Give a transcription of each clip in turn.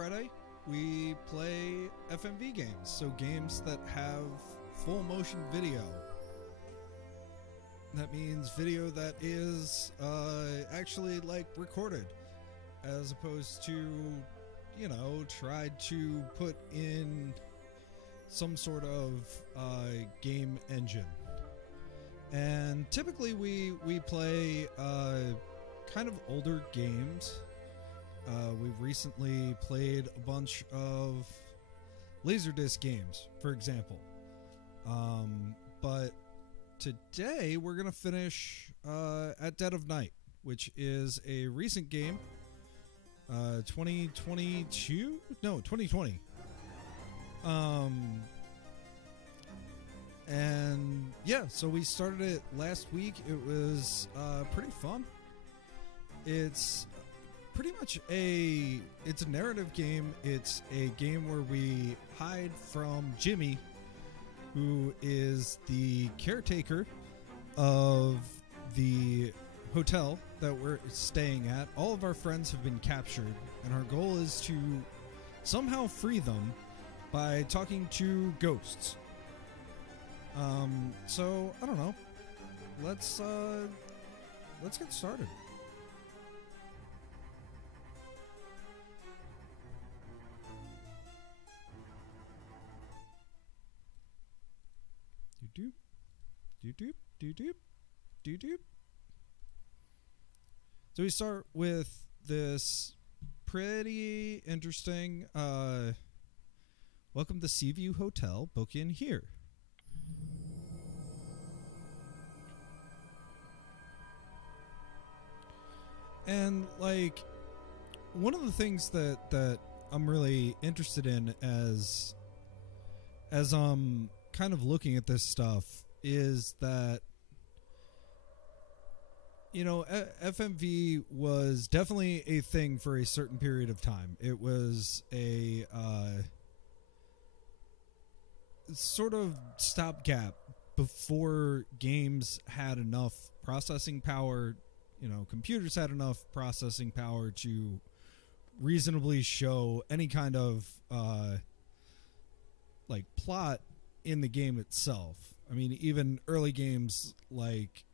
Friday, we play FMV games, so games that have full motion video. That means video that is actually like recorded, as opposed to, you know, tried to put in some sort of game engine. And typically we play kind of older games. We've recently played a bunch of Laserdisc games, for example. But today we're going to finish at Dead of Night, which is a recent game. 2022? No, 2020. And yeah, so we started it last week. It was pretty fun. It's pretty much it's a narrative game. It's a game where we hide from Jimmy, who is the caretaker of the hotel that we're staying at. All of our friends have been captured, and our goal is to somehow free them by talking to ghosts. So I don't know. Let's get started. Doop doop doop doop doop doop doop. So we start with this pretty interesting welcome to Seaview Hotel, book in here. And like one of the things that I'm really interested in as kind of looking at this stuff is that, you know, FMV was definitely a thing for a certain period of time. It was a sort of stopgap before games had enough processing power. You know, computers had enough processing power to reasonably show any kind of like plot in the game itself. I mean, even early games like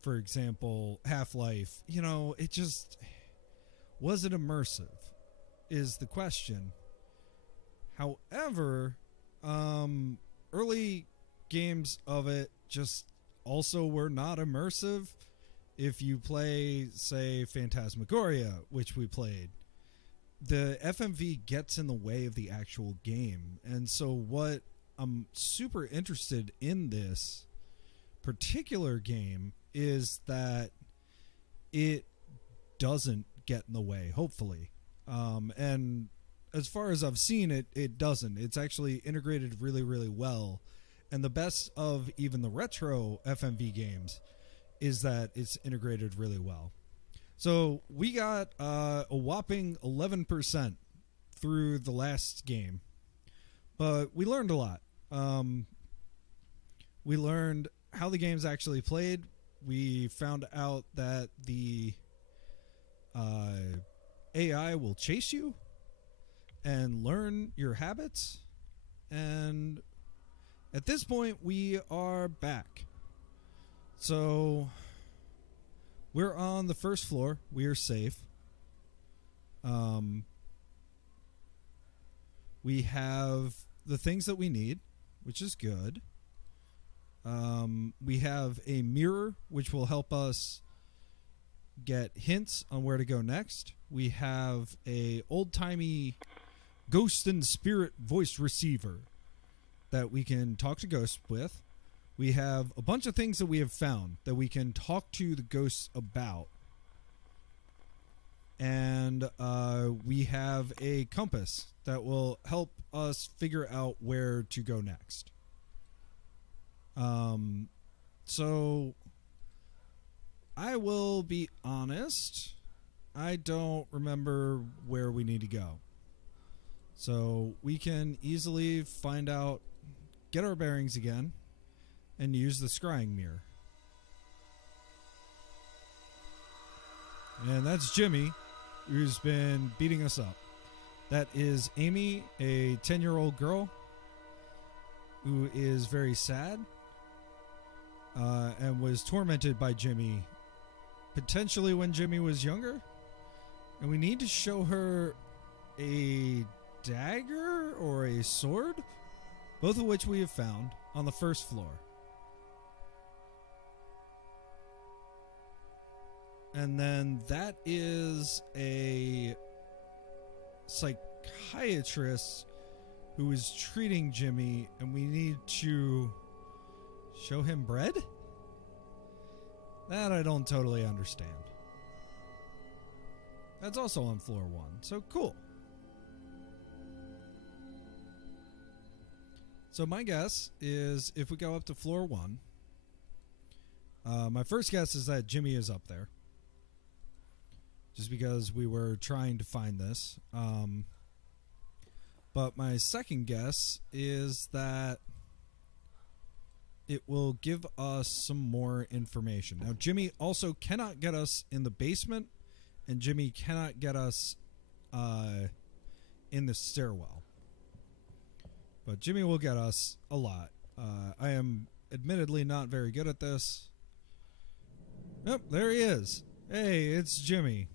for example, Half-Life, you know, it just was it immersive is the question. However, early games of it just also were not immersive. If you play, say, Phantasmagoria, which we played, the FMV gets in the way of the actual game. And so what I'm super interested in this particular game is that it doesn't get in the way, hopefully. And as far as I've seen it, it doesn't. It's actually integrated really, really well. And the best of even the retro FMV games is that it's integrated really well. So we got a whopping 11% through the last game, but we learned a lot. We learned how the game's actually played. We found out that the AI will chase you and learn your habits. And at this point, we are back. So we're on the first floor. We are safe. We have the things that we need, which is good. We have a mirror, which will help us get hints on where to go next. We have a old-timey ghost and spirit voice receiver that we can talk to ghosts with. We have a bunch of things that we have found that we can talk to the ghosts about. And we have a compass that will help us figure out where to go next. So I will be honest, I don't remember where we need to go. So we can easily find out, get our bearings again, and use the scrying mirror. And that's Jimmy who's been beating us up. That is Amy, a 10-year-old girl who is very sad and was tormented by Jimmy, potentially when Jimmy was younger. And we need to show her a dagger or a sword, both of which we have found on the first floor. And then that is a psychiatrist who is treating Jimmy, and we need to show him bread? That I don't totally understand. That's also on floor 1, so cool. So my guess is if we go up to floor 1, my first guess is that Jimmy is up there. Just because we were trying to find this. But my second guess is that it will give us some more information. Now, Jimmy also cannot get us in the basement, and Jimmy cannot get us in the stairwell. But Jimmy will get us a lot. I am admittedly not very good at this. Yep, there he is. Hey, it's Jimmy.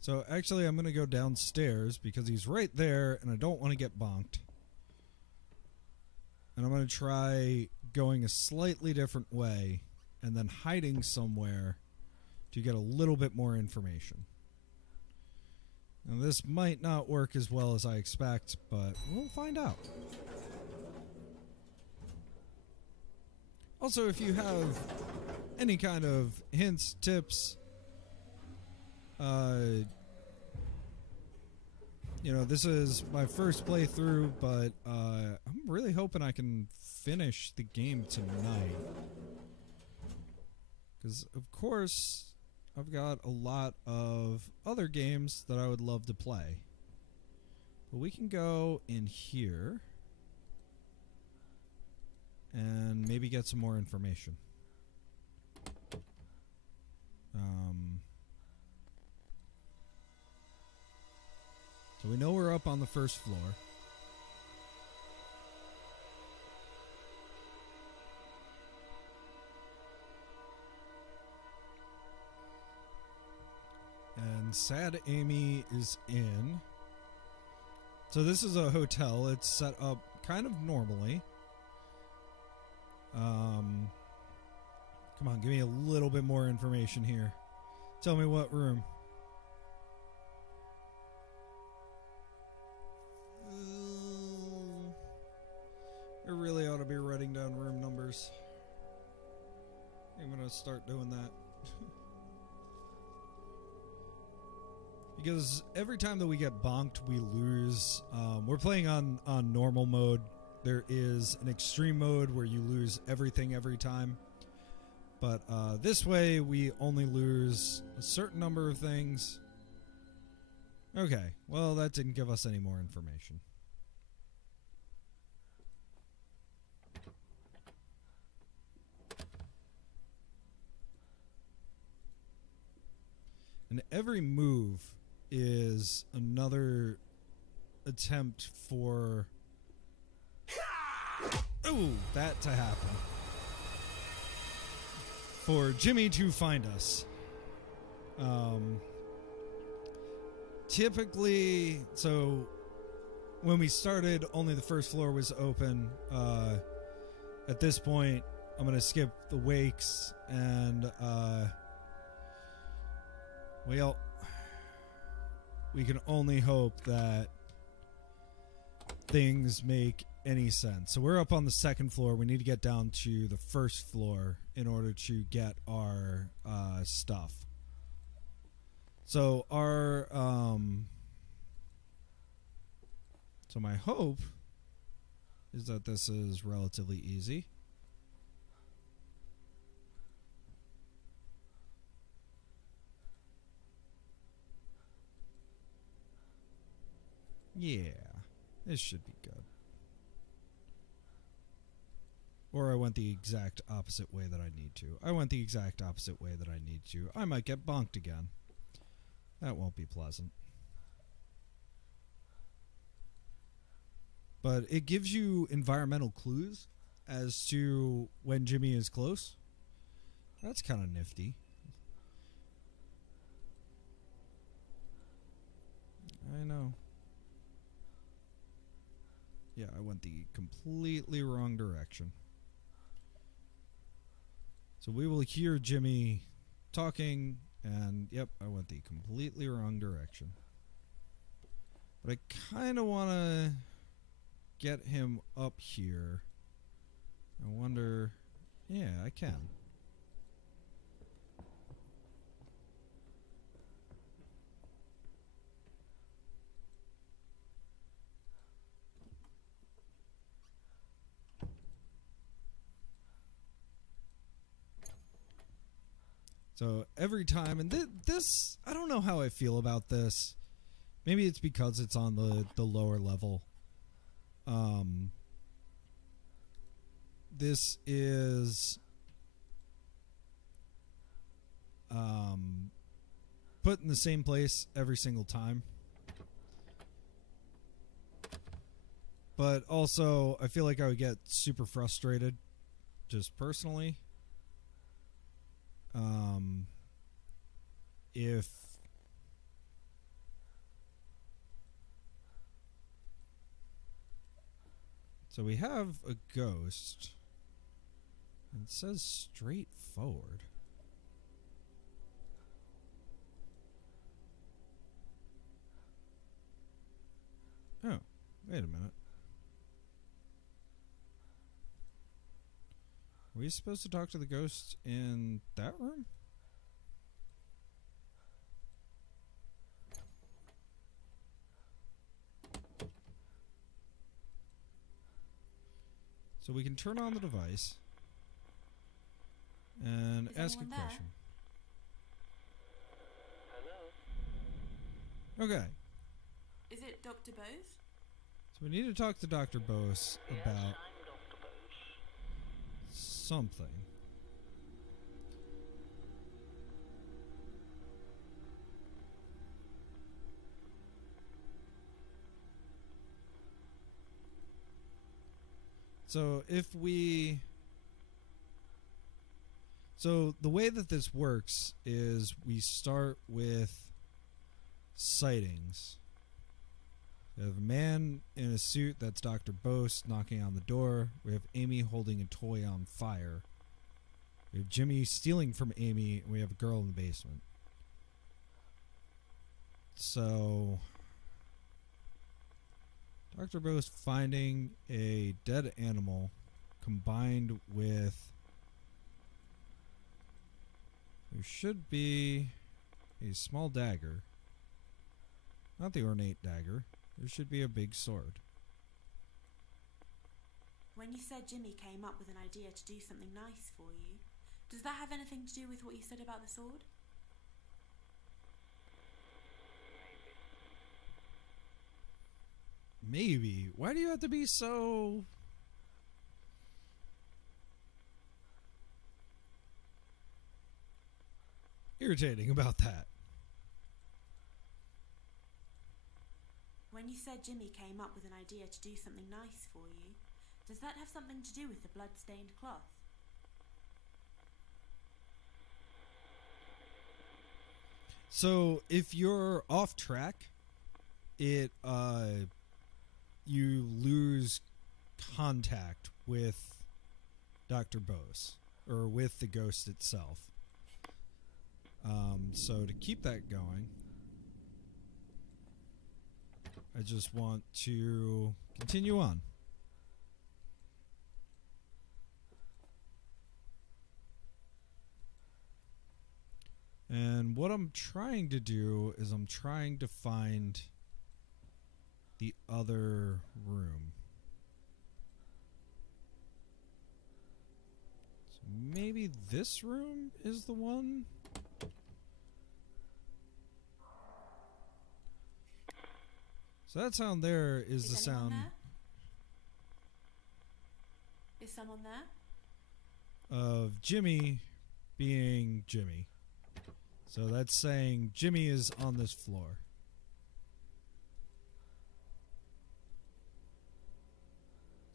So actually I'm going to go downstairs because he's right there and I don't want to get bonked. And I'm going to try going a slightly different way and then hiding somewhere to get a little bit more information. Now this might not work as well as I expect, but we'll find out. Also, if you have any kind of hints, tips, you know, this is my first playthrough, but I'm really hoping I can finish the game tonight. Because, of course, I've got a lot of other games that I would love to play. But we can go in here and maybe get some more information. So we know we're up on the first floor. And sad Amy is in. So this is a hotel. It's set up kind of normally. Come on, give me a little bit more information here. Tell me what room. I really ought to be writing down room numbers. I'm going to start doing that. Because every time that we get bonked, we lose. We're playing on normal mode. There is an extreme mode where you lose everything every time. But this way, we only lose a certain number of things. Okay, well, that didn't give us any more information. And every move is another attempt for that to happen. For Jimmy to find us. Typically, so when we started, only the first floor was open. At this point, I'm going to skip the wakes and well, we can only hope that things make any sense. So we're up on the second floor. We need to get down to the first floor in order to get our stuff. So our so my hope is that this is relatively easy. Yeah, this should be good. Or I went the exact opposite way that I need to. I went the exact opposite way that I need to. I might get bonked again. That won't be pleasant. But it gives you environmental clues as to when Jimmy is close. That's kind of nifty. I know. Yeah, I went the completely wrong direction. So we will hear Jimmy talking, and yep, I went the completely wrong direction. But I kind of want to get him up here. I wonder... Yeah, I can. So every time, and this, I don't know how I feel about this. Maybe it's because it's on the lower level. This is put in the same place every single time. But also, I feel like I would get super frustrated, just personally. If so, we have a ghost. And it says straightforward. Oh, wait a minute. Were we supposed to talk to the ghost in that room? So we can turn on the device and ask a question. Hello? Okay. Is it Dr. Bose? So we need to talk to Dr. Bose about I'm Dr. Bose. something. So So the way that this works is we start with sightings. We have a man in a suit, that's Dr. Bose, knocking on the door. We have Amy holding a toy on fire. We have Jimmy stealing from Amy, and we have a girl in the basement. So Dr. Bose finding a dead animal combined with... There should be a small dagger. Not the ornate dagger. There should be a big sword. When you said Jimmy came up with an idea to do something nice for you, does that have anything to do with what you said about the sword? Maybe. Why do you have to be so... irritating about that? When you said Jimmy came up with an idea to do something nice for you, does that have something to do with the blood-stained cloth? So, if you're off track, you lose contact with Dr. Bose, or with the ghost itself. So to keep that going, I just want to continue on. And what I'm trying to do is I'm trying to find the other room. So maybe this room is the one? So that sound there is the sound... There? Is someone there? Of Jimmy being Jimmy. So that's saying Jimmy is on this floor.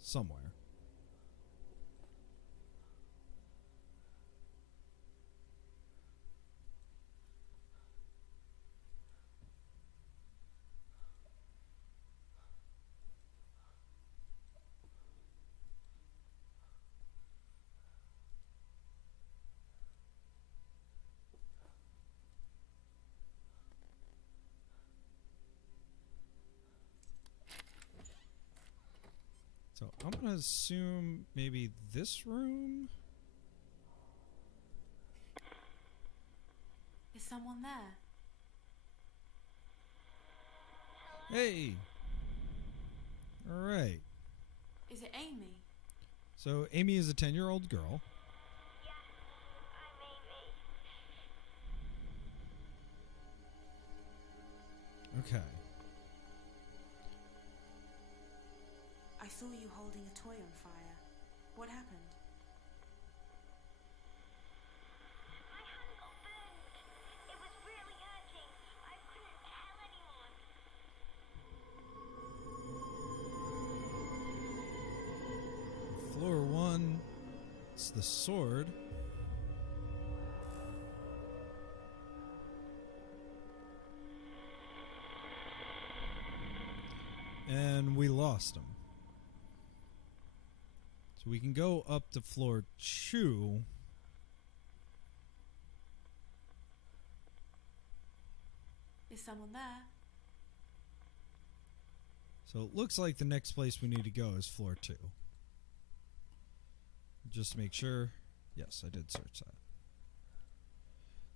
Somewhere. So I'm going to assume maybe this room? Is someone there? Hey! Alright. Is it Amy? So Amy is a 10-year-old girl. Yes, I'm Amy. Okay. I saw you holding a toy on fire. What happened? My hand got burned. It was really hurting. I couldn't tell anyone. Floor 1. It's the sword. And we lost him. So we can go up to floor 2. Is someone there? So it looks like the next place we need to go is floor 2. Just to make sure. Yes, I did search that.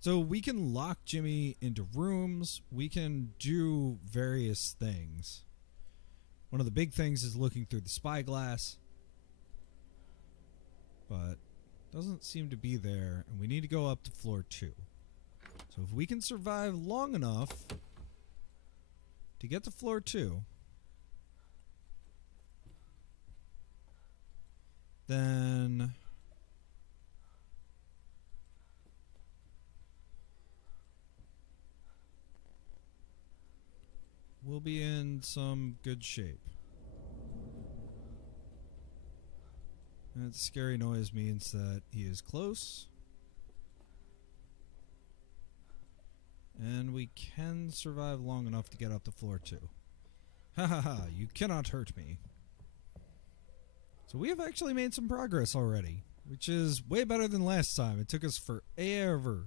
So we can lock Jimmy into rooms. We can do various things. One of the big things is looking through the spyglass. But doesn't seem to be there, and we need to go up to floor 2. So if we can survive long enough to get to floor 2, then we'll be in some good shape. That scary noise means that he is close. And we can survive long enough to get up to floor 2. Ha ha ha, you cannot hurt me. So we have actually made some progress already, which is way better than last time. It took us forever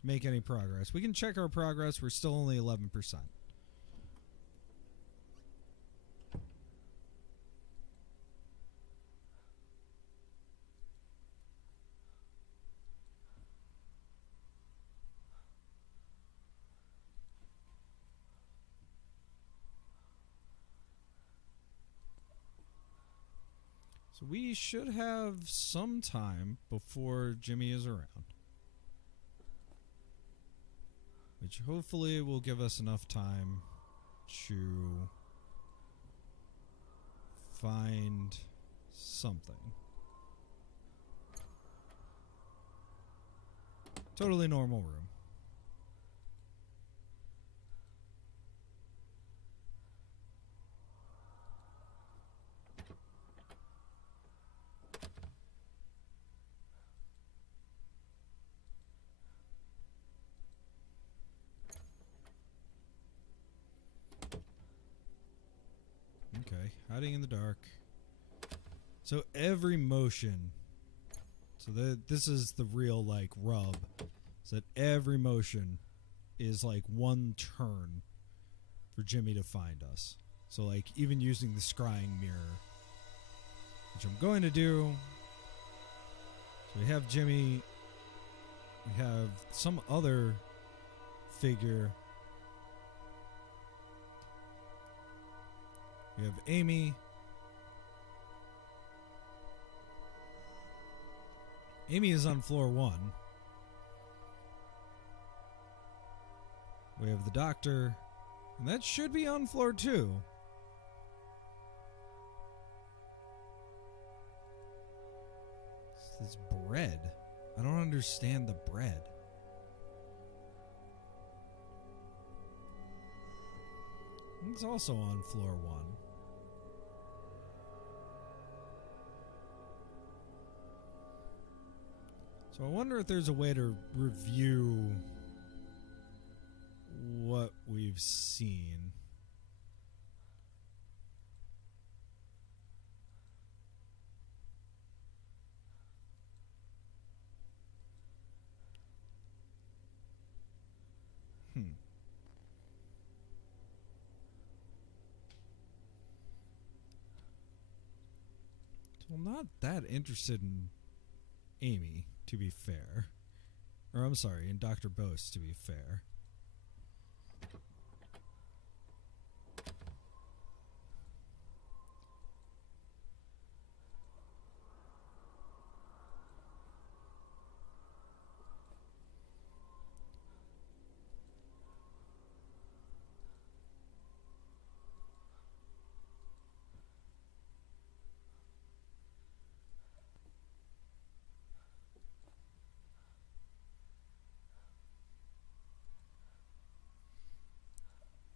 to make any progress. We can check our progress. We're still only 11%. So we should have some time before Jimmy is around. Which hopefully will give us enough time to find something. Totally normal room. Okay, hiding in the dark. So every motion. So this is the real like rub. Is that every motion is like one turn for Jimmy to find us. So like even using the scrying mirror, which I'm going to do. So we have Jimmy. We have some other figure. We have Amy. Amy is on floor 1. We have the doctor. And that should be on floor 2. It's this bread. I don't understand the bread. It's also on floor 1. So I wonder if there's a way to review what we've seen. So I'm not that interested in Amy, to be fair. Or I'm sorry, in Dr. Bose, to be fair.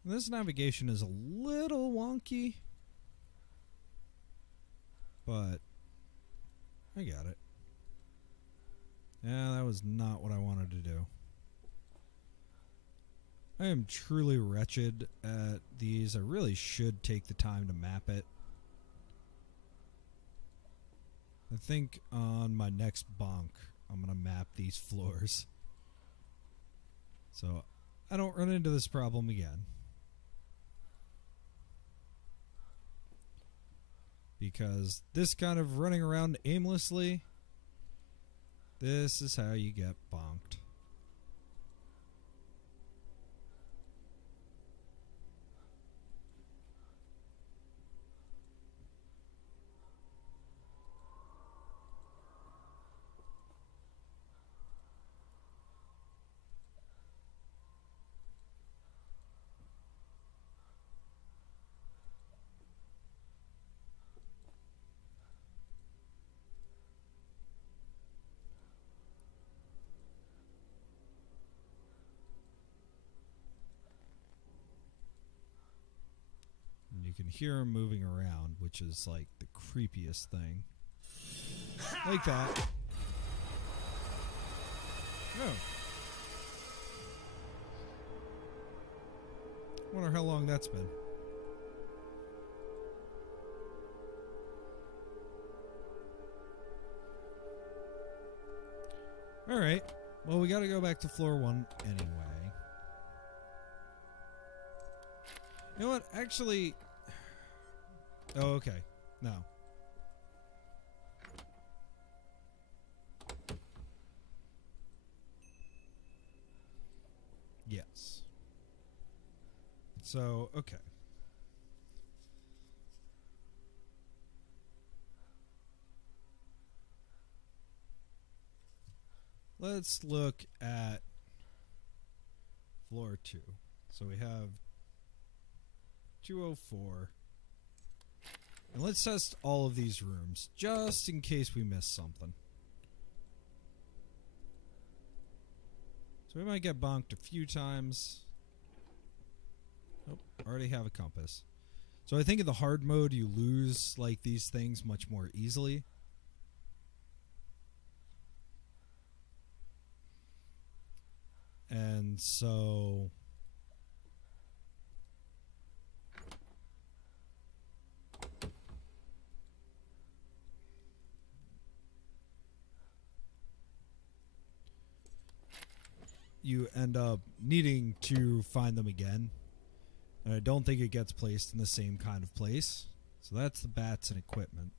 This navigation is a little wonky, but I got it. Yeah, that was not what I wanted to do. I am truly wretched at these. I really should take the time to map it. I think on my next bonk, I'm going to map these floors, so I don't run into this problem again. Because this kind of running around aimlessly, this is how you get bonked. You can hear him moving around, which is like the creepiest thing. Like that. Oh. Wonder how long that's been. Alright. Well, we gotta go back to floor 1 anyway. You know what? Actually... Oh, okay. No. Yes. So, okay. Let's look at floor 2. So we have 204. And let's test all of these rooms, just in case we miss something. So we might get bonked a few times. Oh, already have a compass. So I think in the hard mode you lose like these things much more easily. And so... you end up needing to find them again. And I don't think it gets placed in the same kind of place. So that's the bats and equipment.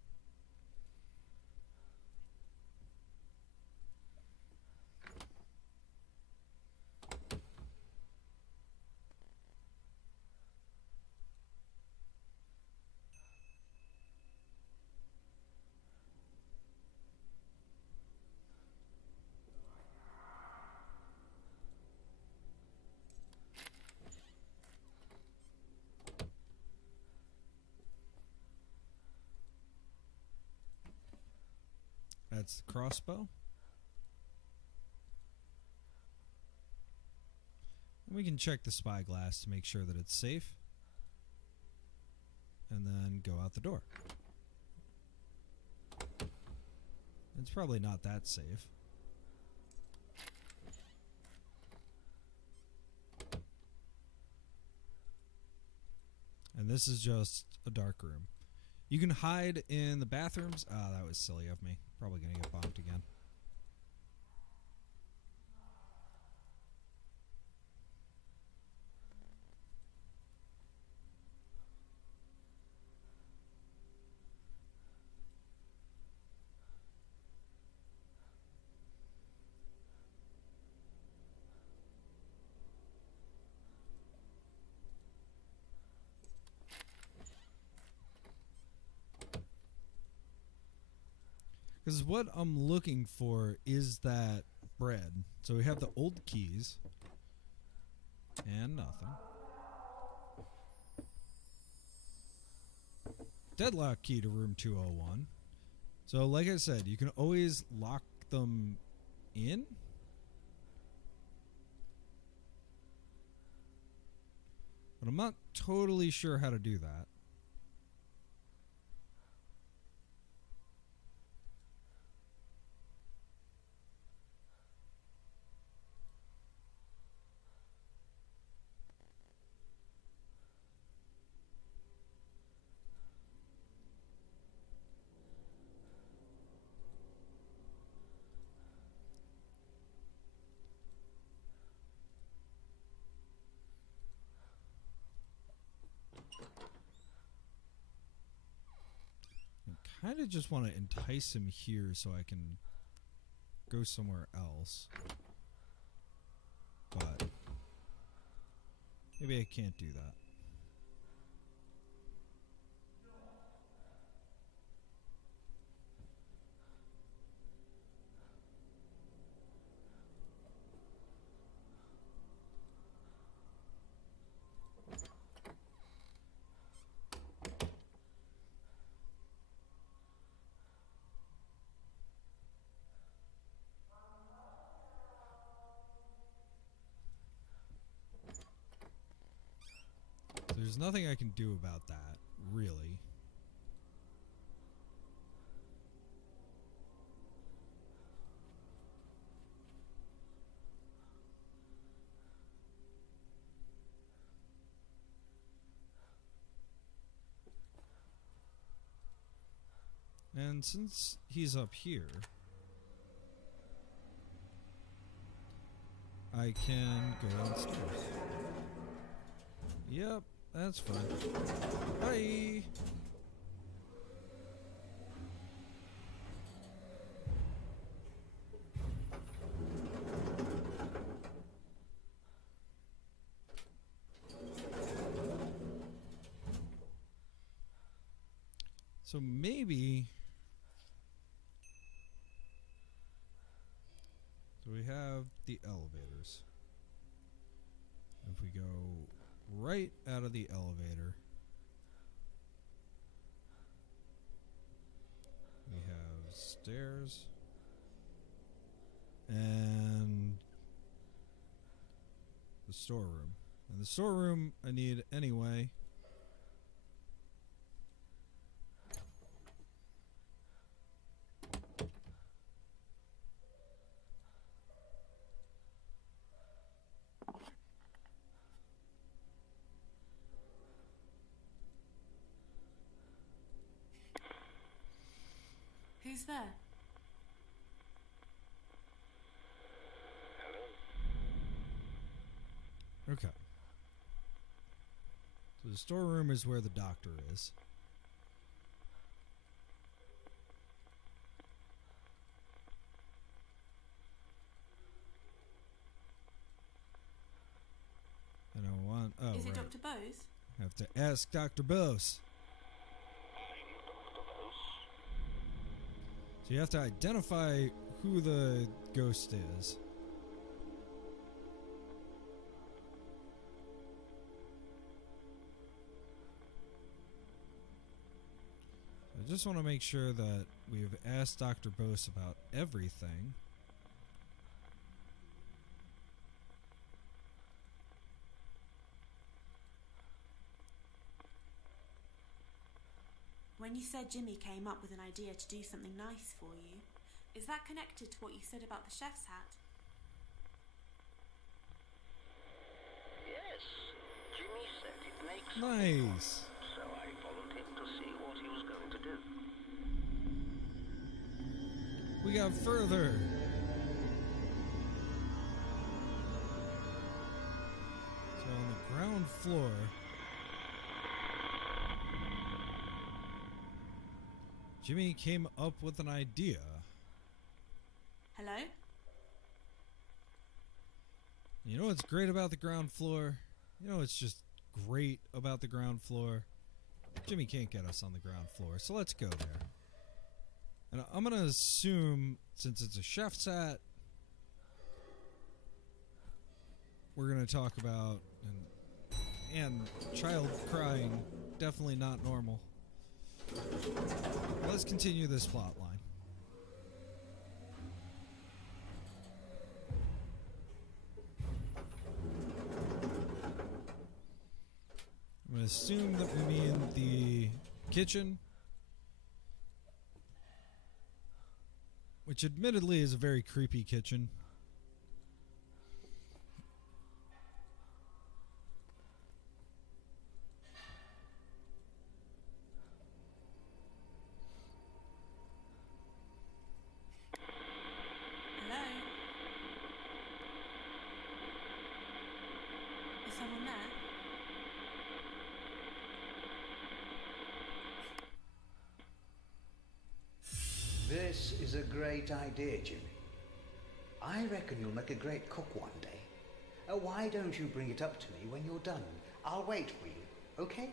That's the crossbow. And we can check the spyglass to make sure that it's safe. and then go out the door. It's probably not that safe. And this is just a dark room. You can hide in the bathrooms. Ah, that was silly of me. Probably gonna get bonked again. Because what I'm looking for is that bread. So we have the old keys. And nothing. Deadlock key to room 201. So like I said, you can always lock them in. But I'm not totally sure how to do that. I kind of just want to entice him here so I can go somewhere else. But maybe I can't do that. There's nothing I can do about that, really. And since he's up here, I can go downstairs. Yep. That's fine. Bye! So maybe... So we have the elevators. If we go right out of the elevator, we have stairs and the storeroom. And the storeroom I need anyway. Who's there? Okay. So the storeroom is where the doctor is. And I want... Oh, Is it right. Dr. Bose? I have to ask Dr. Bose. So you have to identify who the ghost is. I just want to make sure that we've asked Dr. Bose about everything. When you said Jimmy came up with an idea to do something nice for you, is that connected to what you said about the chef's hat? Yes, Jimmy said it makes Nice. so I followed him to see what he was going to do. We got further. So on the ground floor, Jimmy came up with an idea. Hello? You know what's great about the ground floor? You know what's just great about the ground floor? Jimmy can't get us on the ground floor, so let's go there. And I'm going to assume, since it's a chef's hat, we're going to talk about... And child crying, definitely not normal. Let's continue this plot line. I'm going to assume that we mean the kitchen, which admittedly is a very creepy kitchen. Hello? Is someone there? This is a great idea, Jimmy. I reckon you'll make a great cook one day. Why don't you bring it up to me when you're done? I'll wait for you, okay?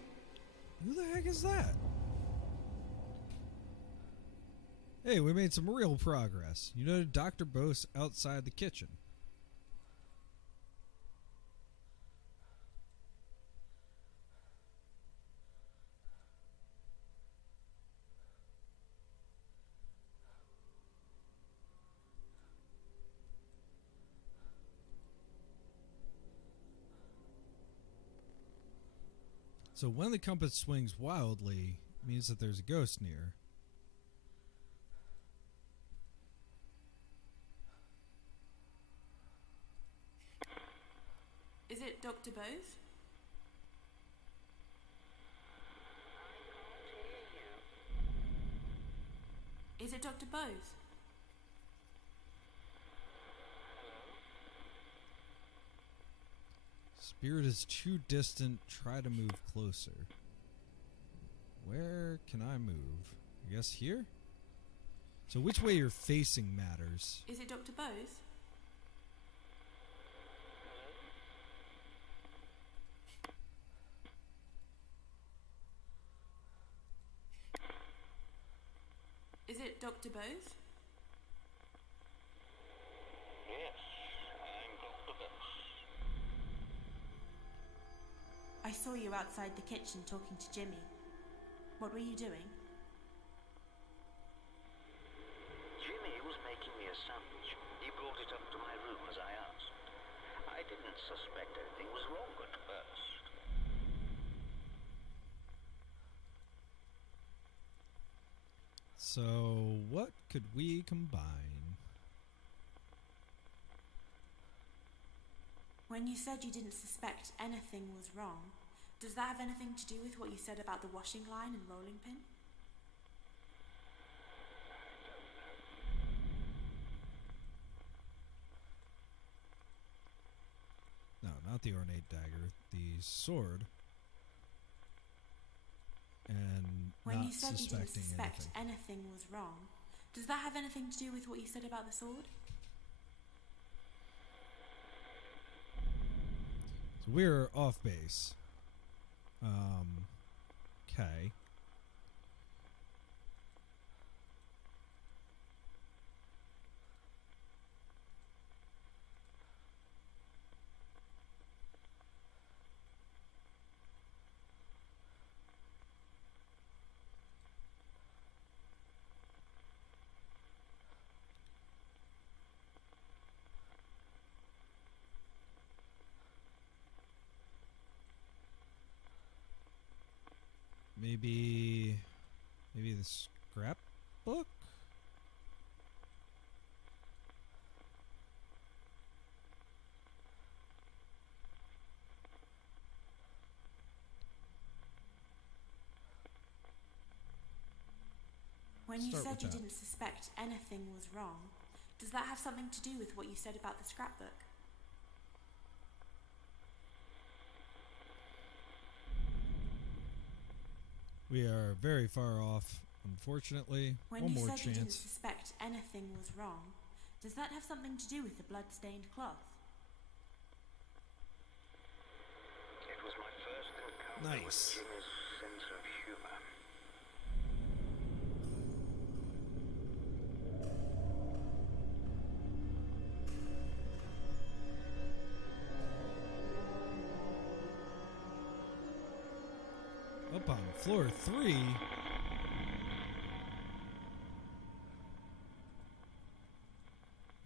Who the heck is that? Hey, we made some real progress. You know Dr. Bose outside the kitchen. So when the compass swings wildly, it means that there's a ghost near. Is it Dr. Bose? Is it Dr. Bose? Spirit is too distant. Try to move closer. Where can I move? I guess here? So which way you're facing matters. Is it Dr. Bose? Is it Dr. Bose? Yes, I'm Dr. Bose. I saw you outside the kitchen talking to Jimmy. What were you doing? Jimmy was making me a sandwich. He brought it up to my room as I asked. I didn't suspect anything was wrong at first. So what could we combine? When you said you didn't suspect anything was wrong, does that have anything to do with what you said about the washing line and rolling pin? No, not the ornate dagger. The sword. And When not you said you didn't suspecting suspect anything. anything was wrong, does that have anything to do with what you said about the sword? So we're off base. Okay. Maybe Maybe the scrapbook? When you Start said with you that. didn't suspect anything was wrong, does that have something to do with what you said about the scrapbook? We are very far off, unfortunately. When One you more said you didn't chance. suspect anything was wrong, does that have something to do with the blood-stained cloth? It was my first encounter with Nice. Jimmy's sense of humor. Up on floor 3.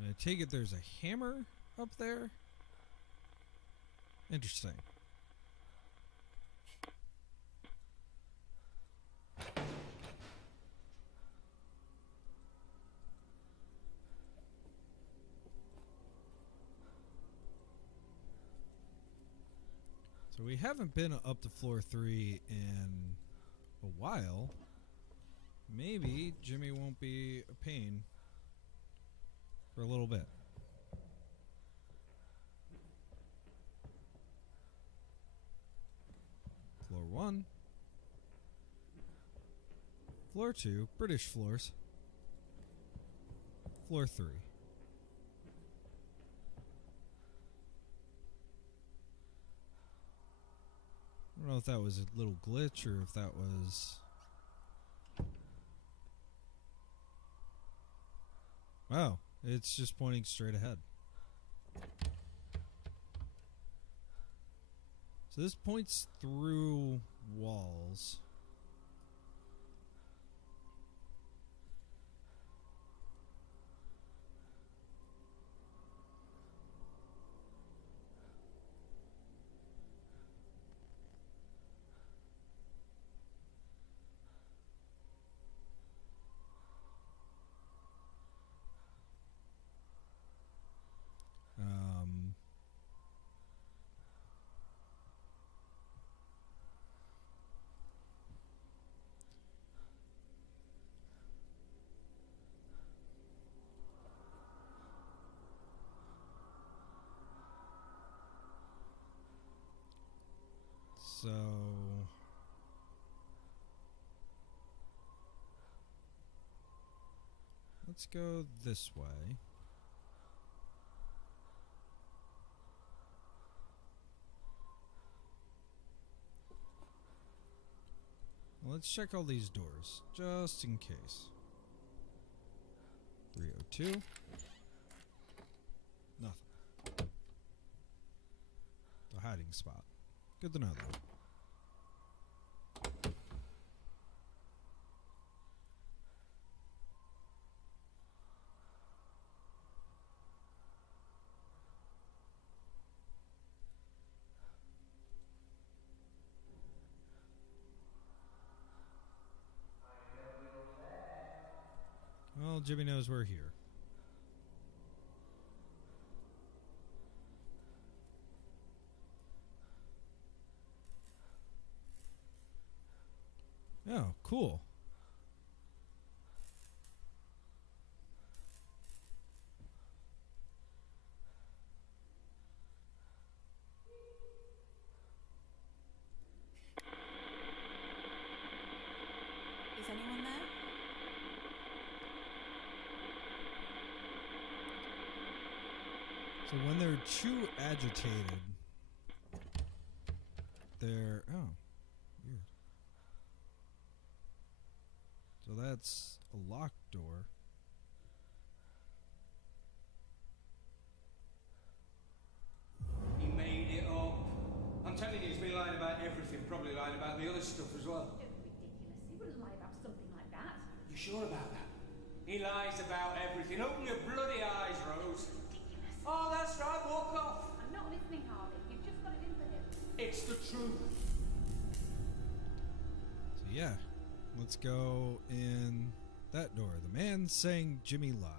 I take it there's a hammer up there? Interesting. So we haven't been up to floor 3 in a while. Maybe Jimmy won't be a pain for a little bit. Floor 1. Floor 2, British floors. Floor 3. I don't know if that was a little glitch or if that was... Wow, it's just pointing straight ahead. So this points through walls. So let's go this way. Let's check all these doors, just in case. 302. Nothing. The hiding spot. Good to know, though. Well, Jimmy knows we're here. Oh, cool. Is anyone there? So when they're too agitated, they're... Oh, weird. So that's a locked door. He made it up. I'm telling you, he's been lying about everything, probably lying about the other stuff as well. Ridiculous. He wouldn't lie about something like that. You sure about that? He lies about everything. Open your bloody eyes, Rose. Ridiculous. Oh, that's right, walk off. I'm not listening, Harvey. You've just got it in for him. It's the truth. So yeah, Let's go in that door. The man saying Jimmy lied.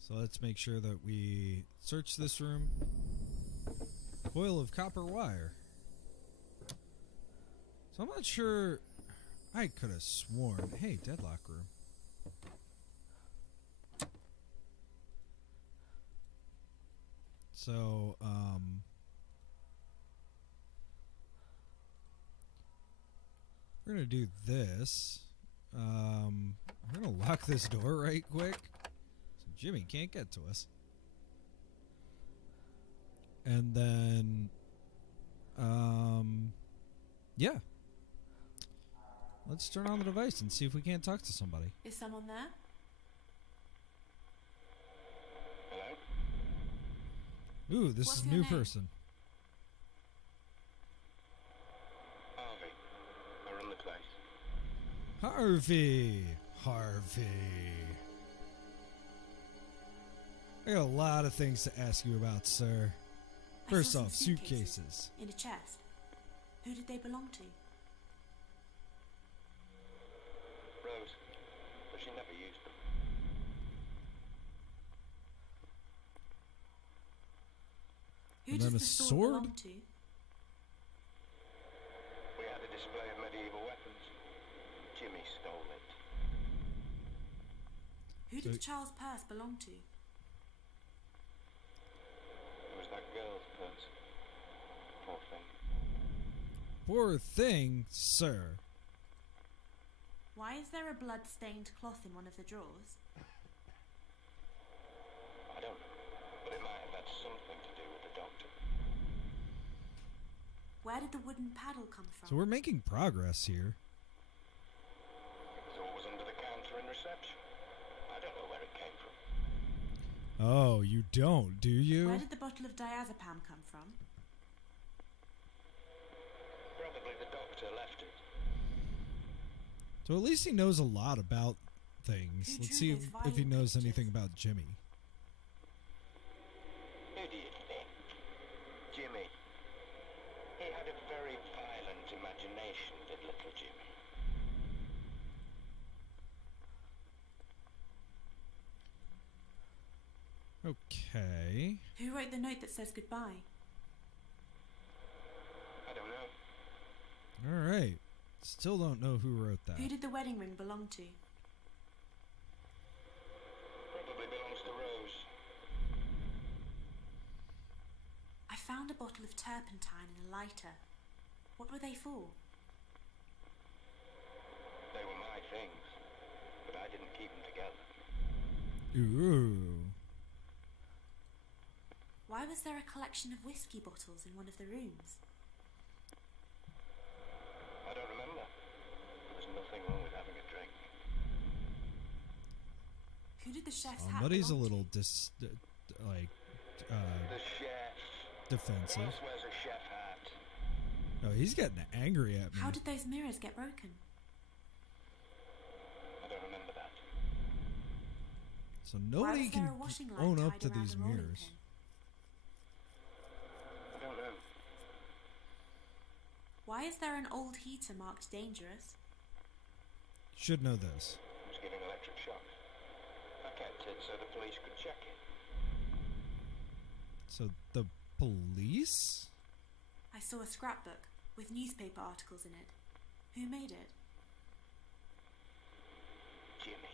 So let's make sure that we search this room. Coil of copper wire. So I'm not sure. I could have sworn. Hey, deadlock room. So, we're going to do this. We're going to lock this door right quick. So Jimmy can't get to us. And then, yeah. Let's turn on the device and see if we can't talk to somebody. Is someone there? Ooh, this What's is a your new name? person. Harvey. I run the place. Harvey. I got a lot of things to ask you about, sir. I saw First some off, suitcases. in a chest. Who did they belong to? Rose. But she never used them. Who And does then the a sword sword? belong to? We had a display of medieval weapons. Jimmy stole it. Who did So- Charles' purse belong to? It was that girl's purse. Poor thing. Poor thing, sir. Why is there a blood-stained cloth in one of the drawers? I don't know. But it might have had something to do with the doctor. Where did the wooden paddle come from? So we're making progress here. It was always under the counter in reception. I don't know where it came from. Oh, you don't, do you? Where did the bottle of diazepam come from? Probably the doctor left it. So at least he knows a lot about things. Who Let's drew see those if he violent knows pictures? anything about Jimmy. Who do you think? Jimmy. He had a very violent imagination, did little Jimmy. Okay. Who wrote the note that says goodbye? I don't know. All right. Still don't know who wrote that. Who did the wedding ring belong to? Probably belongs to Rose. I found a bottle of turpentine and a lighter. What were they for? They were my things, but I didn't keep them together. Ooh. Why was there a collection of whiskey bottles in one of the rooms? I don't remember. There was nothing wrong with having a drink. Who did the chef's hat Somebody's a belong little to? The chef. Who defensive. else wears a chef hat? Oh, he's getting angry at me. How did those mirrors get broken? I don't remember that. So Why nobody was there can a washing line own up tied to around these a rolling mirrors. pin? I don't know. Why is there an old heater marked dangerous? Should know this. It was giving electric shocks. I kept it so the police could check it. So the police? I saw a scrapbook with newspaper articles in it. Who made it? Jimmy.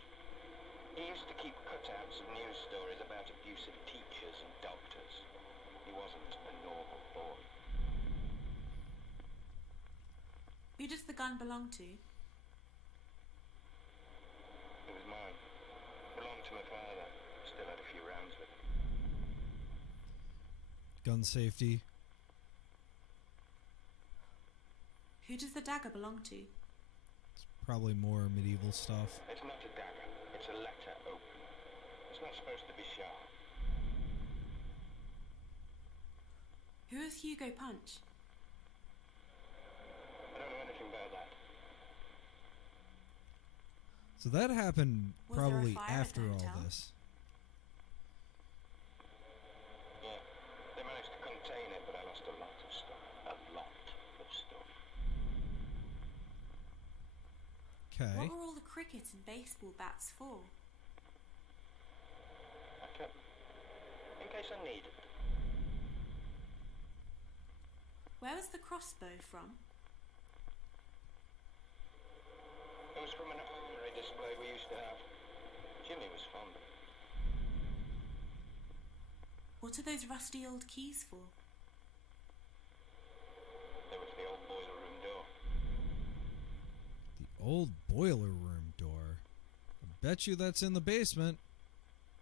He used to keep cutouts of news stories about abusive teachers and doctors. He wasn't a normal boy. Who does the gun belong to? It was mine. Belonged to my father. Still had a few rounds with it. Gun safety. Who does the dagger belong to? It's probably more medieval stuff. It's not a dagger. It's a letter opener. It's not supposed to be sharp. Who is Hugo Punch? I don't know anything about that. So that happened Was there a probably fire at the after all hotel? this. Yeah. Okay. What were all the cricket and baseball bats for? I kept them in case I needed them. Where was the crossbow from? It was from an armory display we used to have. Jimmy was fond of it. What are those rusty old keys for? There was the old boiler room door. The old boiler room door. I bet you that's in the basement.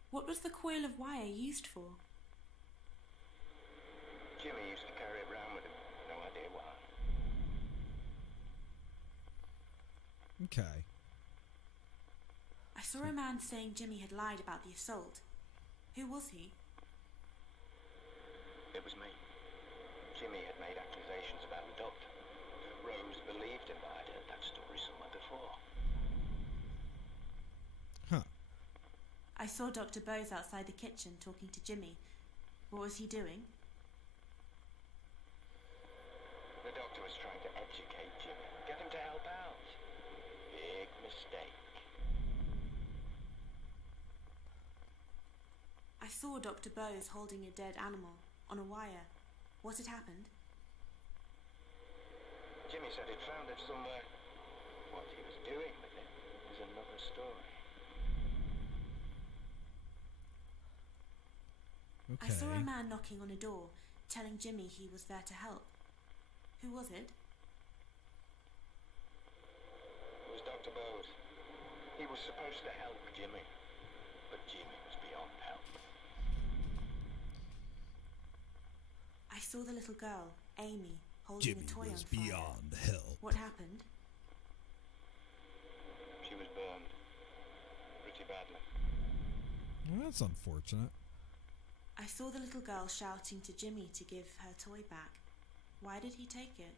What was the coil of wire used for? Jimmy used to carry it round with him. No idea why. Okay. I saw a man saying Jimmy had lied about the assault. Who was he? It was me. Jimmy had made accusations about the doctor. Rose believed him, but I'd heard that story somewhere before. Huh. I saw Dr. Bose outside the kitchen talking to Jimmy. What was he doing? The doctor was trying to educate Jimmy, get him to help out. Big mistake. I saw Dr. Bose holding a dead animal on a wire. What had happened? Jimmy said he'd found it somewhere. What he was doing with it is another story. Okay. I saw a man knocking on a door, telling Jimmy he was there to help. Who was it? It was Dr. Bose. He was supposed to help Jimmy, but Jimmy was beyond help. I saw the little girl, Amy, holding a toy on fire. beyond help. What happened? She was burned. Pretty badly. Well, that's unfortunate. I saw the little girl shouting to Jimmy to give her toy back. Why did he take it?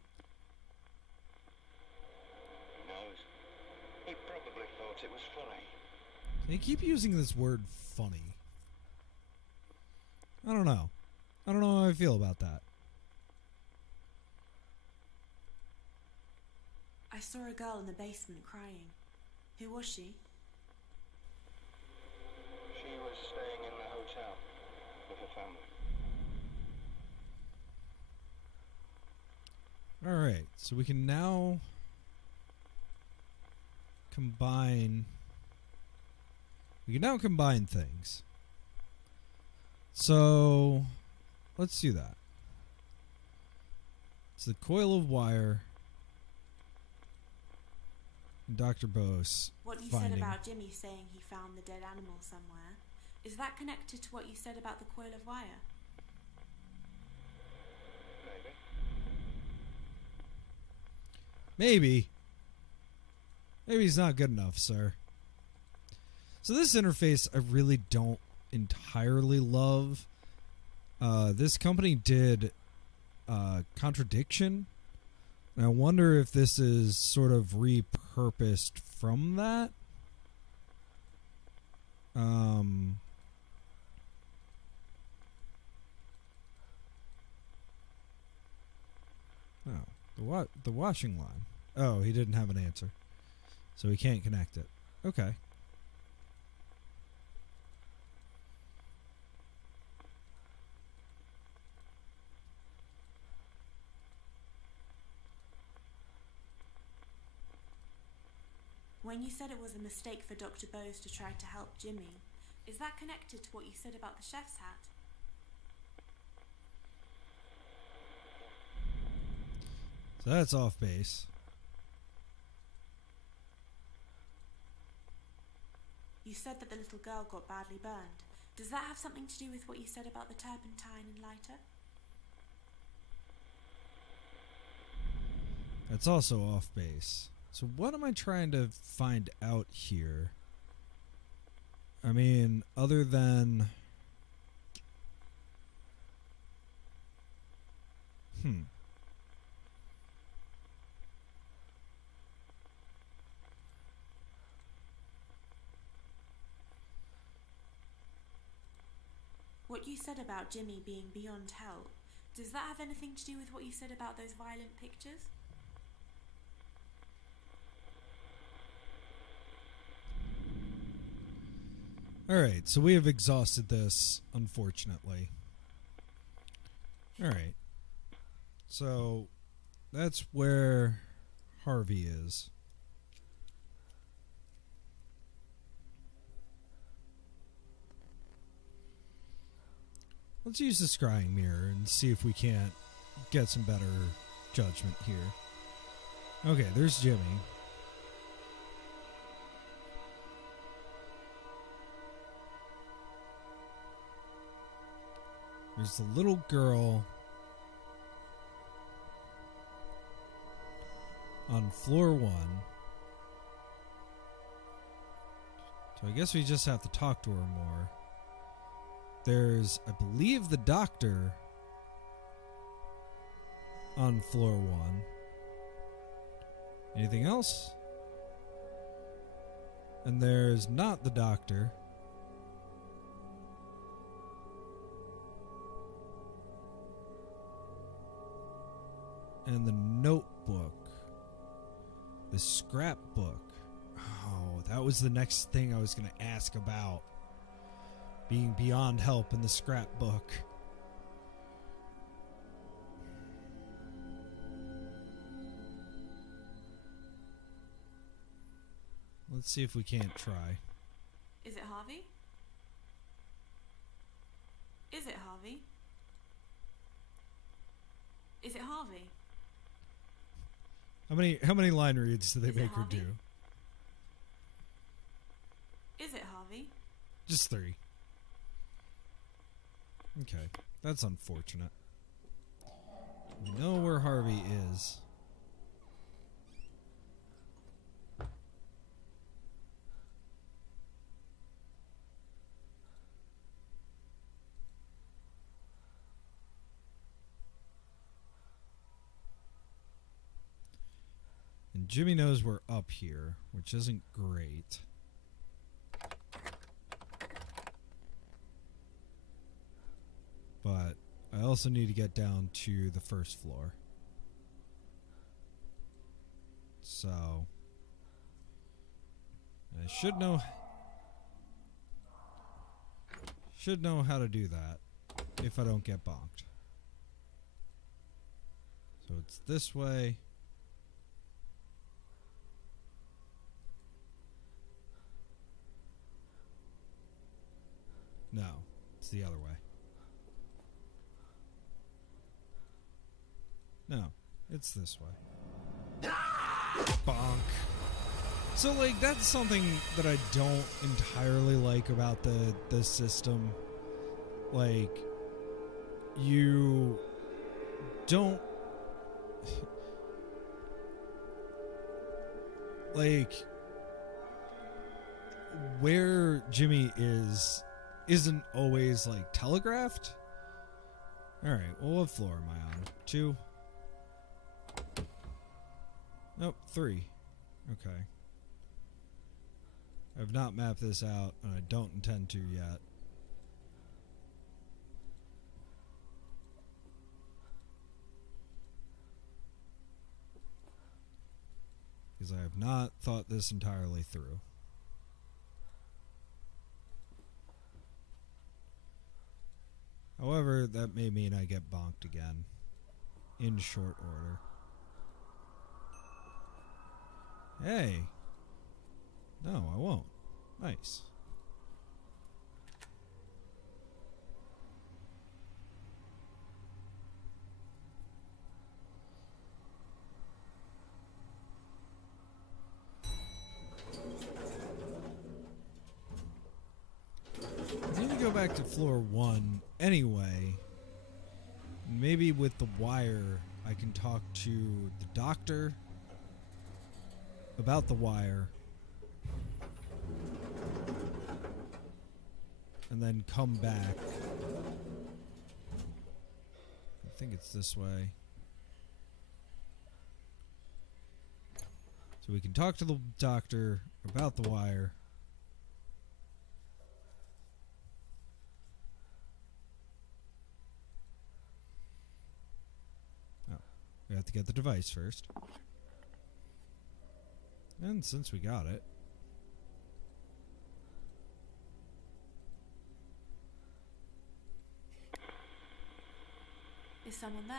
Who knows? He probably thought it was funny. They keep using this word funny. I don't know. I don't know how I feel about that. I saw a girl in the basement crying. Who was she? She was staying in the hotel with her family. Alright, so we can now combine... We can now combine things. So, let's do that. It's the coil of wire. And Dr. Bose What you finding... said about Jimmy saying he found the dead animal somewhere, is that connected to what you said about the coil of wire? Maybe. Maybe he's not good enough, sir. So this interface I really don't entirely love. This company did Contradiction. And I wonder if this is sort of repurposed from that. Oh, the washing line. Oh, he didn't have an answer. So he can't connect it. Okay. When you said it was a mistake for Dr. Bose to try to help Jimmy, is that connected to what you said about the chef's hat? So that's off base. You said that the little girl got badly burned. Does that have something to do with what you said about the turpentine and lighter? That's also off base. So what am I trying to find out here? I mean, other than... What you said about Jimmy being beyond help, does that have anything to do with what you said about those violent pictures? Alright, so we have exhausted this, unfortunately. Alright. So, that's where Harvey is. Let's use the scrying mirror and see if we can't get some better judgment here. Okay, there's Jimmy. There's the little girl on floor 1. So I guess we just have to talk to her more. There's, I believe, the doctor on floor 1. Anything else? And there's not the doctor. And the notebook. The scrapbook. Oh, that was the next thing I was going to ask about. Being beyond help in the scrapbook. Let's see if we can't try. Is it Harvey? Is it Harvey? Is it Harvey? How many line reads do they Is it make her Harvey? do? Is it Harvey? Just 3. Okay, that's unfortunate. We know where Harvey is. And Jimmy knows we're up here, which isn't great. But I also need to get down to the first floor. So I should know how to do that if I don't get bonked. So it's this way. No, it's the other way. No, it's this way. Bonk. So, like, that's something that I don't entirely like about the system. Like, you don't... like, where Jimmy isn't always, like, telegraphed. Alright, well, what floor am I on? 2? Nope, 3. Okay. I've not mapped this out, and I don't intend to yet. Because I have not thought this entirely through. However, that may mean I get bonked again. In short order. Hey. No, I won't. Nice. I need to go back to floor 1 anyway. Maybe with the wire I can talk to the doctor about the wire and then come back. I think it's this way. So we can talk to the doctor about the wire. Oh, we have to get the device first. And since we got it, Is someone there?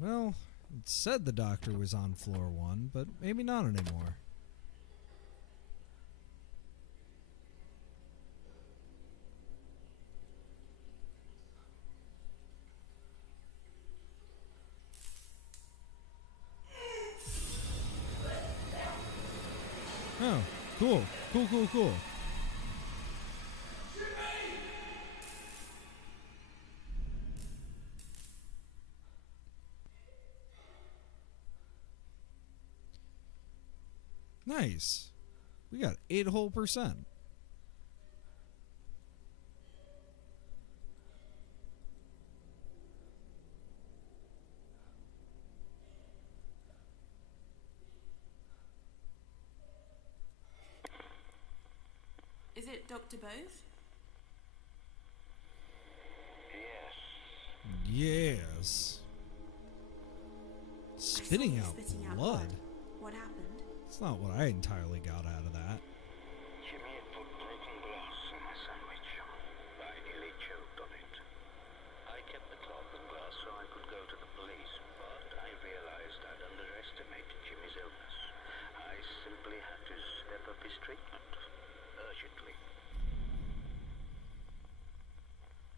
Well, it said the doctor was on floor 1, but maybe not anymore. Oh, cool. Cool. Nice. We got 8 whole %. Is it Dr. Bose? Yes. Spitting out blood. What happened? It's not what I entirely got out of that. Jimmy had put broken glass in my sandwich. I nearly choked on it. I kept the cloth and glass so I could go to the police, but I realized I'd underestimated Jimmy's illness. I simply had to step up his treatment. Urgently.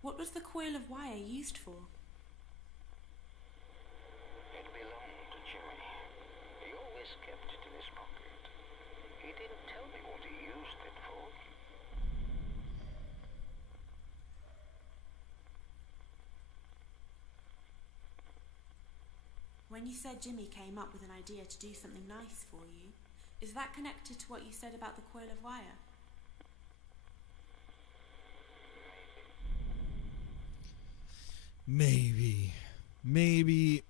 What was the coil of wire used for? It belonged to Jimmy. He always kept it in his pocket. He didn't tell me what he used it for. When you said Jimmy came up with an idea to do something nice for you, is that connected to what you said about the coil of wire? Maybe. Maybe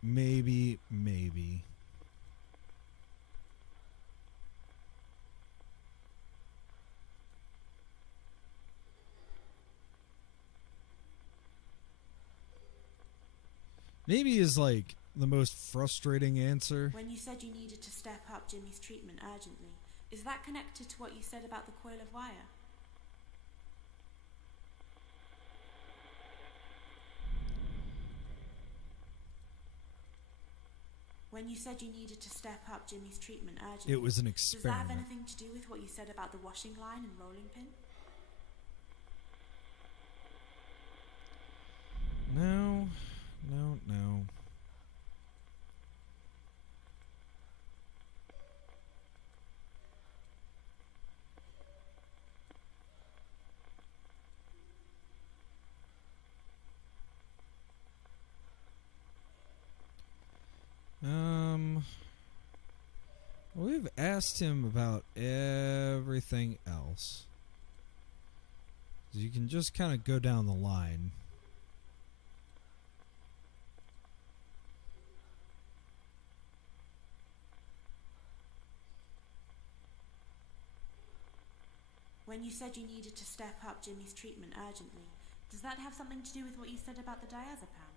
is like the most frustrating answer. When you said you needed to step up Jimmy's treatment urgently, is that connected to what you said about the coil of wire? When you said you needed to step up Jimmy's treatment urgently, It was an does that have experiment. anything to do with what you said about the washing line and rolling pin? No. We've asked him about everything else. You can just kind of go down the line. When you said you needed to step up Jimmy's treatment urgently, does that have something to do with what you said about the diazepam?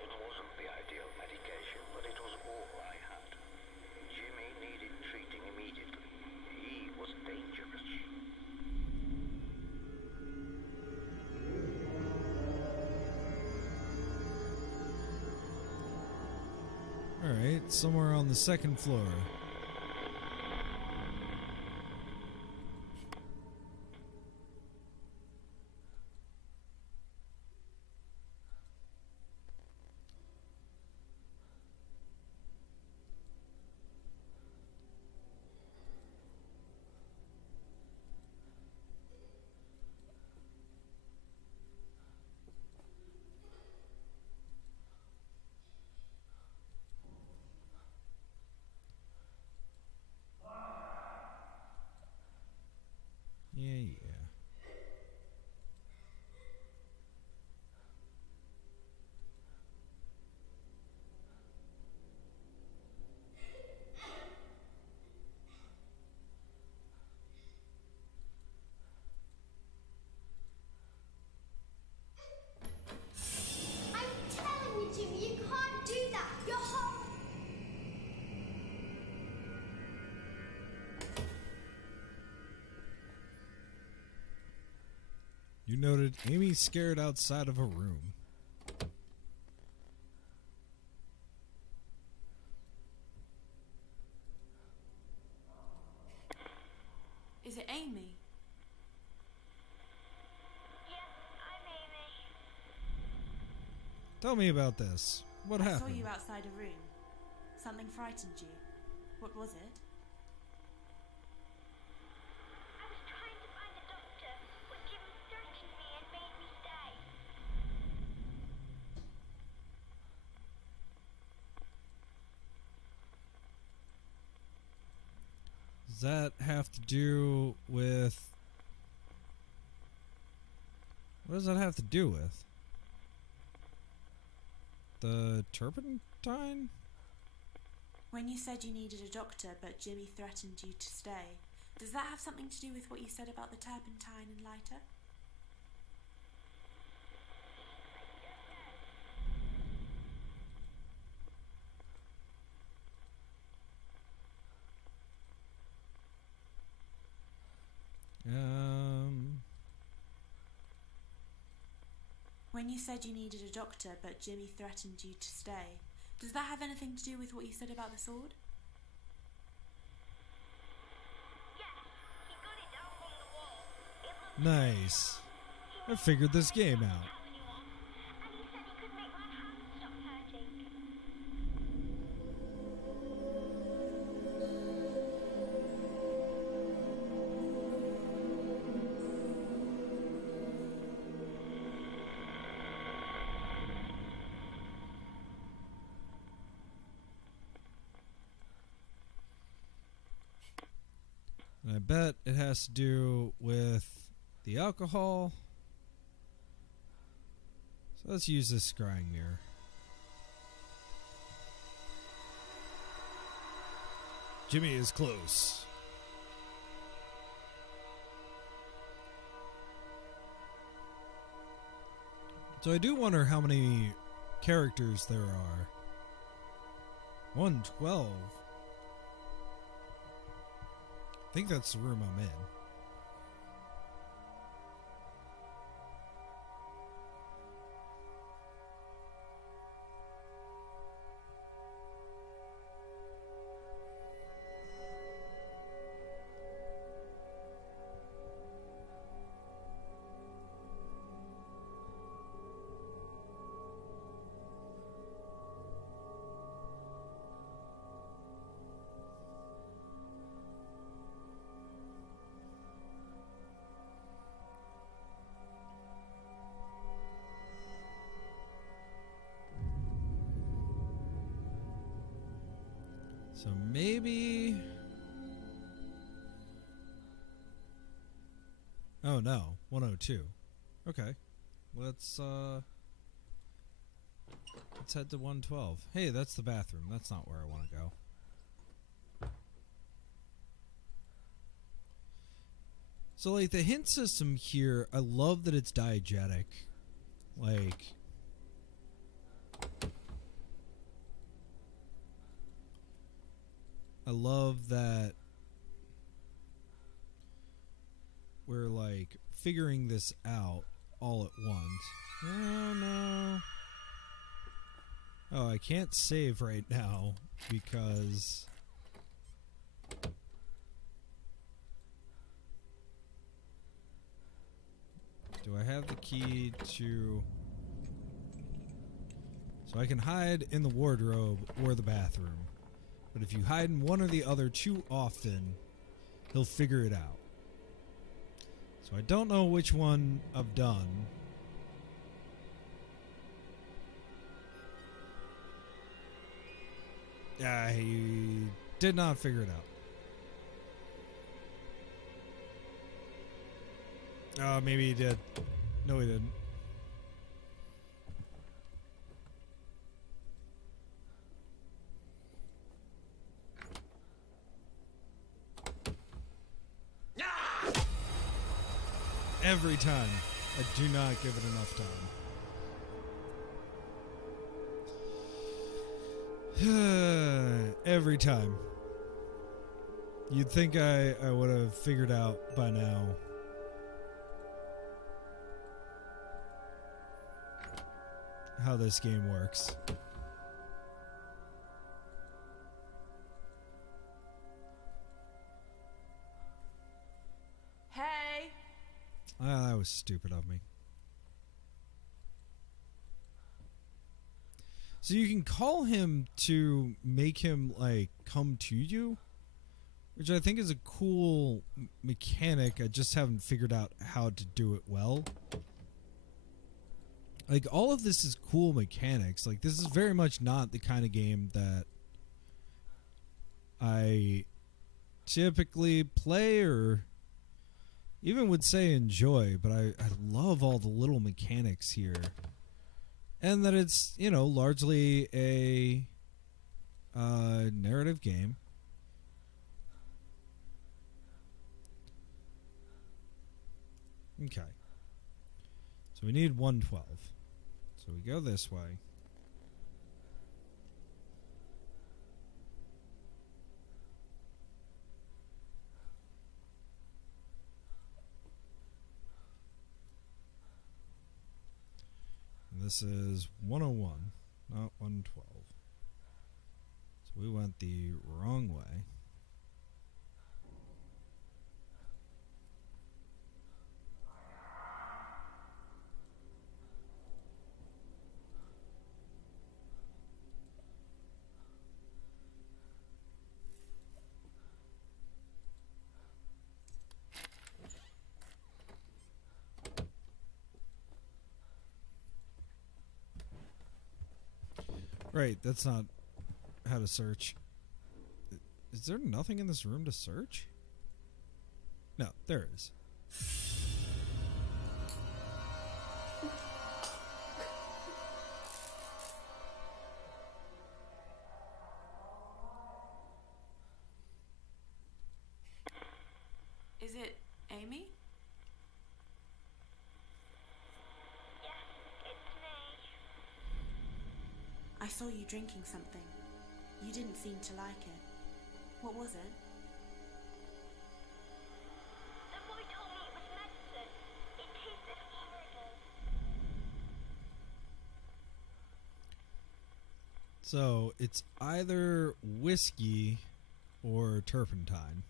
It wasn't the ideal medication, but it was all I had. Jimmy needed treating immediately. He was dangerous. Alright, somewhere on the second floor. You noted Amy scared outside of a room. Is it Amy? Yeah, I'm Amy. Tell me about this. What I happened? saw you outside a room. Something frightened you. What was it? I was trying to find a doctor, but Jimmy threatened me and made me stay. Does that have to do with... What does that have to do with? The turpentine? When you said you needed a doctor, but Jimmy threatened you to stay, does that have something to do with what you said about the turpentine and lighter? When you said you needed a doctor, but Jimmy threatened you to stay, does that have anything to do with what you said about the sword? Yes, he got it down from the wall. It looked Nice. I figured this game out. tell anyone, and he said he could make my hands stop hurting. And I bet it has to do with the alcohol. So let's use this scrying mirror. Jimmy is close. So I do wonder how many characters there are. 112. I think that's the room I'm in. So maybe... Oh no, 102. Okay. Let's head to 112. Hey, that's the bathroom. That's not where I want to go. So like the hint system here, I love that it's diegetic. Like I love that we're like figuring this out all at once. Oh no. Oh, I can't save right now because do I have the key to... So I can hide in the wardrobe or the bathroom. But if you hide in one or the other too often, he'll figure it out. So I don't know which one I've done. I did not figure it out. Maybe he did. No, he didn't. Every time. I do not give it enough time. Every time. You'd think I would have figured out by now. how this game works. Hey! Ah, that was stupid of me. So you can call him to make him, like, come to you, which I think is a cool mechanic. I just haven't figured out how to do it well. Like, all of this is cool mechanics. Like, this is very much not the kind of game that I typically play or even would say enjoy, but I love all the little mechanics here. And that it's, you know, largely a narrative game. Okay. So we need 112. So we go this way. And this is 101, not 112. So we went the wrong way. Right, that's not how to search. Is there nothing in this room to search? No, there is. Is it Amy? I saw you drinking something. You didn't seem to like it. What was it? The boy told me it was medicine. It tasted horrible. So, it's either whiskey or turpentine.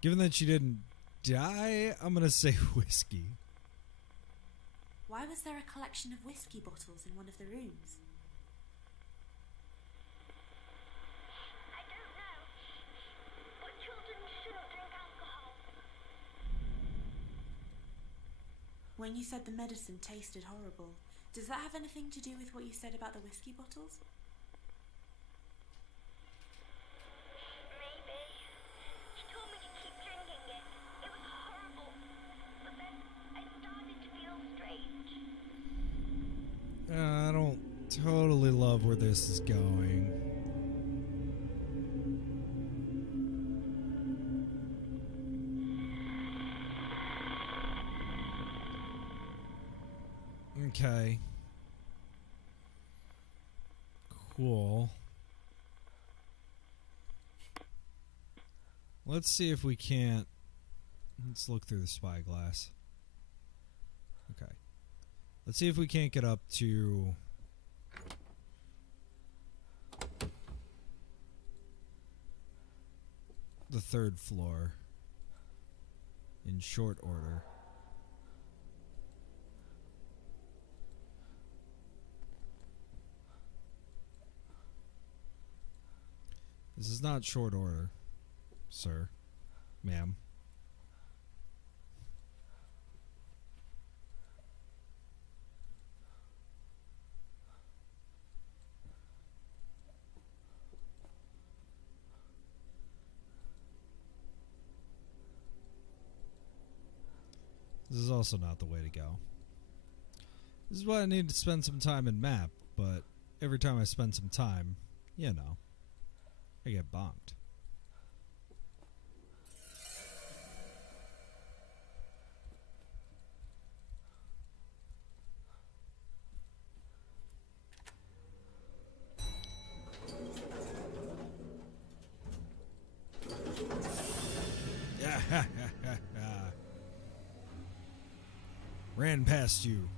Given that she didn't die, I'm going to say whiskey. Why was there a collection of whiskey bottles in one of the rooms? I don't know. But children shouldn't drink alcohol. When you said the medicine tasted horrible, does that have anything to do with what you said about the whiskey bottles? Maybe. She told me to keep drinking it. It was horrible. But then I started to feel strange. I don't totally love where this is going. Okay. Cool. Let's see if we can't... Let's look through the spyglass. Okay. Let's see if we can't get up to... the third floor in short order. This is not short order, sir, ma'am. This is also not the way to go. This is why I need to spend some time in map, but every time I spend some time, you know, I get bonked. Ran past you.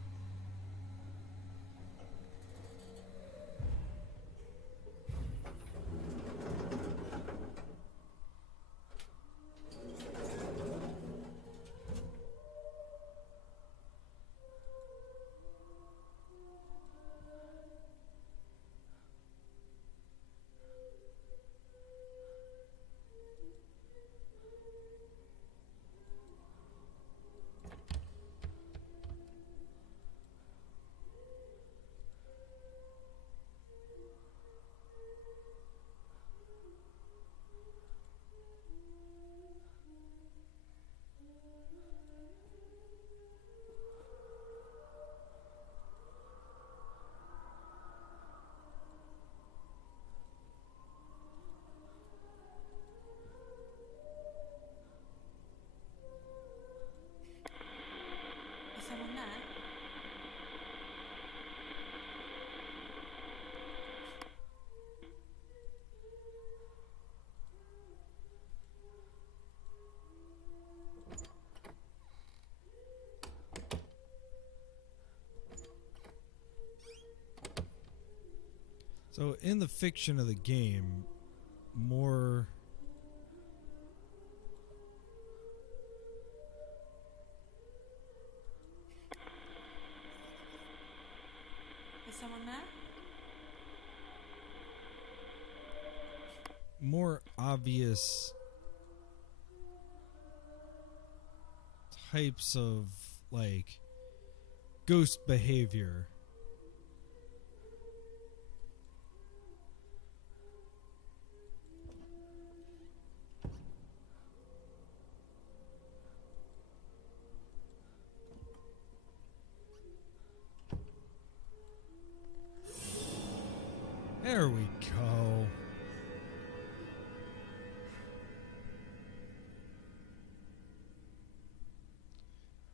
So in the fiction of the game, more... Is someone there? more obvious types of like ghost behavior. There we go.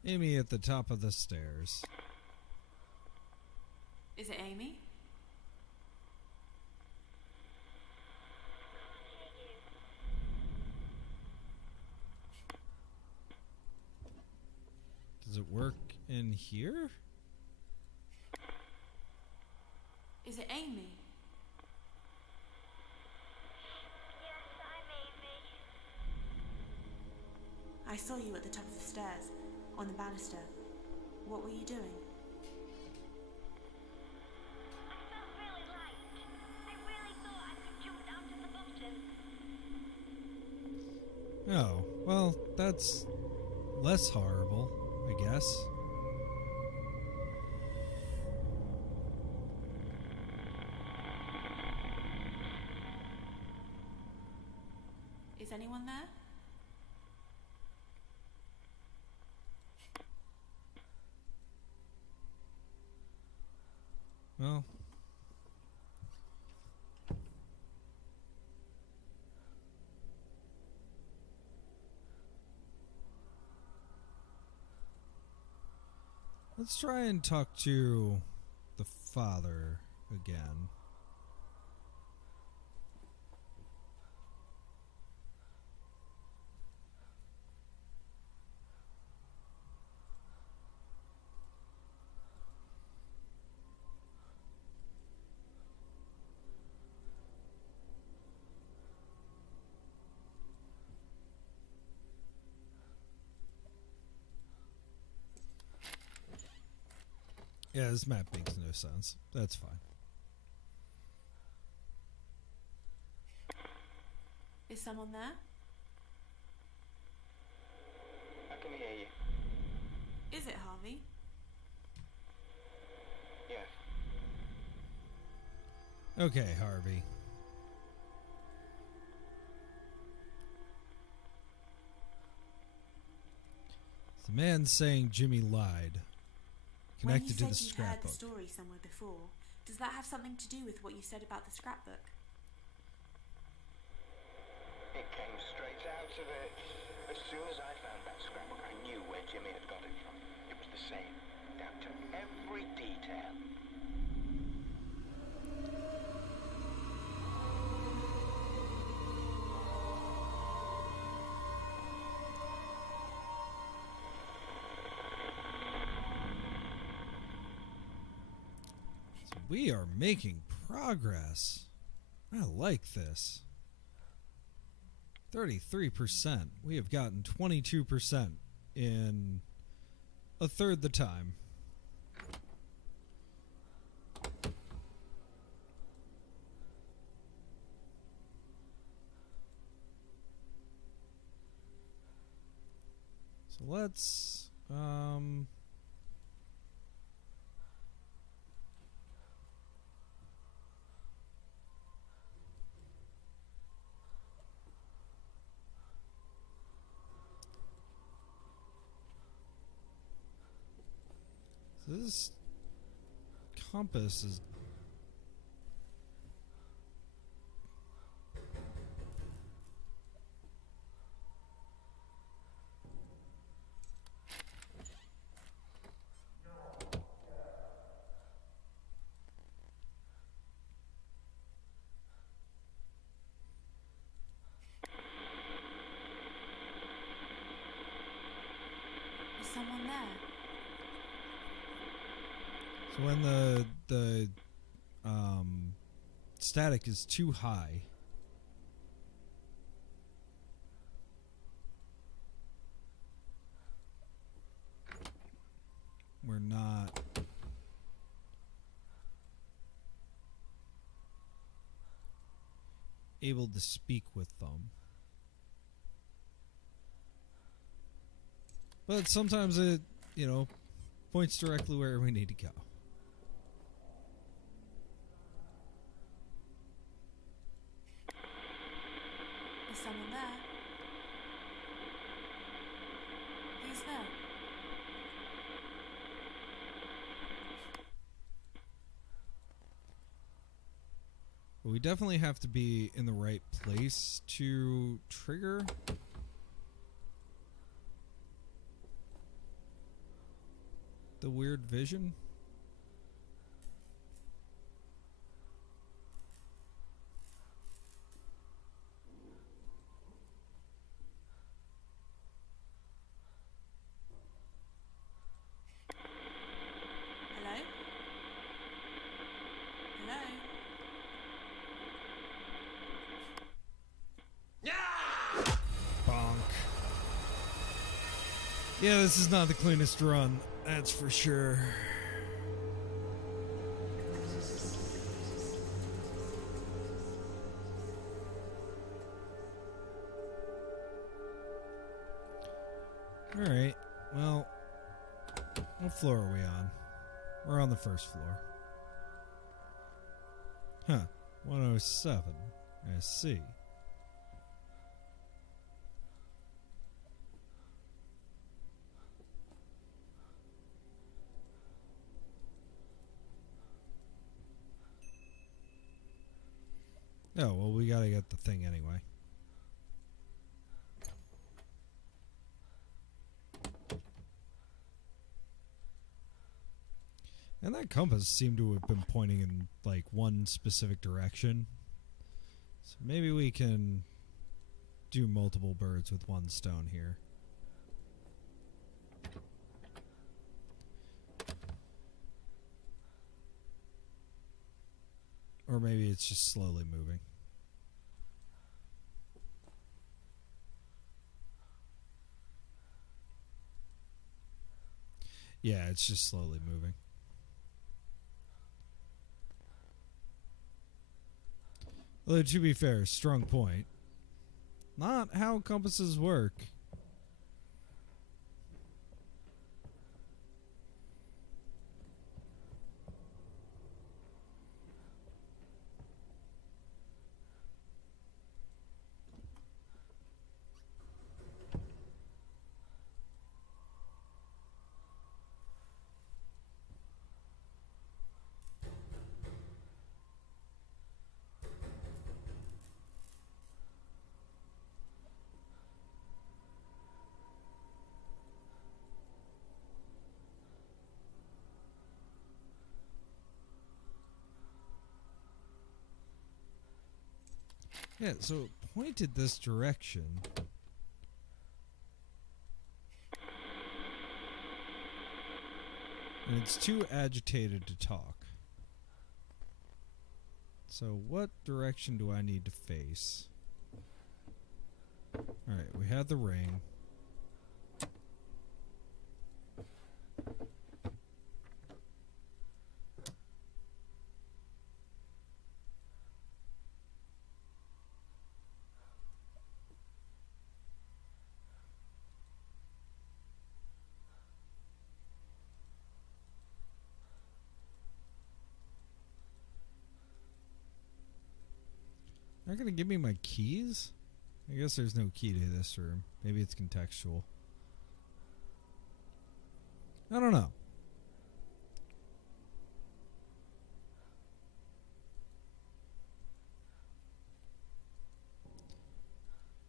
Amy at the top of the stairs. Is it Amy? Does it work in here? Is it Amy? Yes, I'm Amy. I saw you at the top of the stairs, on the banister. What were you doing? I felt really light. I really thought I could jump down to the bottom. Oh, well, that's less horrible, I guess. Is anyone there? Well, let's try and talk to the father again. Yeah, this map makes no sense. That's fine. Is someone there? I can hear you. Is it Harvey? Yeah. Okay, Harvey. The man saying Jimmy lied. Connected to the when you said you'd heard the scrapbook. story somewhere before, does that have something to do with what you said about the scrapbook? It came straight out of it. As soon as I found that scrapbook, I knew where Jimmy had got it from. It was the same, down to every detail. So we are making progress. I like this. 33%. We have gotten 22% in a third the time. So let's this compass is Is someone there? so when the static is too high. We're not able to speak with them. But sometimes it, points directly where we need to go. Is someone there? Who's there? We definitely have to be in the right place to trigger. The weird vision. Hello? Hello? Bonk. Yeah, this is not the cleanest run, that's for sure. Alright, well, what floor are we on? We're on the first floor. Huh, 107. I see. Oh, well, we gotta get the thing anyway. And that compass seemed to have been pointing in, like, one specific direction. So maybe we can do multiple birds with one stone here. Or maybe it's just slowly moving. Yeah, it's just slowly moving. Although, to be fair, strong point. Not how compasses work. Yeah, so it pointed this direction. And it's too agitated to talk. So what direction do I need to face? Alright, we had the ring. They're gonna give me my keys? I guess there's no key to this room. Maybe it's contextual. I don't know.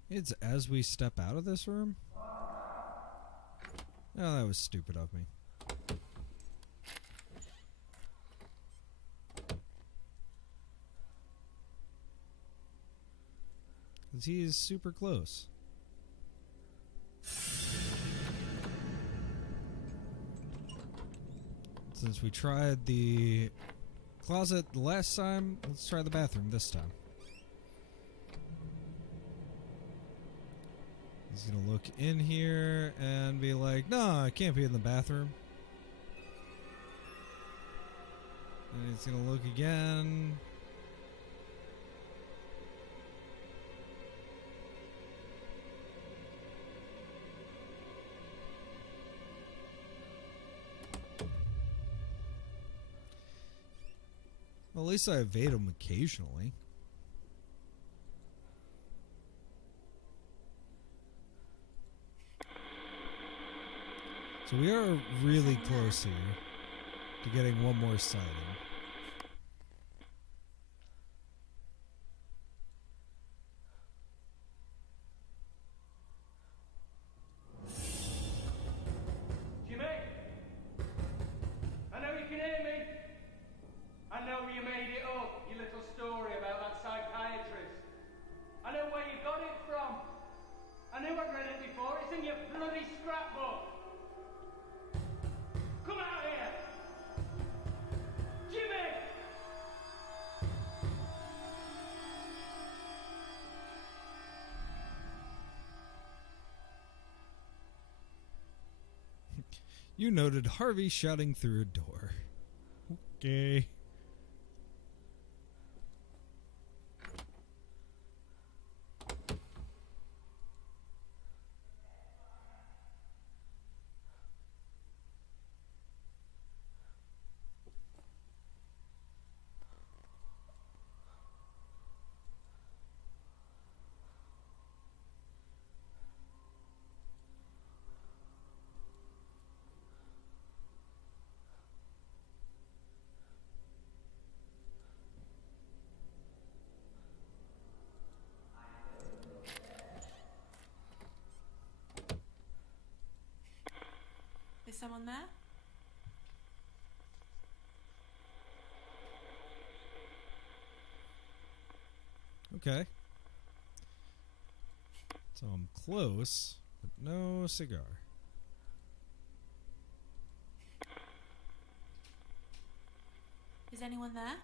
It's as we step out of this room? Oh, that was stupid of me. Because he is super close. Since we tried the closet the last time. Let's try the bathroom this time. He's gonna look in here and be like, "No, I can't be in the bathroom." And he's gonna look again. Well, at least I evade him occasionally. So we are really close here to getting one more sighting. Jimmy? I know you can hear me. I know you made it up, your little story about that psychiatrist. I know where you got it from. I knew I'd read it before. It's in your bloody scrapbook. Come out here! Jimmy! You noted Harvey shouting through a door. Okay. Is someone there? Okay. So I'm close, but no cigar. Is anyone there?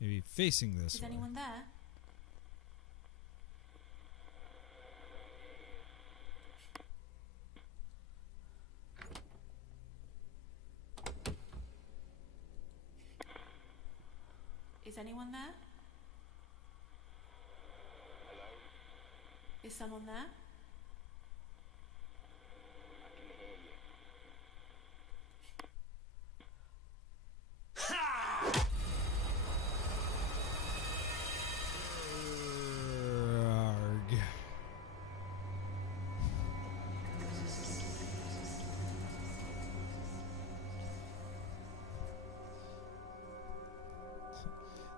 Maybe facing this Is way. anyone there? Is anyone there? Hello? Is someone there? I can hear you. Arg.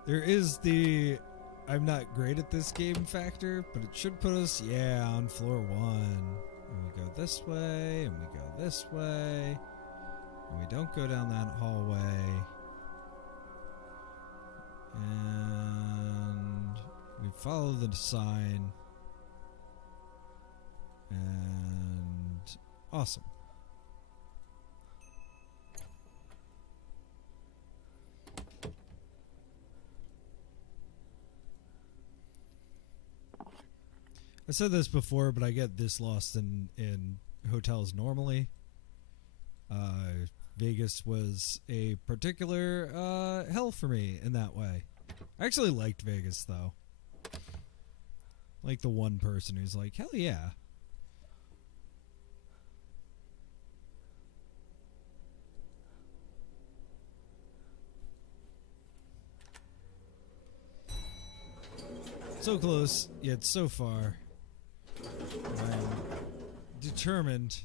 There is the I'm not great at this game factor, but it should put us, on floor 1. And we go this way, and we go this way, and we don't go down that hallway. And we follow the sign. And awesome. I said this before, but I get this lost in hotels normally. Vegas was a particular hell for me in that way. I actually liked Vegas, though. Like the one person who's like, hell yeah. So close, yet so far. I'm determined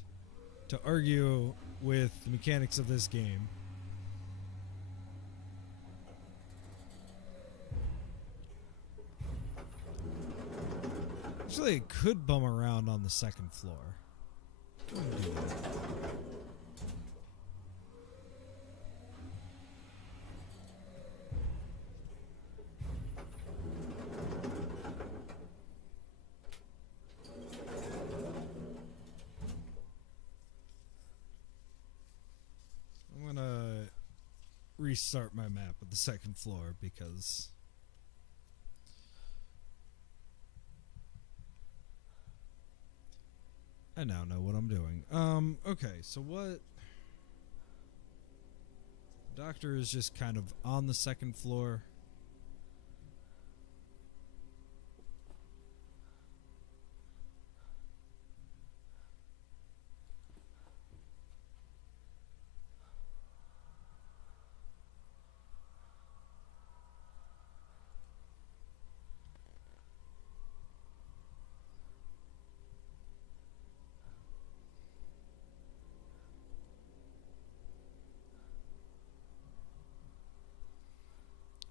to argue with the mechanics of this game. Actually, I could bum around on the second floor. I'm gonna do that. restart my map of the second floor because I now know what I'm doing. Okay, so what? The doctor is just kind of on the second floor.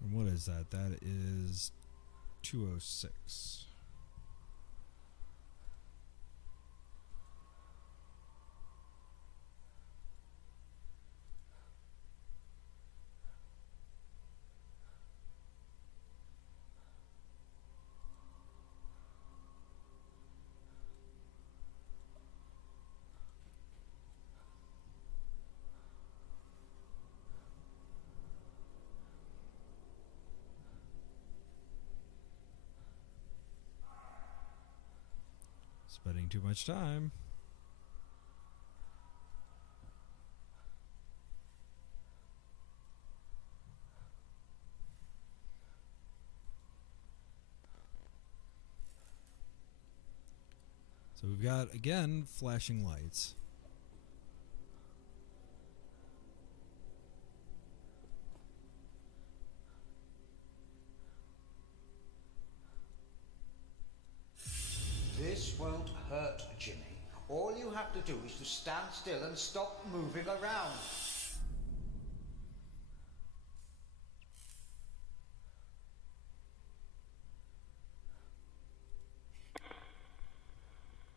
And what is that? That is 206. Spending too much time. So we've got, again, flashing lights. This won't hurt, Jimmy. All you have to do is to stand still and stop moving around.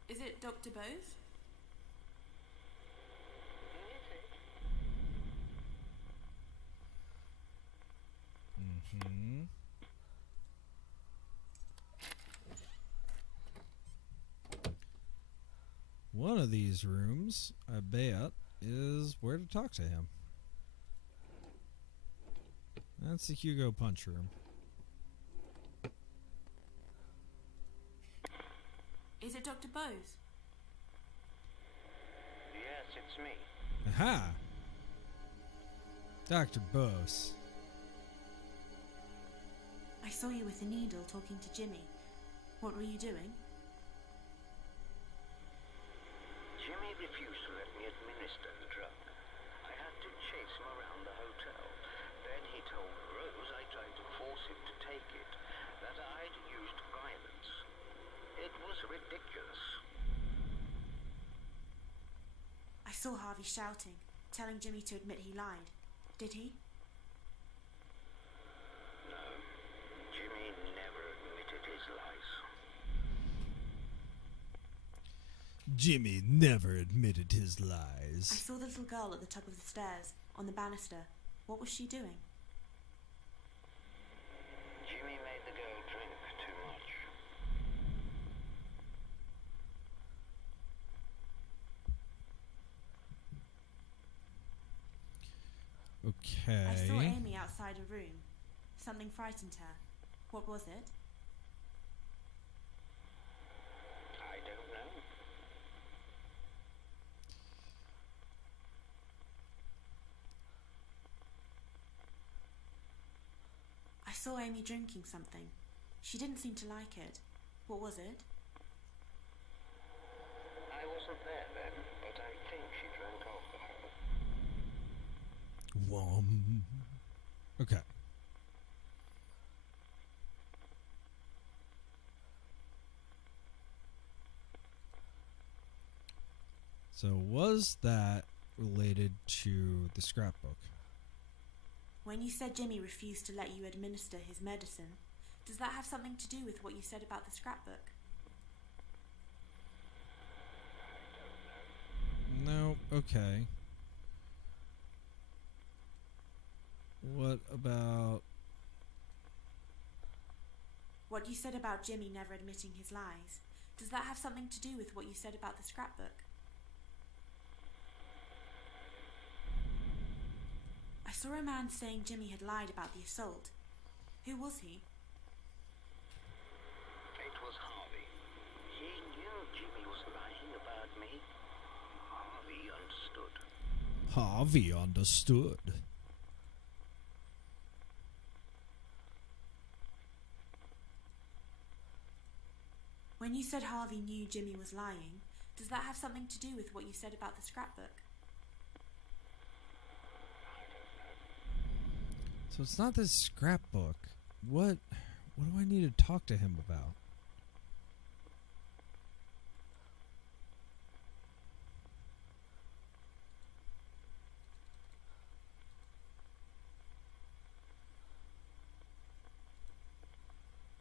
Is it Dr. Bose? Mm-hmm. One of these rooms, I bet, is where to talk to him. That's the Hugo Punch room. Is it Dr. Bose? Yes, it's me. Aha! Dr. Bose. I saw you with a needle talking to Jimmy. What were you doing? Jimmy refused to let me administer the drug. I had to chase him around the hotel. Then he told Rose I tried to force him to take it, that I'd used violence. It was ridiculous. I saw Harvey shouting, telling Jimmy to admit he lied. Did he? No, Jimmy never admitted his lies. Jimmy never admitted his I lies. saw the little girl at the top of the stairs, on the banister. What was she doing? Jimmy made the girl drink too much. Okay. I saw Amy outside a room. Something frightened her. What was it? I don't know. I saw Amy drinking something. She didn't seem to like it. What was it? I wasn't there then, but I think she drank alcohol. Okay. So was that related to the scrapbook? When you said Jimmy refused to let you administer his medicine, does that have something to do with what you said about the scrapbook? No, okay. What about... What you said about Jimmy never admitting his lies, does that have something to do with what you said about the scrapbook? I saw a man saying Jimmy had lied about the assault. Who was he? It was Harvey. He knew Jimmy was lying about me. Harvey understood. Harvey understood. When you said Harvey knew Jimmy was lying, does that have something to do with what you said about the scrapbook? So it's not this scrapbook. What do I need to talk to him about?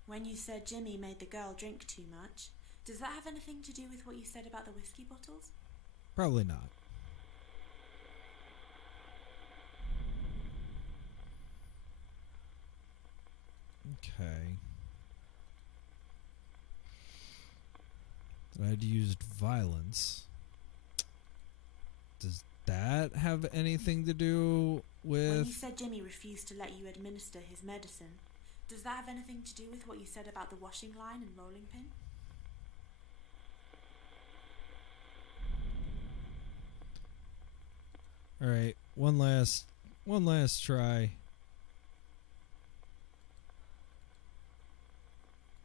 When you said Jimmy made the girl drink too much, does that have anything to do with what you said about the whiskey bottles? Probably not. Okay. That I'd used violence. Does that have anything to do with... When you said Jimmy refused to let you administer his medicine, does that have anything to do with what you said about the washing line and rolling pin? All right, one last try.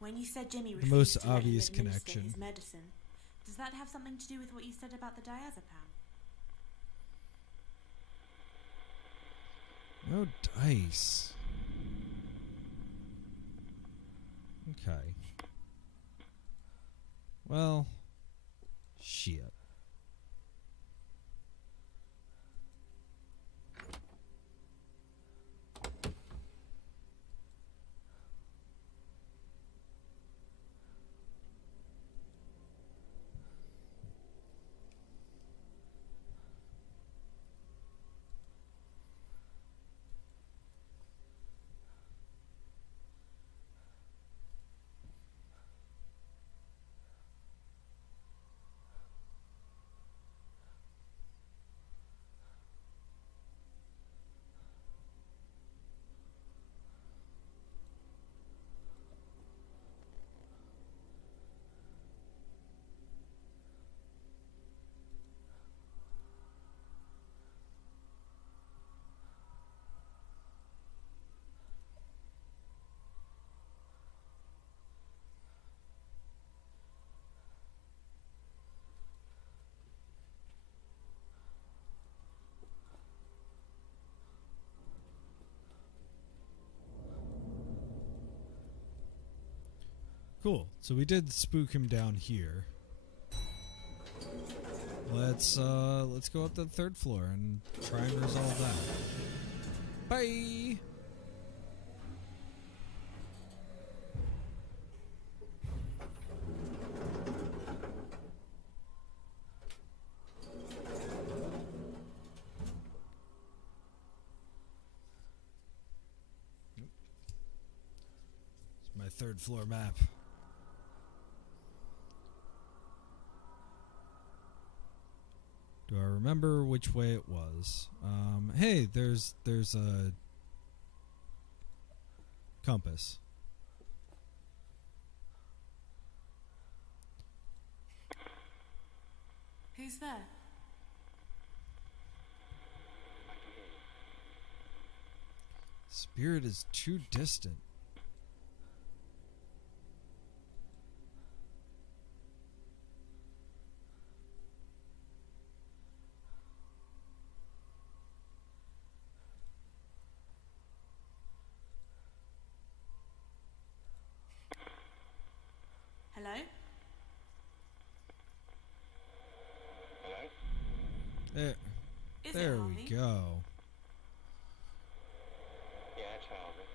When you said Jimmy The refused most to let you obvious administer connection. his medicine, does that have something to do with what you said about the diazepam? No dice. Okay. Well, shit. Cool. So we did spook him down here. Let's go up to the third floor and try and resolve that. Bye. It's my third floor map. Do I remember which way it was? Hey, there's a compass. Who's there? Spirit is too distant. Hello? Hello? There, Is there it we Harvey? go. Yeah, it's Harvey.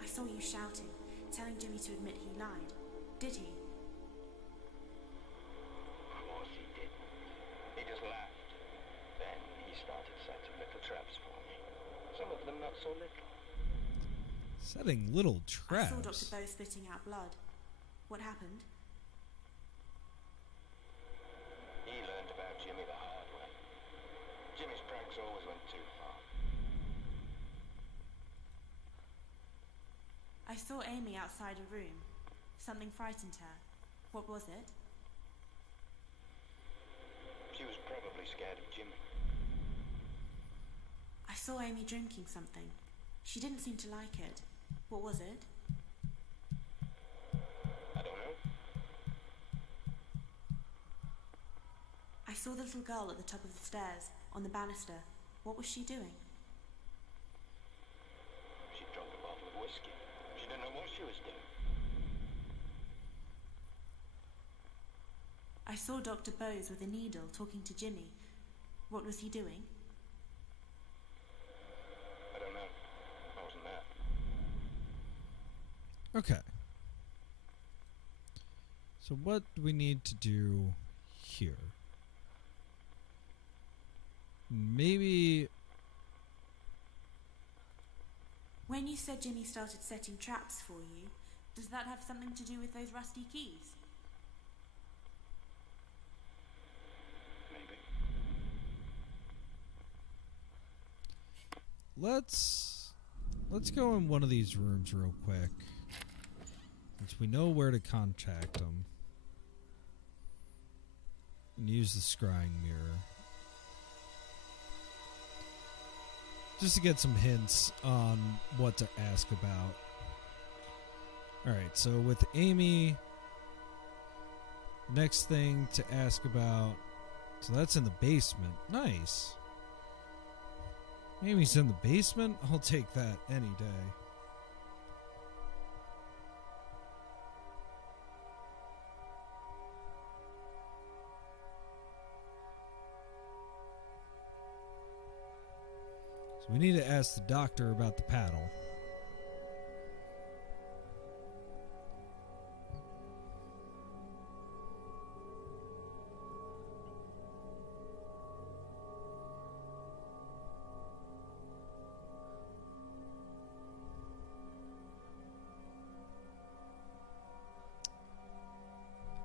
I saw you shouting, telling Jimmy to admit he lied. Did he? Of course he didn't. He just laughed. Then he started setting little traps for me. Some of them not so little. Setting little I saw Dr. traps. Bow spitting out blood. What happened? He learned about Jimmy the hard way. Jimmy's saw Amy outside a room. Something frightened her. What was it? She was probably scared of Jimmy. I saw Amy drinking something. She didn't seem to like it. What was it? I don't know. I saw the little girl at the top of the stairs, on the banister. What was she doing? She drank a bottle of whiskey. She didn't know what she was doing. I saw Dr. Bose with a needle talking to Jimmy. What was he doing? I don't know. I wasn't there. Okay. So what do we need to do here? Maybe... When you said Jimmy started setting traps for you, does that have something to do with those rusty keys? Maybe. Let's go in one of these rooms real quick, since we know where to contact them, and use the scrying mirror just to get some hints on what to ask about. Alright, so with Amy, next thing to ask about, so that's in the basement. Nice. Amy's in the basement? I'll take that any day. So we need to ask the doctor about the paddle.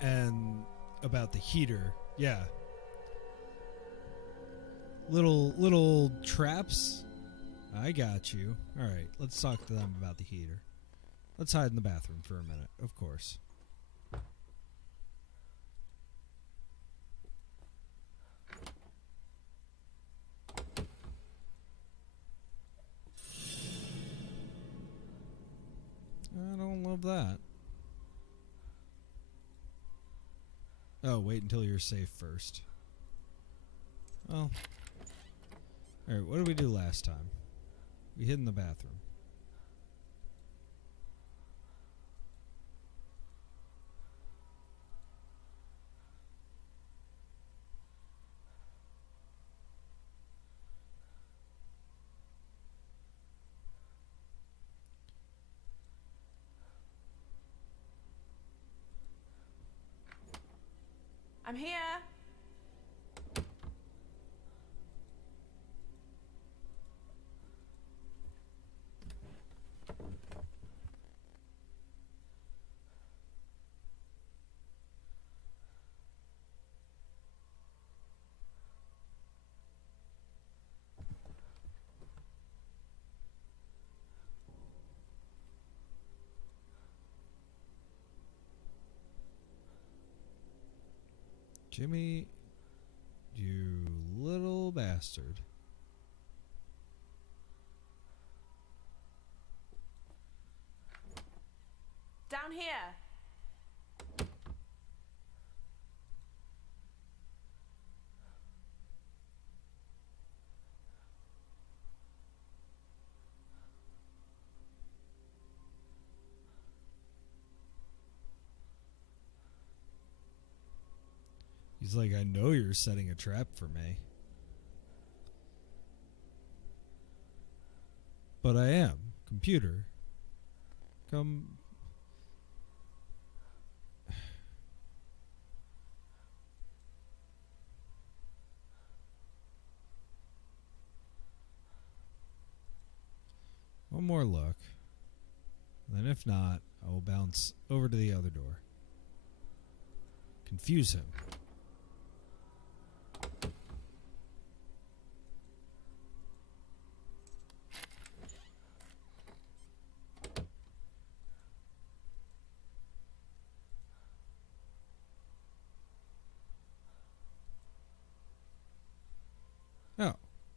And about the heater, yeah. Little traps. I got you. All right, let's talk to them about the heater. Let's hide in the bathroom for a minute, of course. I don't love that. Oh, wait until you're safe first. Well. Alright, what did we do last time? We hid in the bathroom. I'm here. Jimmy, you little bastard. Down here. He's like, I know you're setting a trap for me. But I am. Computer. Come. One more look. Then if not, I will bounce over to the other door. Confuse him.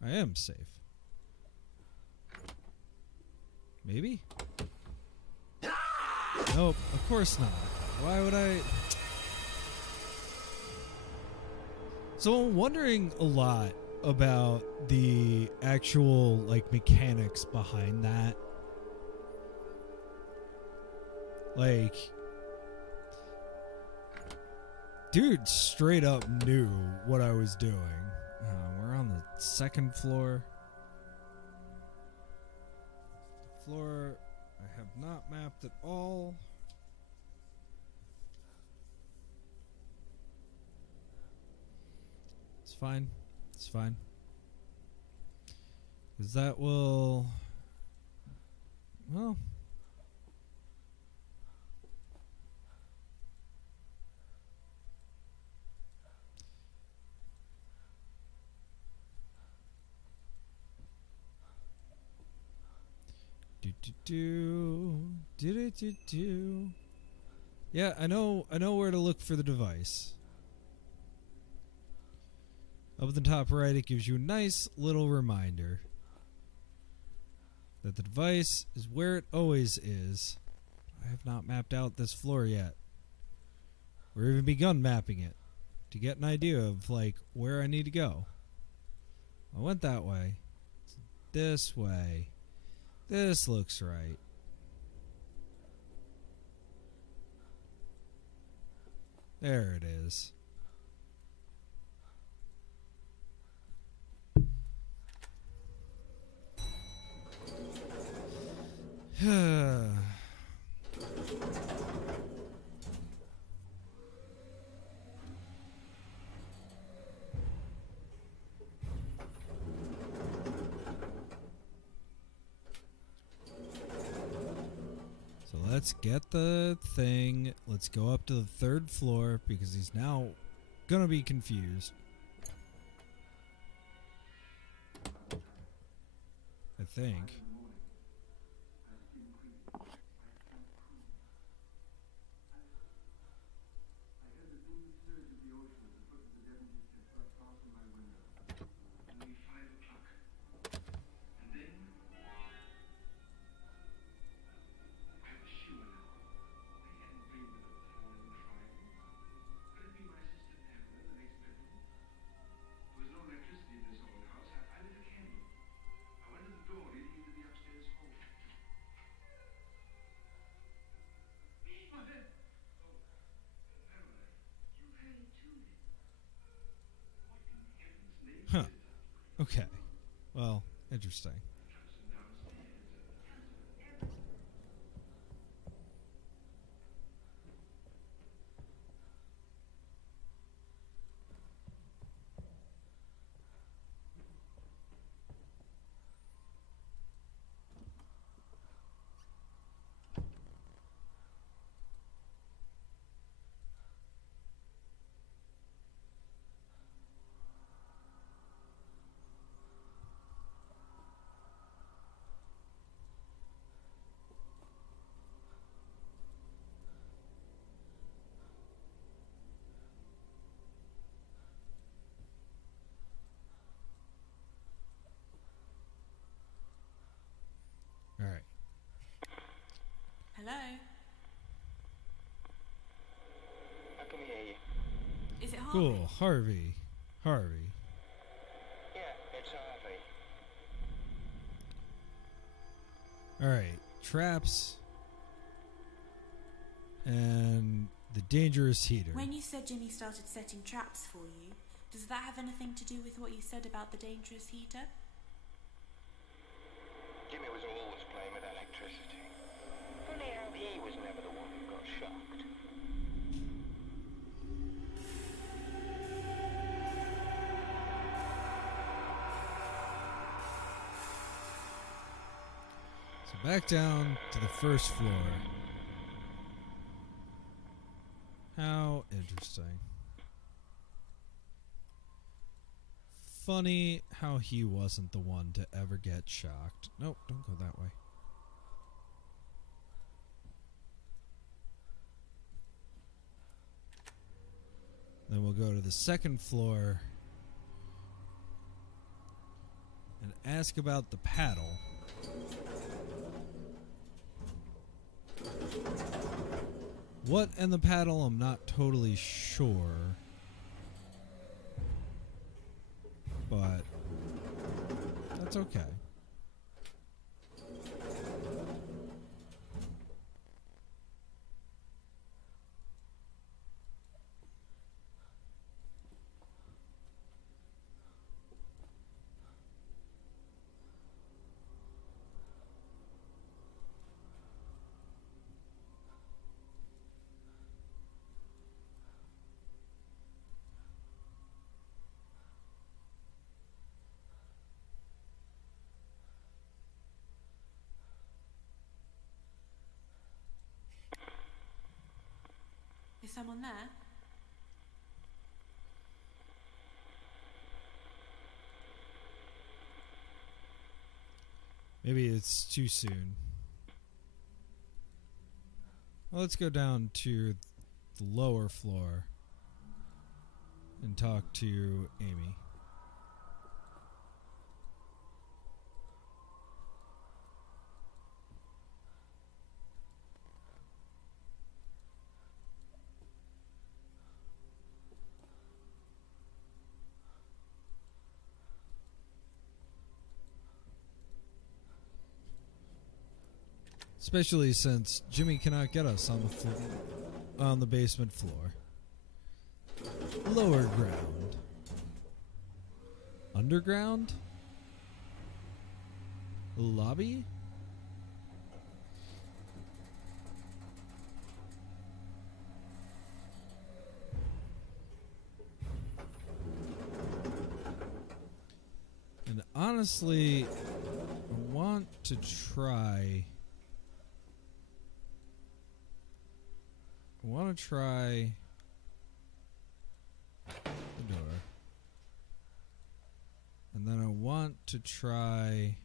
I am safe. Maybe? Nope, of course not. Why would I? So I'm wondering a lot about the actual, like, mechanics behind that. Like, dude straight up knew what I was doing. We're on the second floor. Floor I have not mapped at all. It's fine. It's fine. Because that will... Well... Do. Yeah, I know where to look for the device. Up at the top right, it gives you a nice little reminder that the device is where it always is. I have not mapped out this floor yet, or even begun mapping it to get an idea of, like, where I need to go. I went that way. This way. This looks right. There it is. So let's get the thing. Let's go up to the third floor because he's now gonna be confused. I think. Huh. Okay. Well, interesting. All right. Hello? I can hear you. Is it Harvey? Cool. Harvey. Yeah, it's Harvey. All right. Traps and the dangerous heater. When you said Jimmy started setting traps for you, does that have anything to do with what you said about the dangerous heater? Jimmy was always playing with electricity. Funny how he was never the one who got shocked. So back down to the first floor. How interesting. Funny how he wasn't the one to ever get shocked. Nope, don't go that way. Then we'll go to the second floor. ask about the paddle. What and the paddle, I'm not totally sure. But that's okay. Is someone there? Maybe it's too soon. Well, let's go down to the lower floor and talk to Amy. Especially since Jimmy cannot get us on the basement floor. Lower ground. Underground? Lobby? And honestly, I want to try... I want to try the door. And then I want to try...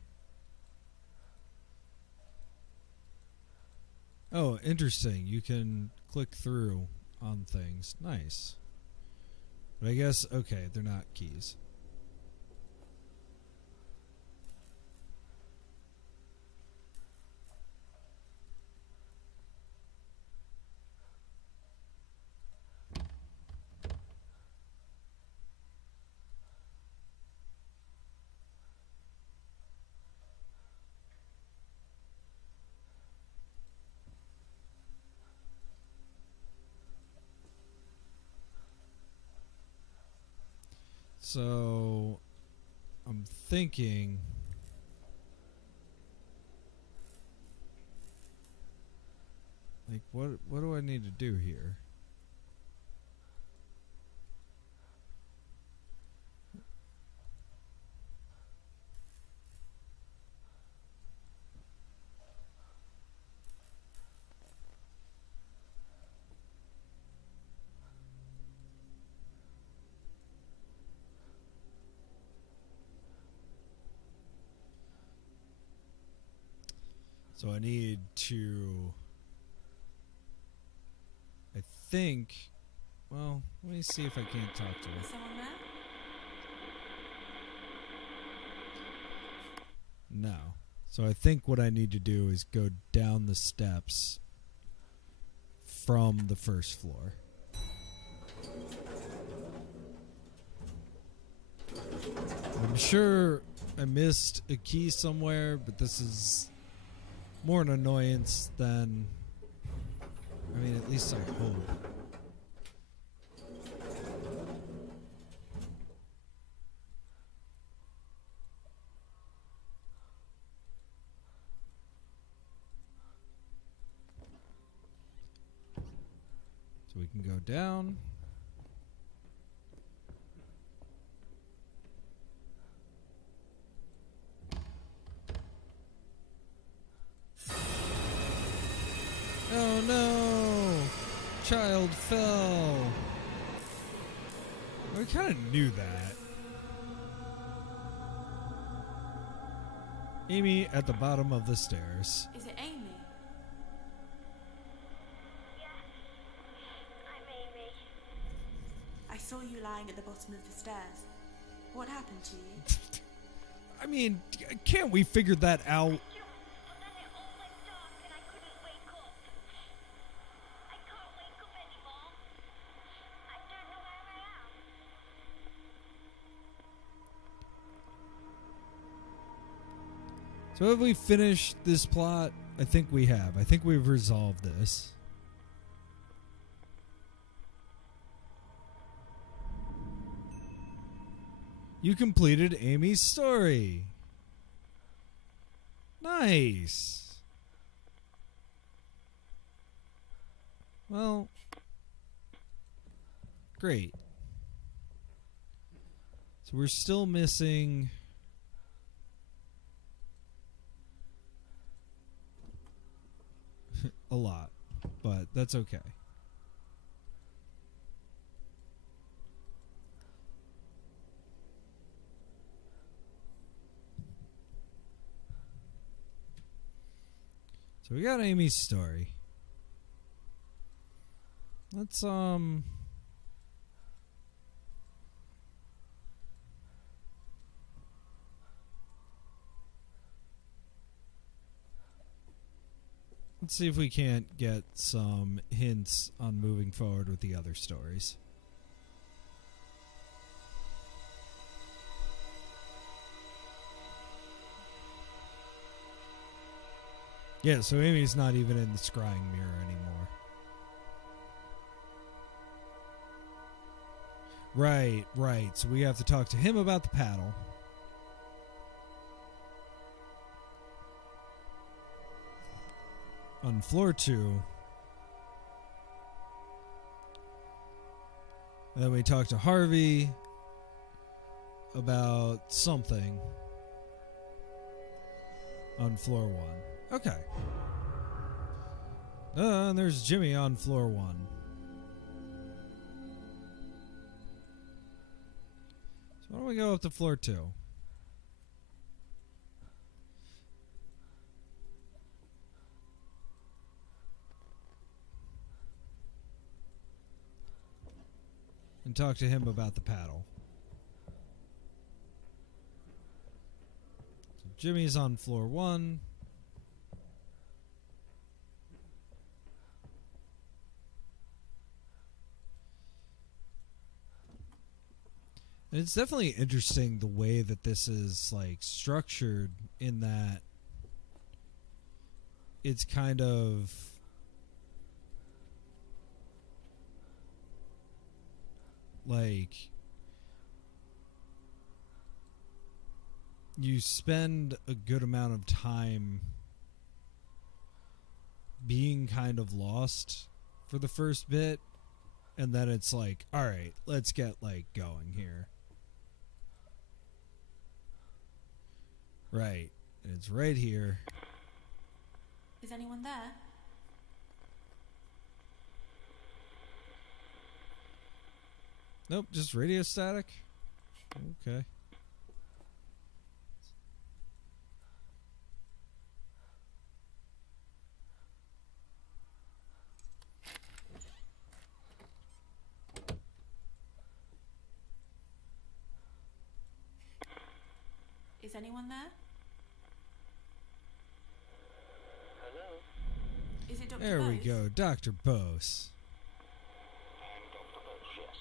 Oh, interesting. You can click through on things. Nice. But I guess, okay, they're not keys. So, I'm thinking... Like, what do I need to do here? So I need to... I think... Well, let me see if I can't talk to her. Is someone there? No. So I think what I need to do is go down the steps from the first floor. I'm sure I missed a key somewhere, but this is more an annoyance than... I mean, at least I hope. So we can go down. Oh no! Child fell. I kind of knew that. Amy at the bottom of the stairs. Is it Amy? Yeah, I'm Amy. I saw you lying at the bottom of the stairs. What happened to you? I mean, can't we figure that out? But then it all went dark and I couldn't wake up. I can't wake up anymore. I don't know where I am. So have we finished this plot? I think we have. I think we've resolved this. You completed Amy's story. Nice. Well, great. So we're still missing a lot, but that's okay. So we got Amy's story. Let's see if we can't get some hints on moving forward with the other stories. Yeah, so Amy's not even in the scrying mirror anymore. Right. So we have to talk to him about the paddle. On floor 2. And then we talk to Harvey about something on floor 1. Okay. And there's Jimmy on floor 1. So why don't we go up to floor 2? And talk to him about the paddle. So Jimmy's on floor 1. And it's definitely interesting the way that this is like structured, in that it's kind of like you spend a good amount of time being kind of lost for the first bit, and then it's like, all right, let's get like going here. Right. And it's right here. Is anyone there? Nope, just radio static. Okay. Is anyone there? Hello? Is it Dr. There we Bose? go, Dr. Bose. I'm Dr. Bose, yes.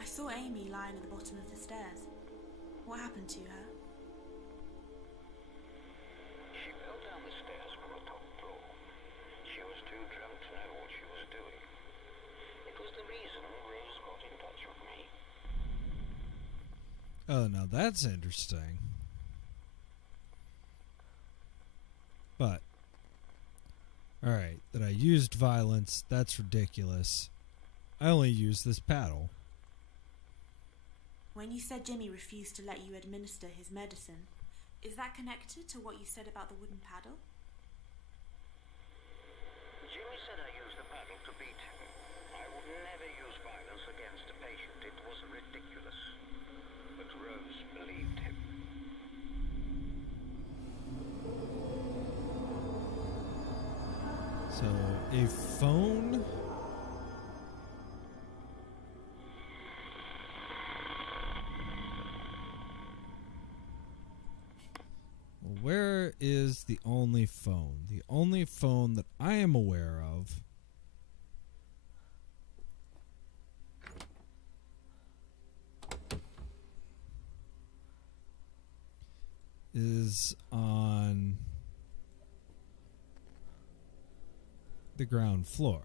I saw Amy lying at the bottom of the stairs. What happened to her? She fell down the stairs from the top floor. She was too drunk to know what she was doing. It was the reason Rose got in touch with me. Oh, now that's interesting. But, alright, that I used violence, that's ridiculous. I only used this paddle. When you said Jimmy refused to let you administer his medicine, is that connected to what you said about the wooden paddle? Jimmy said I used the paddle to beat him. I would never use violence against a patient. It was ridiculous. But Rose believed him. So, a phone? where is the only phone? The only phone that I am aware of is on the ground floor.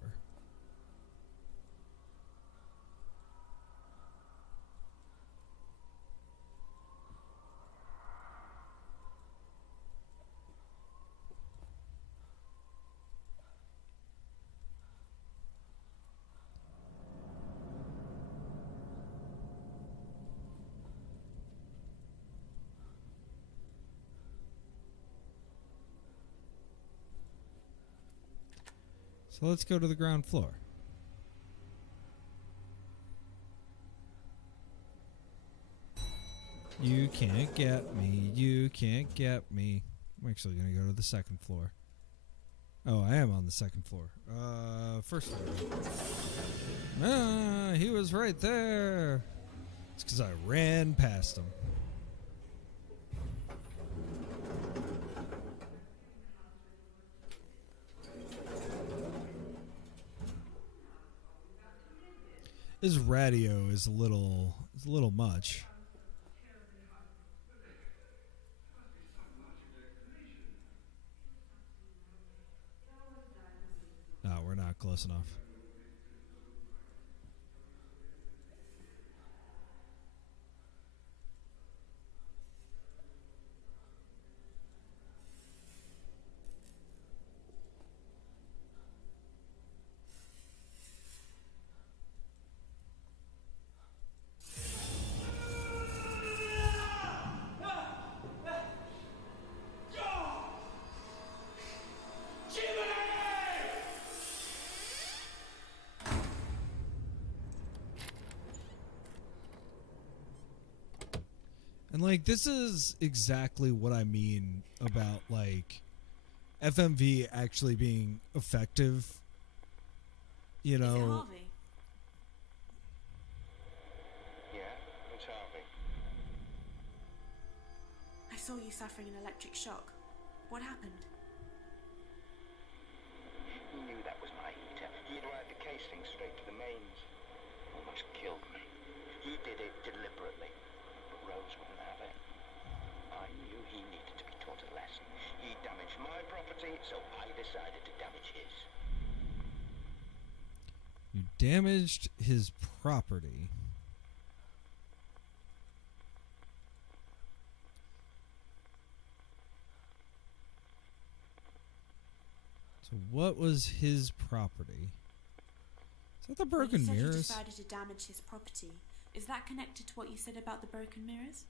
So let's go to the ground floor. You can't get me. You can't get me. I'm actually going to go to the second floor. Oh, I am on the second floor. First floor. Ah, he was right there. It's because I ran past him. His radio is a little much. No, we're not close enough. And, like, this is exactly what I mean about, like, FMV actually being effective. You know. Is it Harvey? Yeah, it's Harvey. I saw you suffering an electric shock. What happened? He knew that was my heater. He'd wired the casing straight to the mains. Almost killed me. He did it deliberately. But Rose wouldn't have it. I knew he needed to be taught a lesson. He damaged my property, so I decided to damage his. You damaged his property. So what was his property? Is that the broken When you mirrors? said you decided to damage his property, is that connected to what you said about the broken mirrors?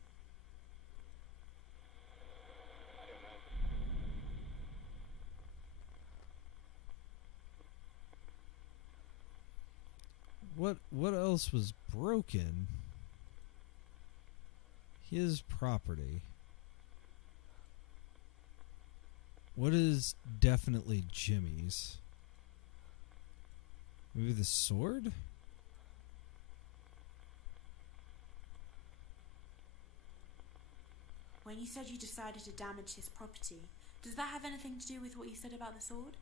I don't know. What else was broken? His property. What is definitely Jimmy's? Maybe the sword? When you said you decided to damage his property, does that have anything to do with what you said about the sword?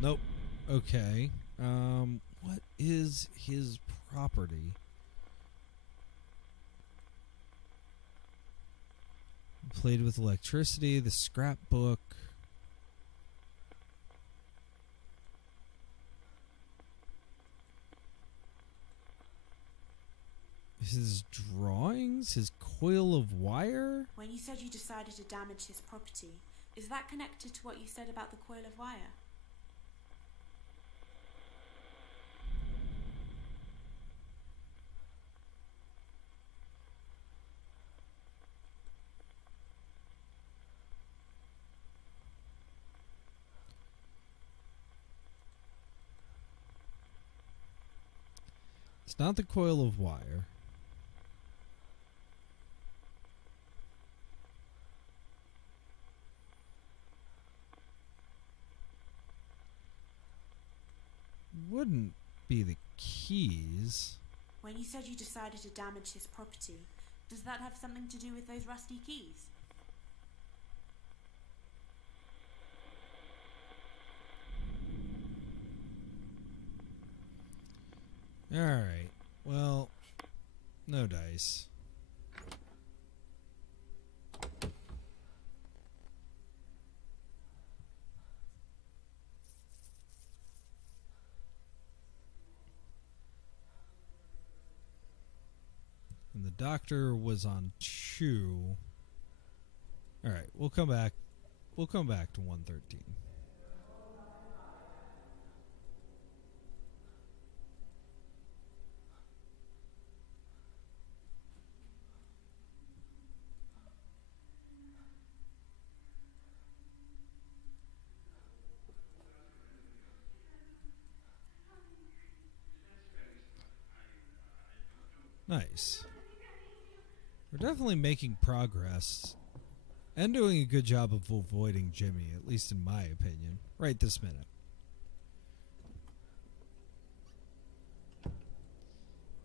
Nope. Okay. What is his property? Played with electricity, the scrapbook. His drawings? His coil of wire? When you said you decided to damage his property, is that connected to what you said about the coil of wire? It's not the coil of wire. Wouldn't be the keys. When you said you decided to damage his property, Does that have something to do with those rusty keys? Alright. Well, no dice. And the doctor was on 2. Alright, we'll come back. We'll come back to 113. Nice. We're definitely making progress and doing a good job of avoiding Jimmy, at least in my opinion, right this minute.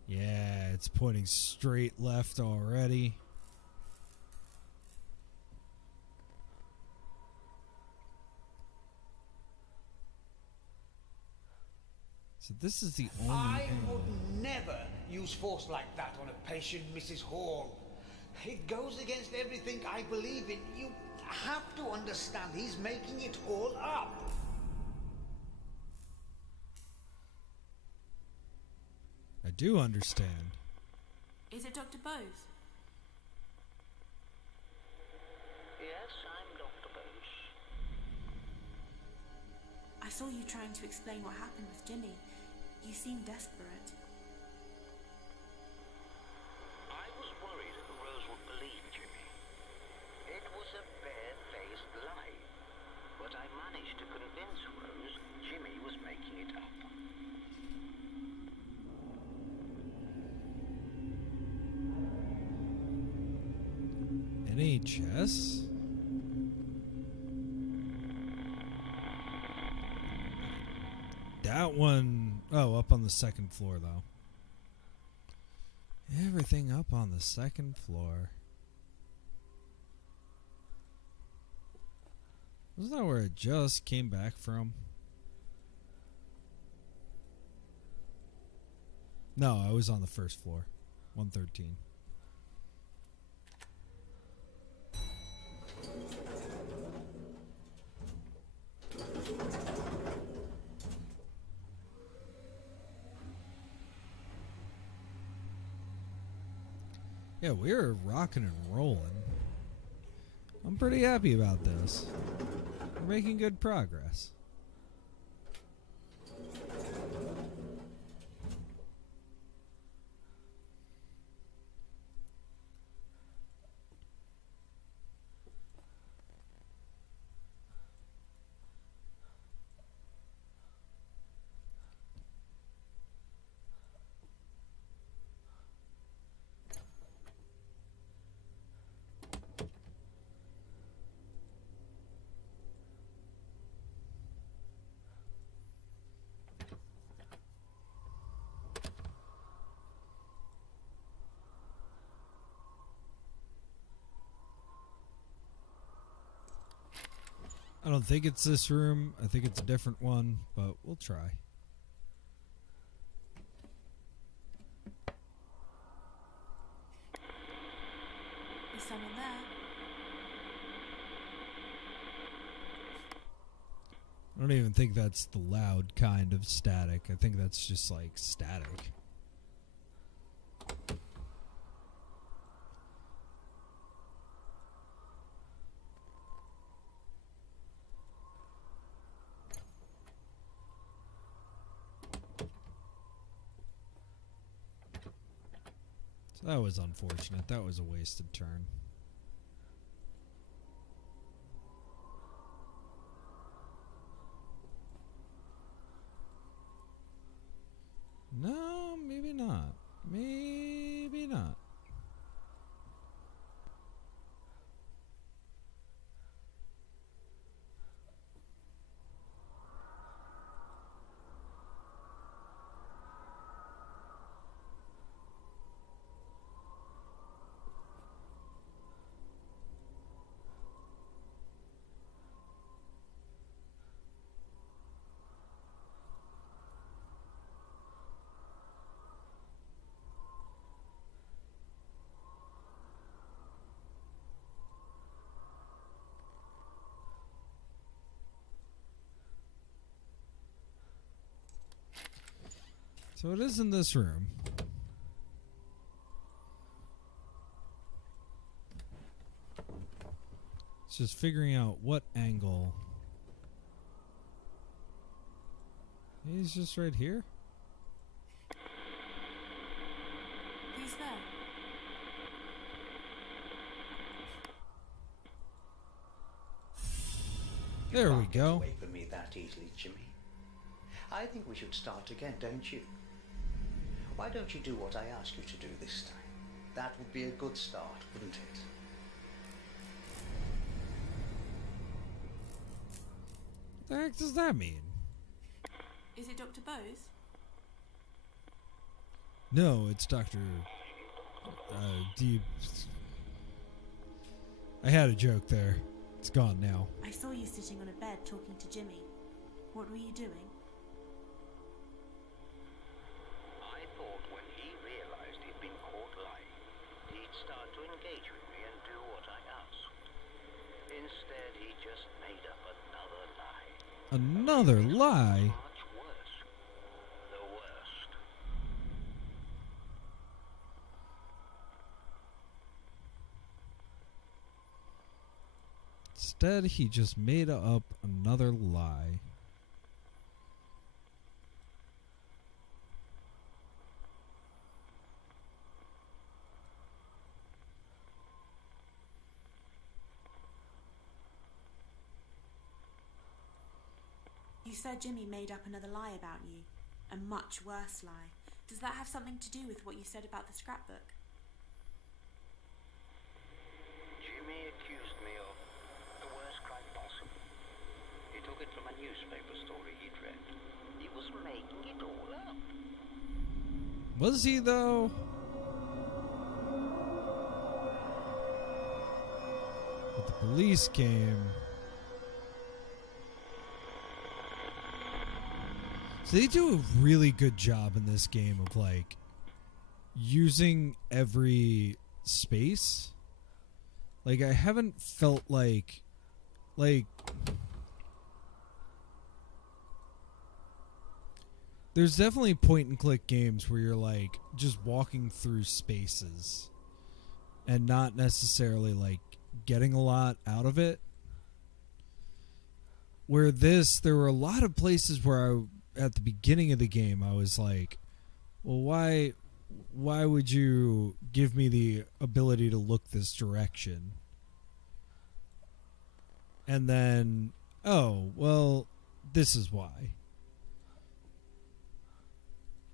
Yeah, it's pointing straight left already. So this is the only I angle. would never use force like that on a patient, Mrs. Hall. It goes against everything I believe in. You have to understand he's making it all up. I do understand. Is it Dr. Bose? Yes, I'm Dr. Bose. I saw you trying to explain what happened with Jimmy. You seemed desperate. I was worried that Rose would believe Jimmy. It was a bare-faced lie. But I managed to convince Rose Jimmy was making it up. NHS? That one... Oh, up on the second floor, though. Everything up on the second floor. Wasn't that where it just came back from? No, I was on the first floor. 113. Yeah, we're rocking and rolling. I'm pretty happy about this. We're making good progress. I don't think it's this room. I think it's a different one, but we'll try. Is someone there? I don't even think that's the loud kind of static. I think that's just like static. So that was unfortunate. That was a wasted turn. No, maybe not. Maybe not. So it is in this room. It's just figuring out what angle. He's just right here. Who's there? There we Can't get go. away from me that easily, Jimmy. I think we should start again, don't you? Why don't you do what I ask you to do this time? That would be a good start, wouldn't it? What the heck does that mean? Is it Dr. Bose? No, it's Dr. Deep. I had a joke there. It's gone now. I saw you sitting on a bed talking to Jimmy. What were you doing? I thought when he realized he'd been caught lying, he'd start to engage with me and do what I asked. Instead, he just made up another lie. Another lie? Much worse. The worst. Instead, he just made up another lie. You said Jimmy made up another lie about you. A much worse lie. Does that have something to do with what you said about the scrapbook? Jimmy accused me of the worst crime possible. He took it from a newspaper story he'd read. He was making it all up. Was he, though? But the police came. So they do a really good job in this game of, like, using every space. Like, I haven't felt like there's definitely point and click games where you're like just walking through spaces and not necessarily like getting a lot out of it. Where there were a lot of places where at the beginning of the game I was like, well, why would you give me the ability to look this direction? And then, oh, well, this is why.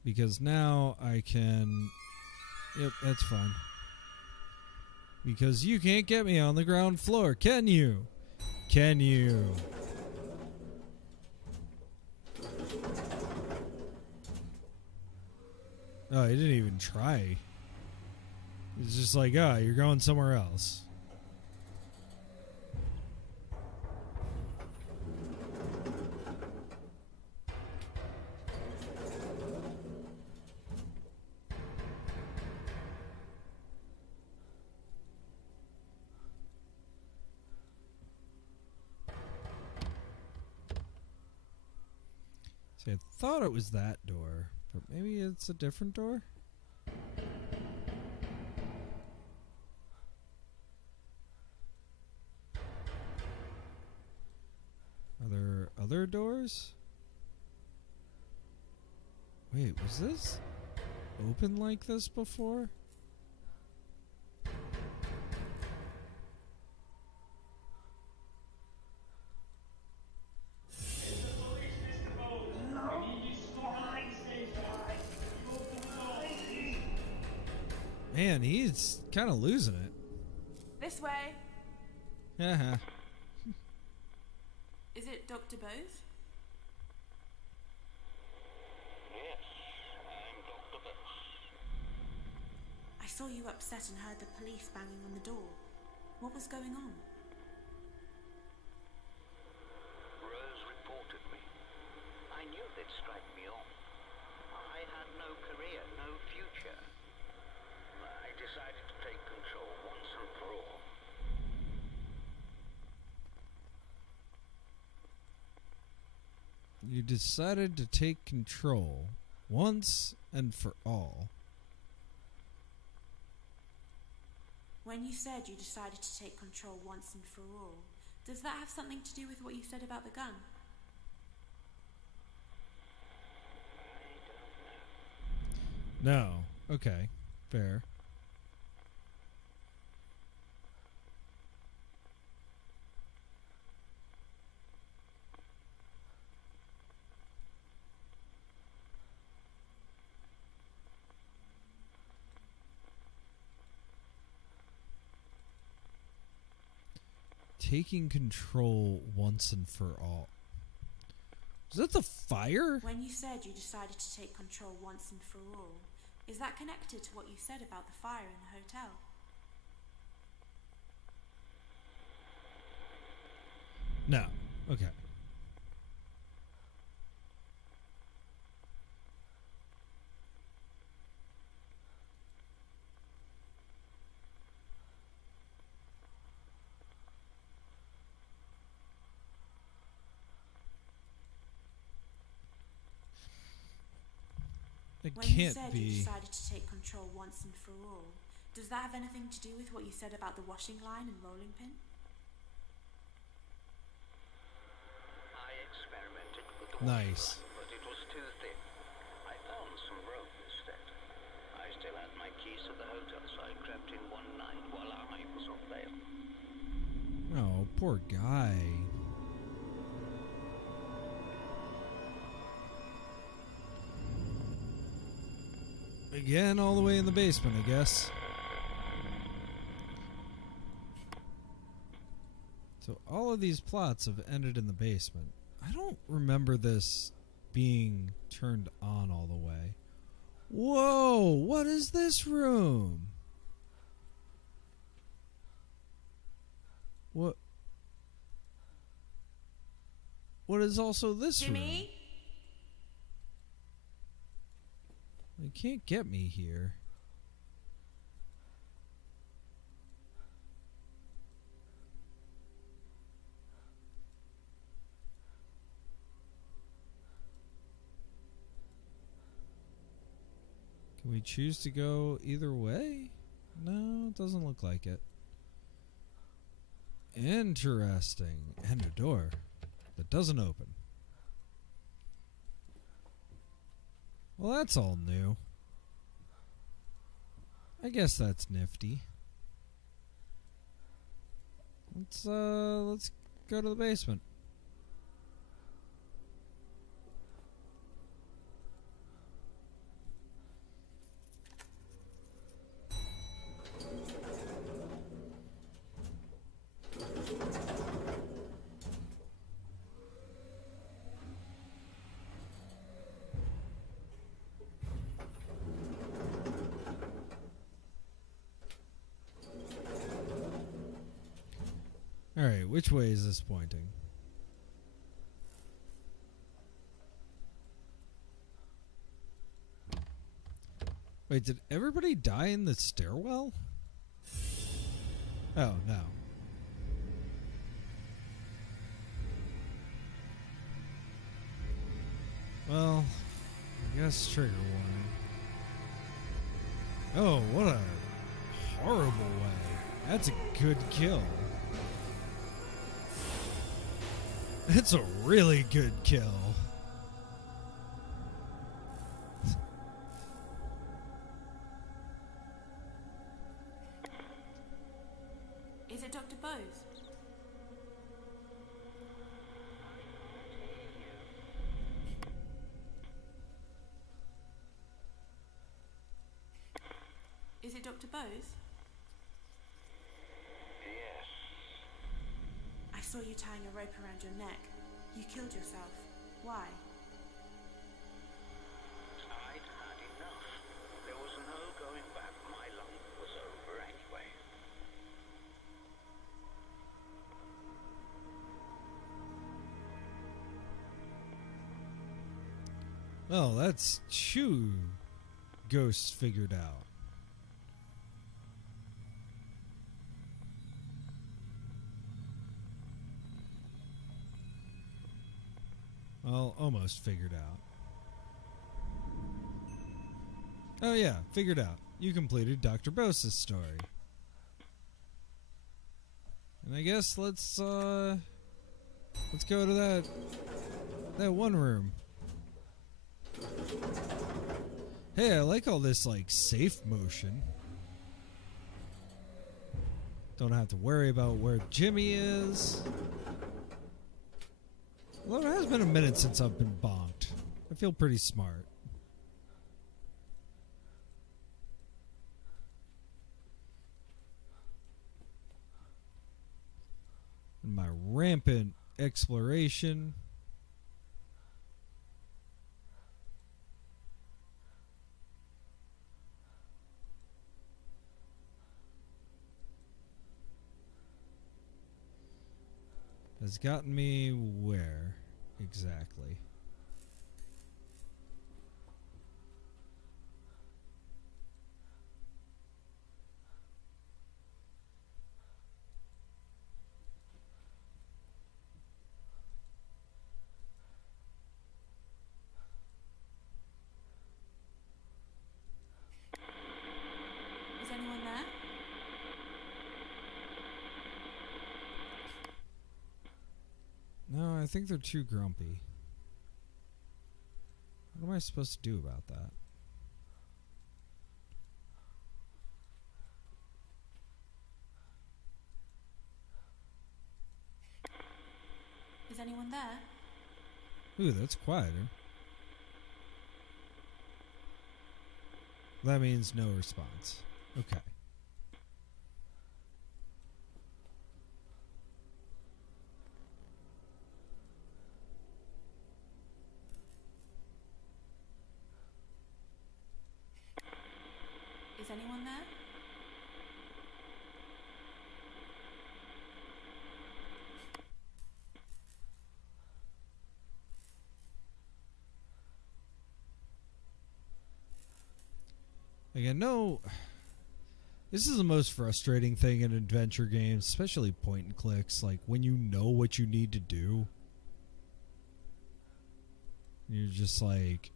Because now I can... Yep, that's fine. Because you can't get me on the ground floor, can you? Can you? Oh, he didn't even try. He's just like, oh, you're going somewhere else. See, I thought it was that door, but maybe it's a different door? Are there other doors? Wait, was this open like this before? Man, he's kind of losing it. This way. Haha. Is it Dr. Bose? Yes, I'm Dr. Bose. I saw you upset and heard the police banging on the door. What was going on? Rose reported me. I knew they'd strike me off. I had no career, no future. I decided to take control once and for all. You decided to take control once and for all. When you said you decided to take control once and for all, does that have something to do with what you said about the gun? No. Okay. Fair. Taking control once and for all. Is that the fire? When you said you decided to take control once and for all, is that connected to what you said about the fire in the hotel? No. Okay. It When you can't said be. you decided to take control once and for all, does that have anything to do with what you said about the washing line and rolling pin? I experimented with the Nice. washing line, but it was too thin. I found some rope instead. I still had my keys to the hotel, so I crept in one night while I was on bail. Oh, poor guy. Again, all the way in the basement, I guess. So all of these plots have ended in the basement. I don't remember this being turned on all the way. Whoa, what is this room? What is also this room? Jimmy? You can't get me here. Can we choose to go either way? No, it doesn't look like it. Interesting. And a door that doesn't open. Well, that's all new. I guess that's nifty. Let's go to the basement. Alright, which way is this pointing? Wait, did everybody die in the stairwell? Oh, no. Well, I guess trigger warning. Oh, what a horrible way. That's a good kill. It's a really good kill. Is it Dr. Bose? Is it Dr. Bose? Yes. I saw you tying a rope around your neck. You killed yourself. Why? I'd had enough. There was no going back. My life was over anyway. Well, that's two ghosts figured out. Well, almost figured out. Oh yeah, figured out. You completed Dr. Bose's story. And I guess let's go to that one room. Hey, I like all this like safe motion. Don't have to worry about where Jimmy is. Although it has been a minute since I've been bonked. I feel pretty smart. And my rampant exploration. Has gotten me where exactly? Is anyone there? No, I think they're too grumpy. What am I supposed to do about that? Is anyone there? Ooh, that's quieter. That means no response. Okay. Is anyone there? Again, no. This is the most frustrating thing in adventure games, especially point and clicks. Like when you know what you need to do, you're just like,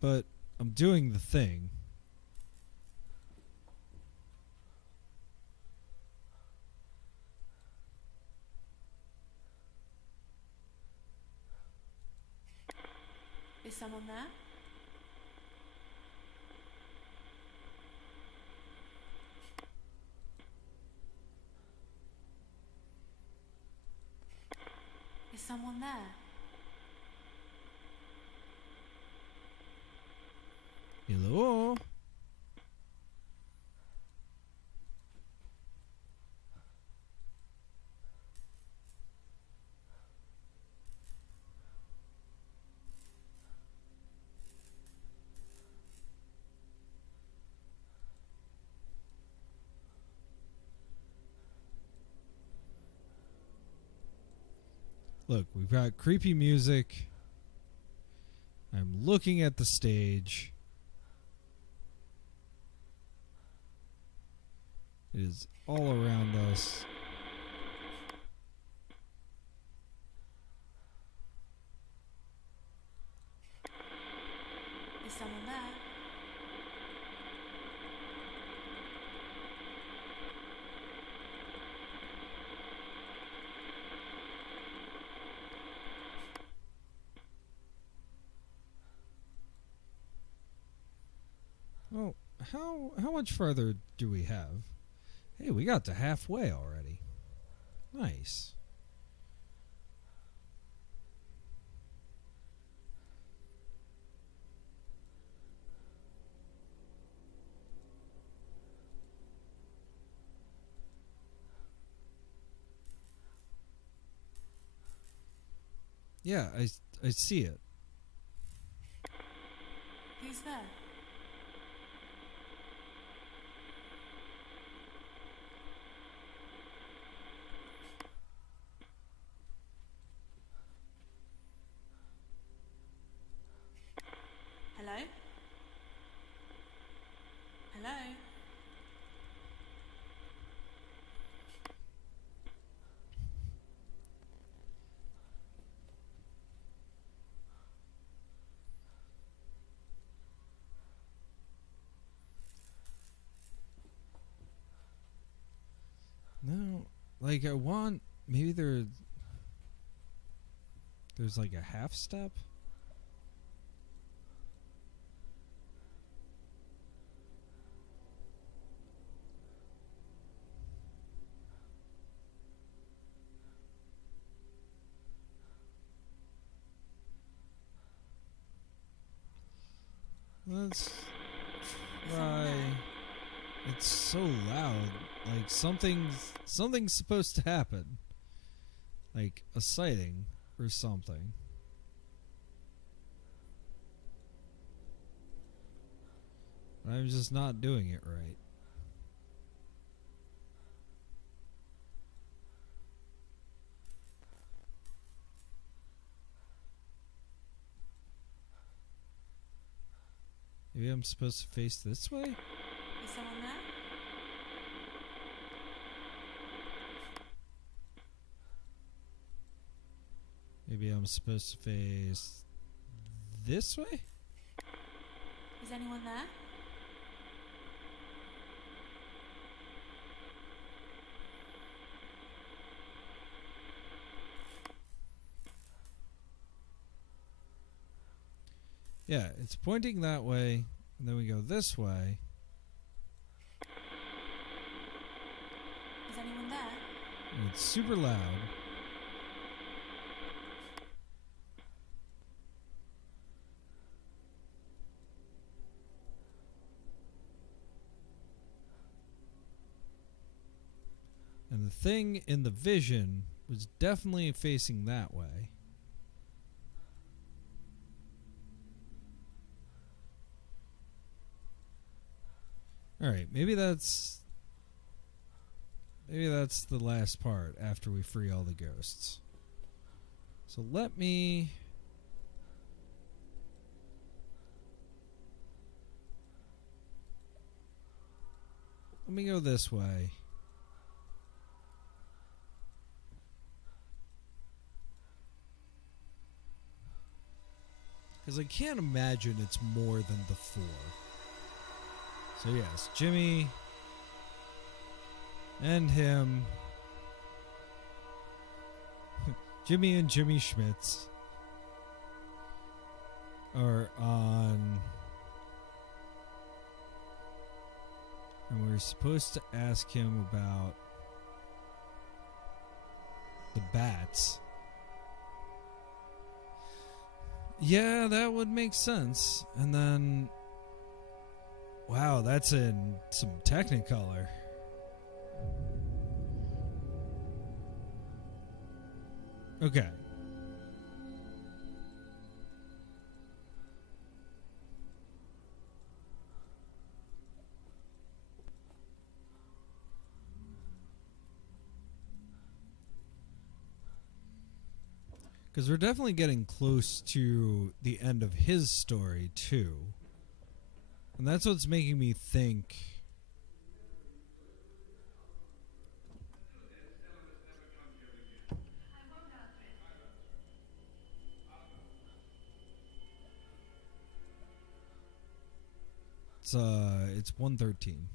but I'm doing the thing. Is someone there? Is someone there? Hello? Look, we've got creepy music. I'm looking at the stage. It is all around us. Is someone there? Well, how much further do we have? Hey, we got to halfway already. Nice. Yeah, I see it. Who's there? Hello? Hello? Like, I want... Maybe there's like a half step? Let's try. It's so loud. Like something's supposed to happen. Like a sighting or something. I'm just not doing it right. Maybe I'm supposed to face this way? Is someone there? Maybe I'm supposed to face this way? Is anyone there? Yeah, it's pointing that way, and then we go this way. Is anyone there? And it's super loud. And the thing in the vision was definitely facing that way. Alright, maybe that's the last part after we free all the ghosts. So let me go this way. Because I can't imagine it's more than the 4. So yes, Jimmy and him. Jimmy and Jimmy Schmitz are on. And we're supposed to ask him about the bats. Yeah, that would make sense. And then... Wow, that's in some Technicolor. Okay. Because we're definitely getting close to the end of his story, too. And that's what's making me think. It's 1:13.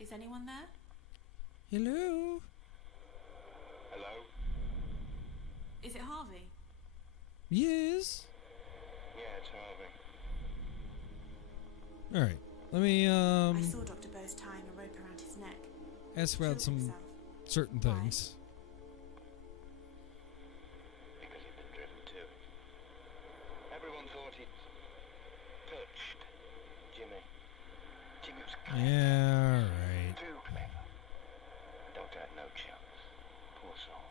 Is anyone there? Hello? Hello? Is it Harvey? Yes? Yeah, it's Harvey. Alright. Let me, I saw Dr. Bose tying a rope around his neck. ask about Killed some himself. certain Why? things. Because he'd been driven to it. Everyone thought he'd touched Jimmy. Jimmy was clever. Yeah, right. Too clever. Doctor had no chance. Poor soul.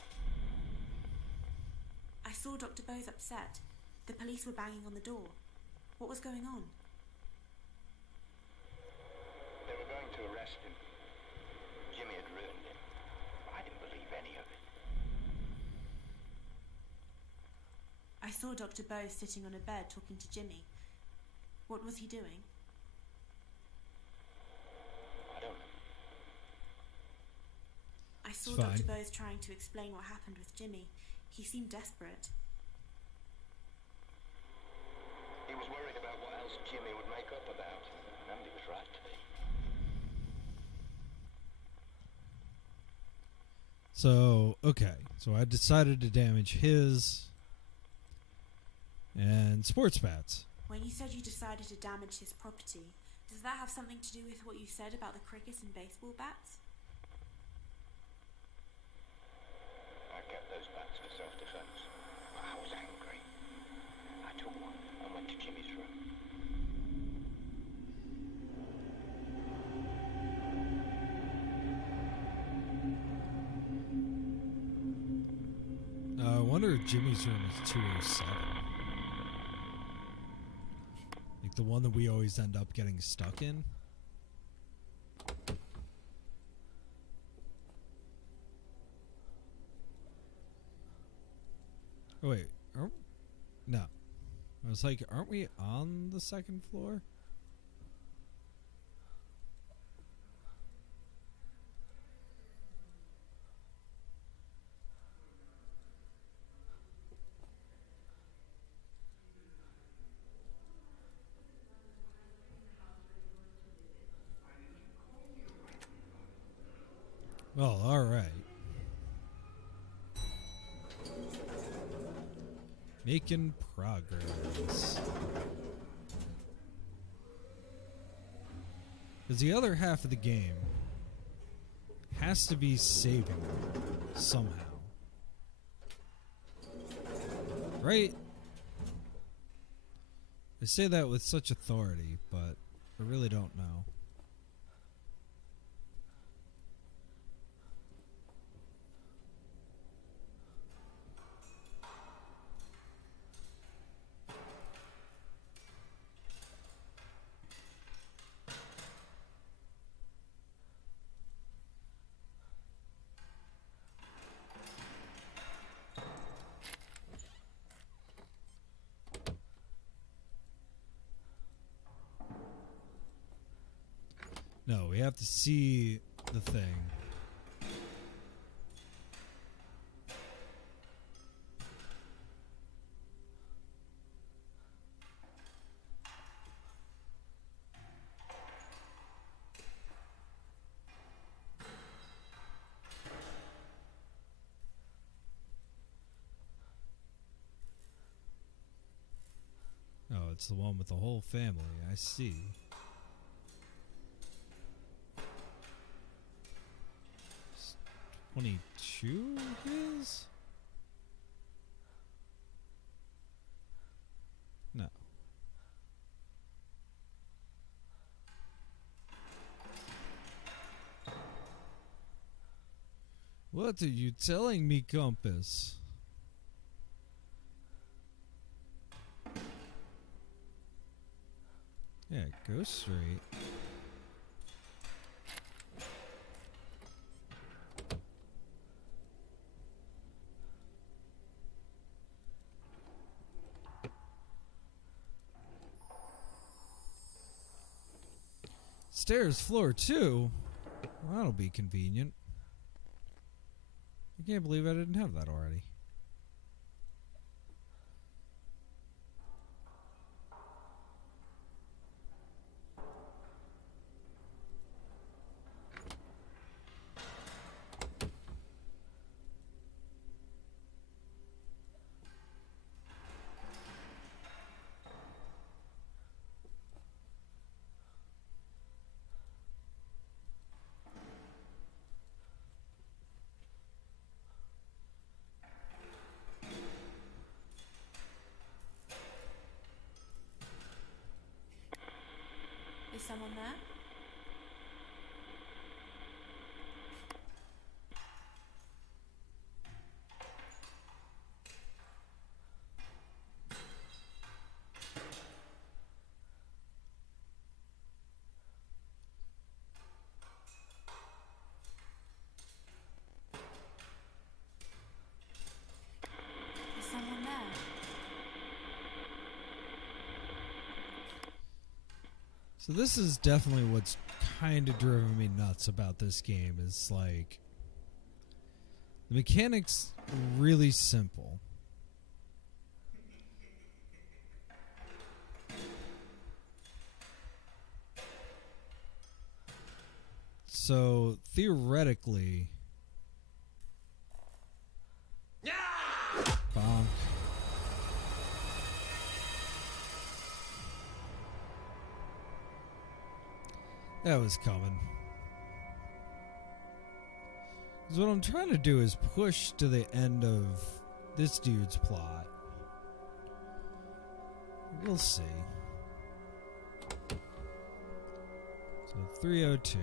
I saw Dr. Bose upset. The police were banging on the door. What was going on? They were going to arrest him. Jimmy had ruined him. I didn't believe any of it. I saw Dr. Bose sitting on a bed talking to Jimmy. What was he doing? I don't know. I saw It's fine. Dr. Bose trying to explain what happened with Jimmy. He seemed desperate. He was worried about what else Jimmy would make up about. And he was right to be. So, okay. So I decided to damage his and sports bats. When you said you decided to damage his property, does that have something to do with what you said about the cricket and baseball bats? I kept those bats for self-defense. I was angry. I took one and went to Jimmy's room. I wonder if Jimmy's room is 207. Like the one that we always end up getting stuck in. Oh, wait. No. I was like, aren't we on the second floor? Well, all right. Making progress. Because the other half of the game has to be saving somehow. Right? I say that with such authority, but I really don't know. No, we have to see the thing. Oh, it's the one with the whole family. I see. It's 22 is? No. What are you telling me, Compass? Yeah, go straight. Stairs floor 2? Well, that'll be convenient. I can't believe I didn't have that already. Is someone there? Is someone there? So this is definitely what's kind of driven me nuts about this game is like The mechanics really simple. So theoretically, bonk. That was coming. Because what I'm trying to do is push to the end of this dude's plot. We'll see. So 302.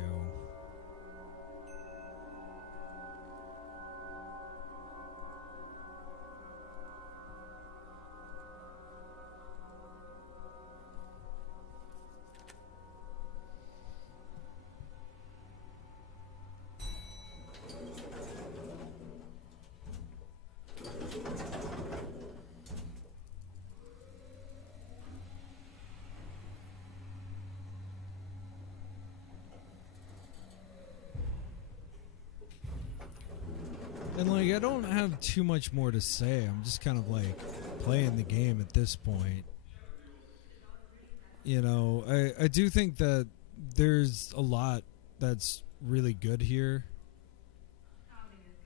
And like, I don't have too much more to say. I'm just kind of like playing the game at this point. You know, I do think that there's a lot that's really good here.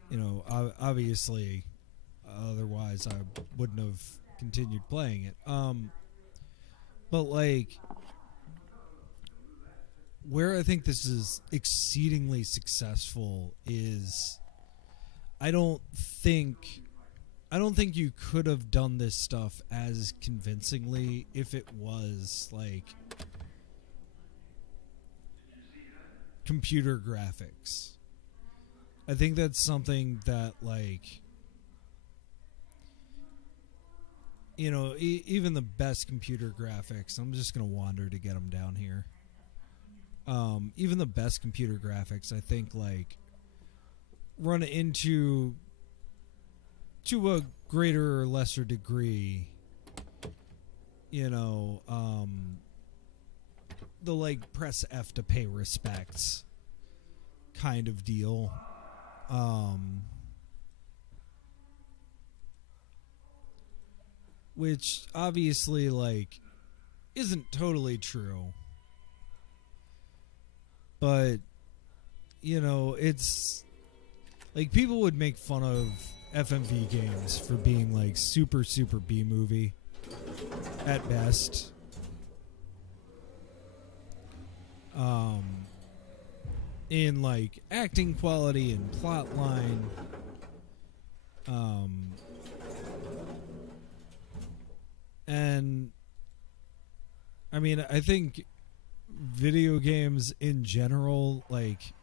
You know, obviously, otherwise I wouldn't have continued playing it. But like, where I think this is exceedingly successful is, I don't think you could have done this stuff as convincingly if it was like computer graphics. I think that's something that, like, you know, even the best computer graphics, I'm just going to wander to get them down here. Even the best computer graphics, I think, like, run into, to a greater or lesser degree, you know, the like press F to pay respects kind of deal. Which obviously, like, isn't totally true. But, you know, it's like, people would make fun of FMV games for being like super B-movie at best. In like acting quality and plot line. And I mean, I think video games in general, like,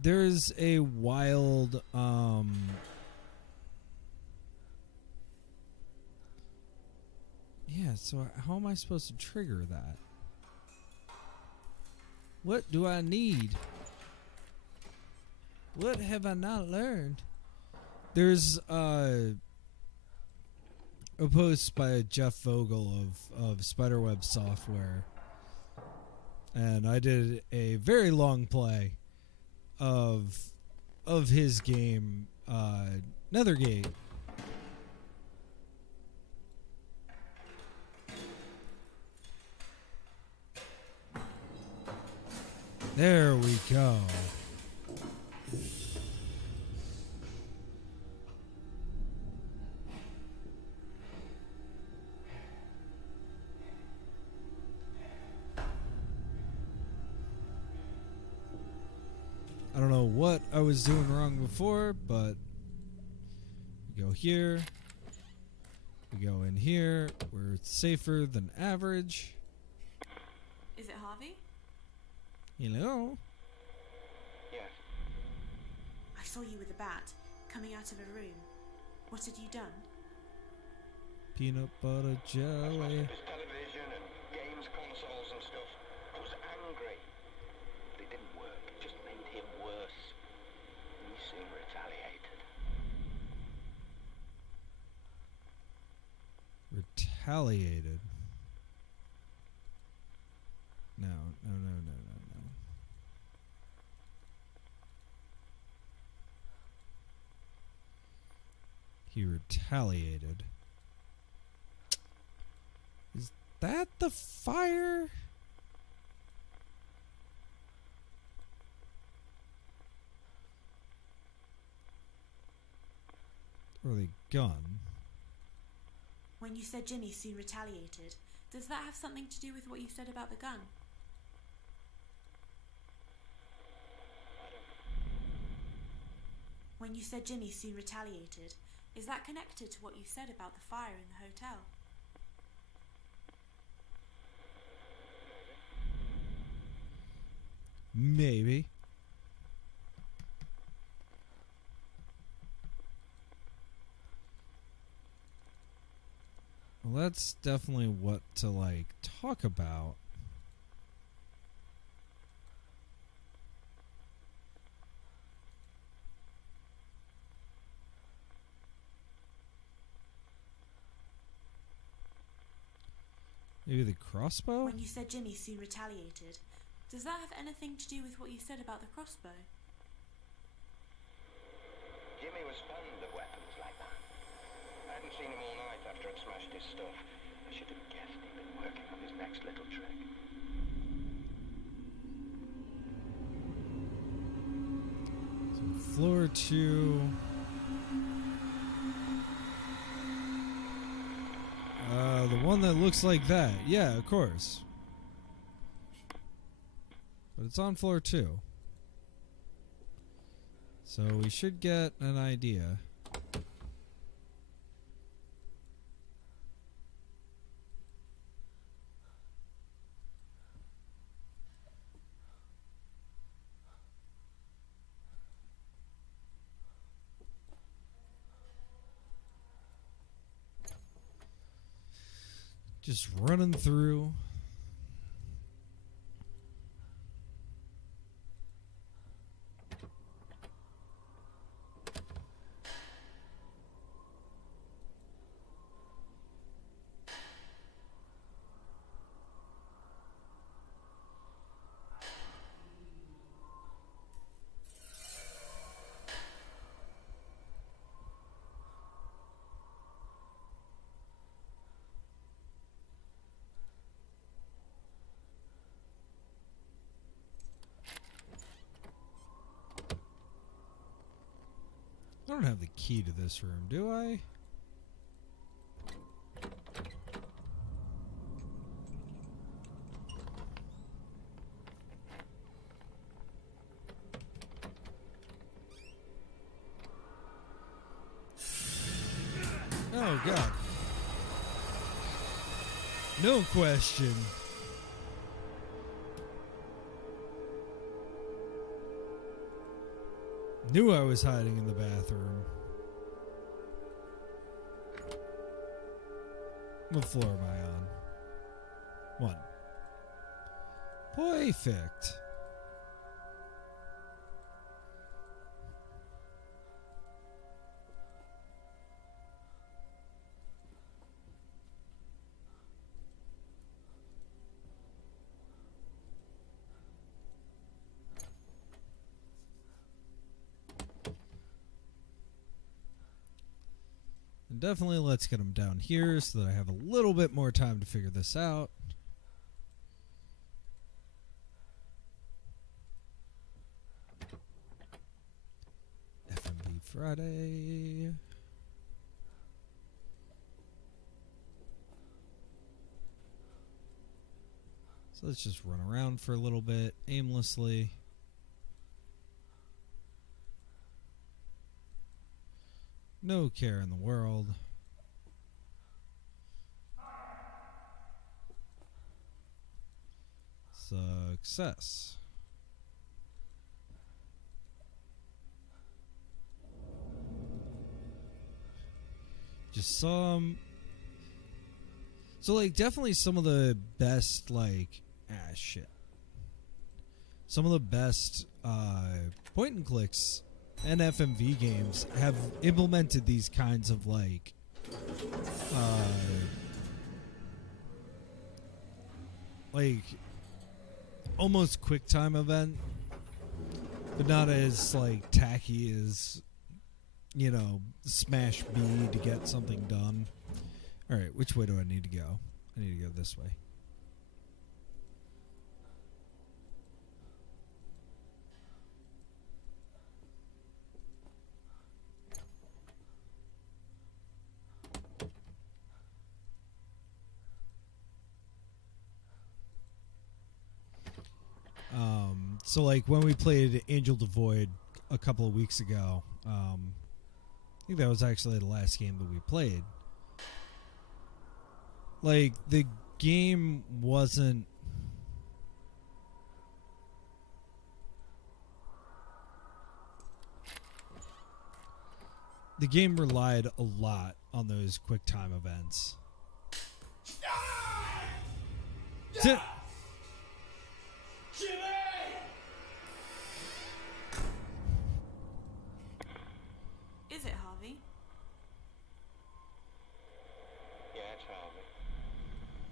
there's a wild yeah, so how am I supposed to trigger that? What do I need? What have I not learned? There's a post by Jeff Vogel of Spiderweb Software, and I did a very long play of his game, Nethergate. There we go. I don't know what I was doing wrong before, but we go here. We go in here. We're safer than average. Is it Harvey? Hello? Yes. I saw you with a bat, coming out of a room. What had you done? Peanut butter jelly. His television and games consoles and stuff. I was angry. But it didn't work. It just made him worse. He soon retaliated. Retaliated. No. retaliated. Is that the fire? Or the gun? When you said Jimmy soon retaliated, does that have something to do with what you said about the gun? When you said Jimmy soon retaliated, is that connected to what you said about the fire in the hotel? Maybe. Well, that's definitely what to, like, talk about. Maybe the crossbow? When you said Jimmy soon retaliated, does that have anything to do with what you said about the crossbow? Jimmy was fond of weapons like that. I hadn't seen him all night after I'd smashed his stuff. I should have guessed he'd been working on his next little trick. So floor 2. The one that looks like that. Yeah, of course. But it's on floor 2. So we should get an idea. Just running through. I don't have the key to this room, do I? Oh, God. No question. Knew I was hiding in the bathroom. What floor am I on? 1. Perfect. Definitely let's get them down here so that I have a little bit more time to figure this out. FMV Friday. So let's just run around for a little bit aimlessly. No care in the world. Success. Just some. So, like, definitely some of the best, like, shit. Some of the best point and clicks and FMV games have implemented these kinds of like almost quick time event, but not as like tacky as smash B to get something done. All right, which way do I need to go? I need to go this way. So like when we played Angel Devoid a couple of weeks ago, I think that was actually the last game that we played. Like the game wasn't the game relied a lot on those quick time events. Is it, Harvey? Yeah, it's Harvey.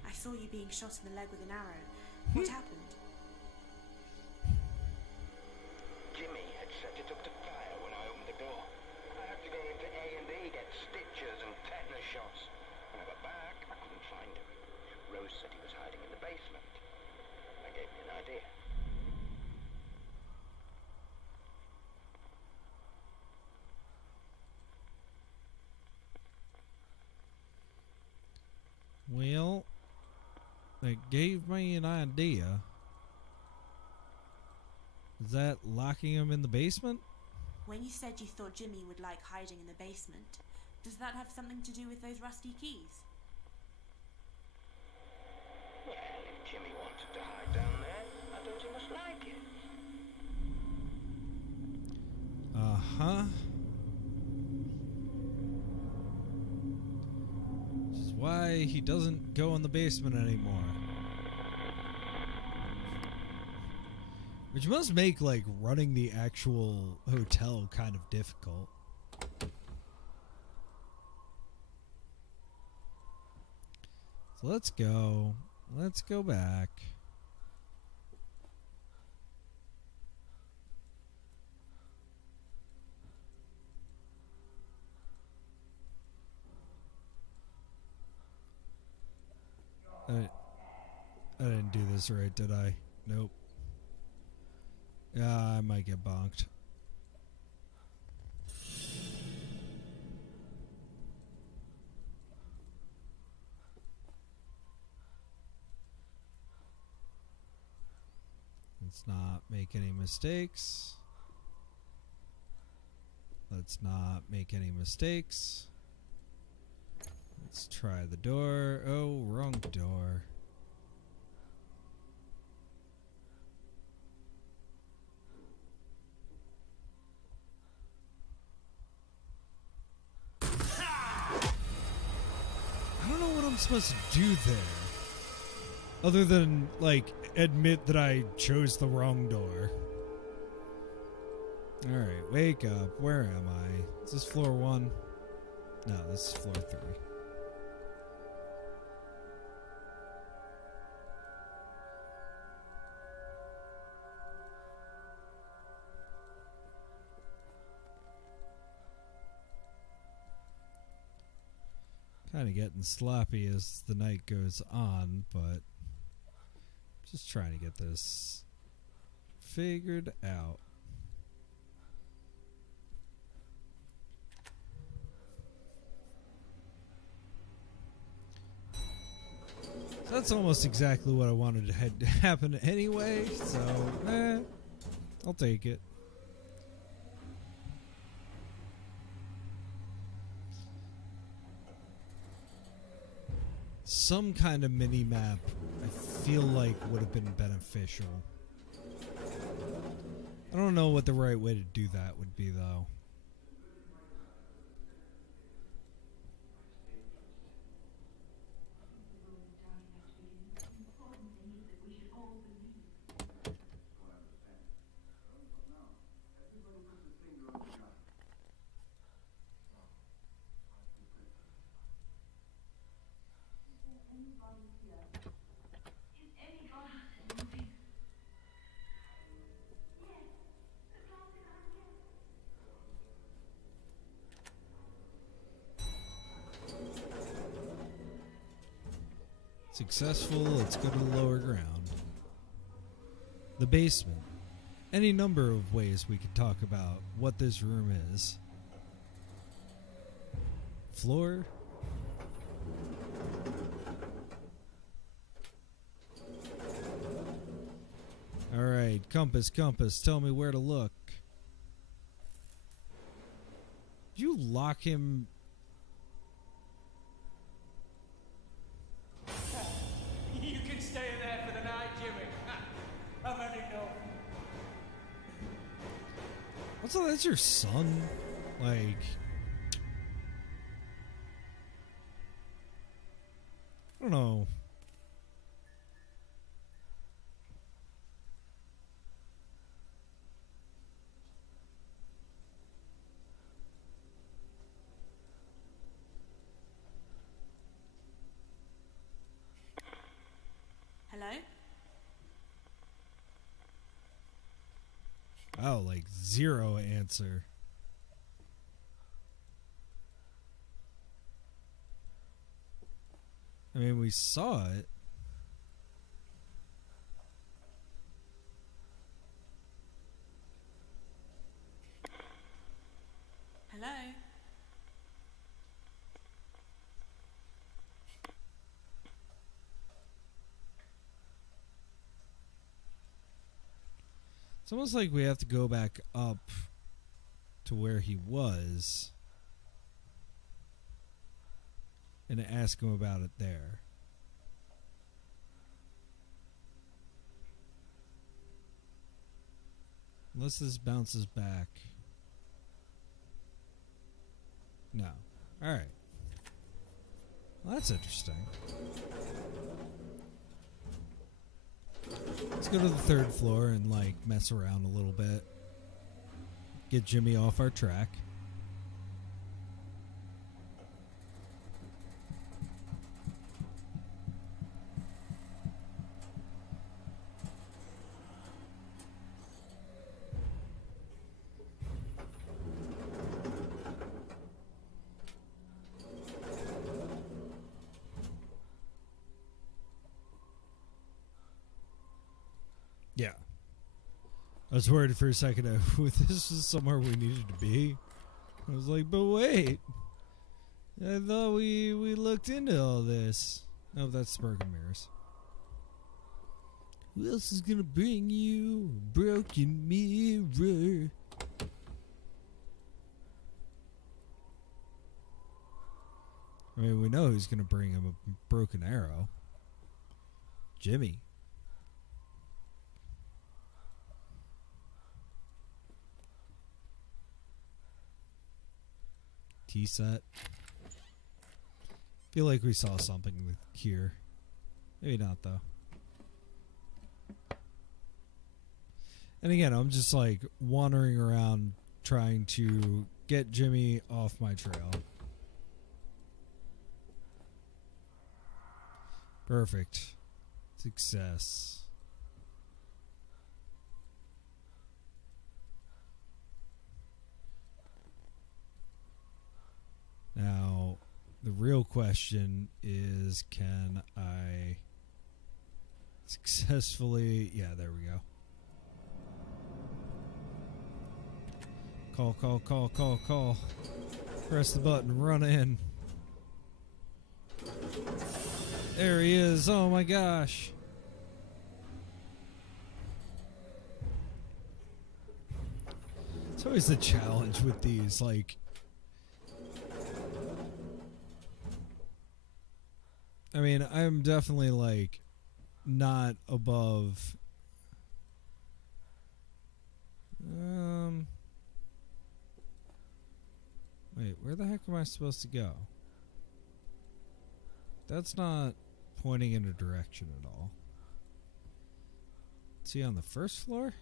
I saw you being shot in the leg with an arrow. What happened? Jimmy had set it up to fire when I opened the door. I had to go into A&E, get stitches and tetanus shots. When I got back, I couldn't find him. Rose said he was hiding in the basement. That gave me an idea. Well, that gave me an idea. Is that locking him in the basement? When you said you thought Jimmy would like hiding in the basement, does that have something to do with those rusty keys? Well, if Jimmy wanted to hide down there, I thought he must like it. Uh-huh. Which is why he doesn't go in the basement anymore. Which must make, like, running the actual hotel kind of difficult. So let's go. Let's go back. I didn't do this right, did I? Nope. Yeah, I might get bonked. Let's not make any mistakes. Let's not make any mistakes. Let's try the door. Oh, wrong door. I don't know what I'm supposed to do there. Other than, like, admit that I chose the wrong door. Alright, wake up. Where am I? Is this floor 1? No, this is floor 3. Kind of getting sloppy as the night goes on, but just trying to get this figured out. So that's almost exactly what I wanted to happen anyway, so I'll take it. Some kind of mini-map, I feel like, would have been beneficial. I don't know what the right way to do that would be, though. Successful. Let's go to the lower ground. The basement. Any number of ways we could talk about what this room is. Floor. Alright, compass, tell me where to look. Did you lock him? You can stay there for the night, Jimmy. I've had enough. Also, that's your son? Like... I don't know. Hello? Oh, like zero answer. I mean, we saw it. Hello? It's almost like we have to go back up to where he was and ask him about it there. Unless this bounces back. No. Alright. Well, that's interesting. Let's go to the third floor and, like, mess around a little bit. Get Jimmy off our track. Yeah. I was worried for a second if this was somewhere we needed to be. I was like, but wait. I thought we looked into all this. Oh, that's Smoke and Mirrors. Who else is gonna bring you a broken mirror? I mean, we know who's gonna bring him a broken arrow. Jimmy. T-set. Feel like we saw something here. Maybe not, though. And again, I'm just like wandering around trying to get Jimmy off my trail. Perfect. Success. Now, the real question is, can I successfully... Yeah, there we go. Call. Press the button, run in. There he is. Oh my gosh. It's always the challenge with these, like... I mean, I'm definitely, like, not above... Wait, where the heck am I supposed to go? That's not pointing in a direction at all. Is he on the first floor?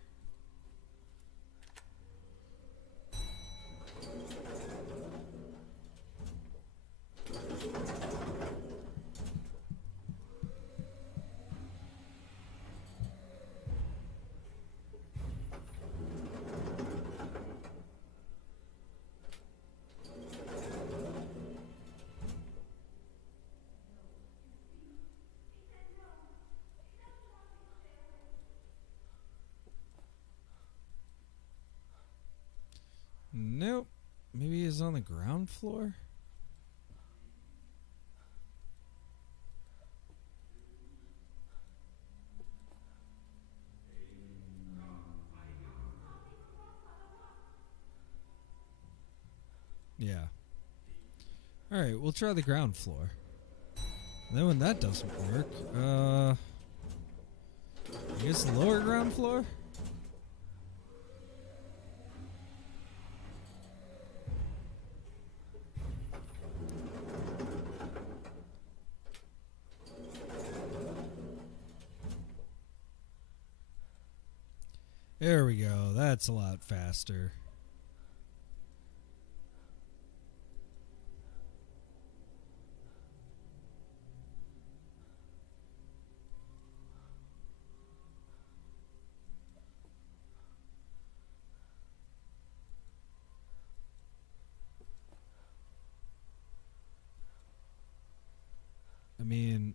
Nope. Maybe he's on the ground floor? Yeah. Alright, we'll try the ground floor. And then when that doesn't work, I guess the lower ground floor? There we go. That's a lot faster. I mean,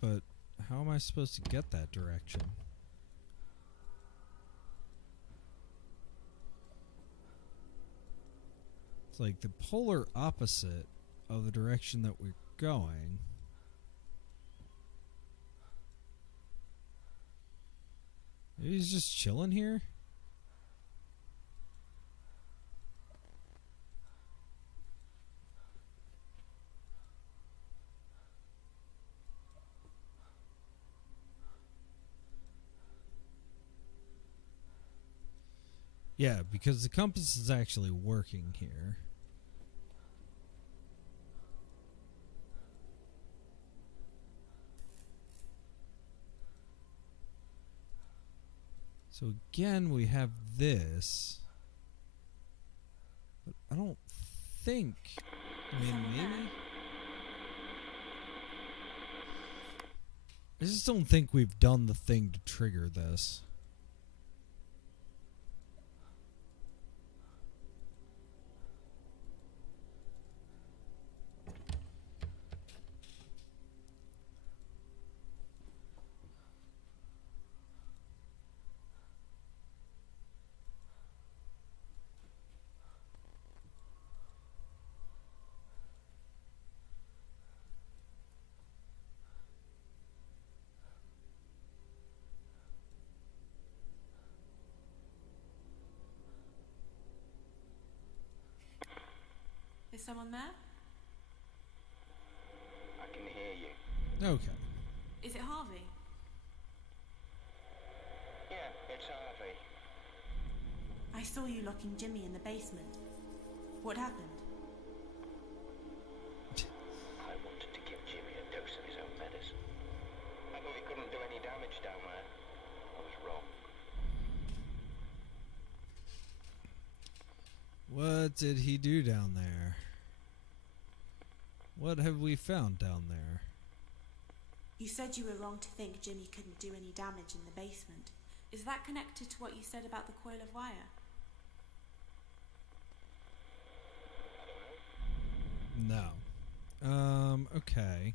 but how am I supposed to get that direction? It's like the polar opposite of the direction that we're going. Maybe he's just chilling here? Yeah, because the compass is actually working here. So again, we have this. But I don't think... I mean, maybe... I just don't think we've done the thing to trigger this. Is someone there? I can hear you. Okay. Is it Harvey? Yeah, it's Harvey. I saw you locking Jimmy in the basement. What happened? I wanted to give Jimmy a dose of his own medicine. I thought he couldn't do any damage down there. I was wrong. What did he do down there? What have we found down there? You said you were wrong to think Jimmy couldn't do any damage in the basement. Is that connected to what you said about the coil of wire? No. Okay.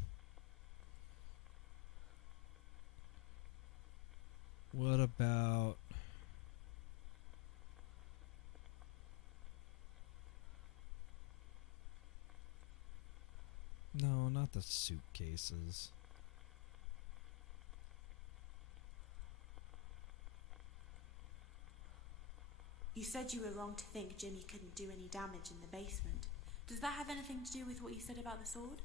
What about... No, not the suitcases. You said you were wrong to think Jimmy couldn't do any damage in the basement. Does that have anything to do with what you said about the sword?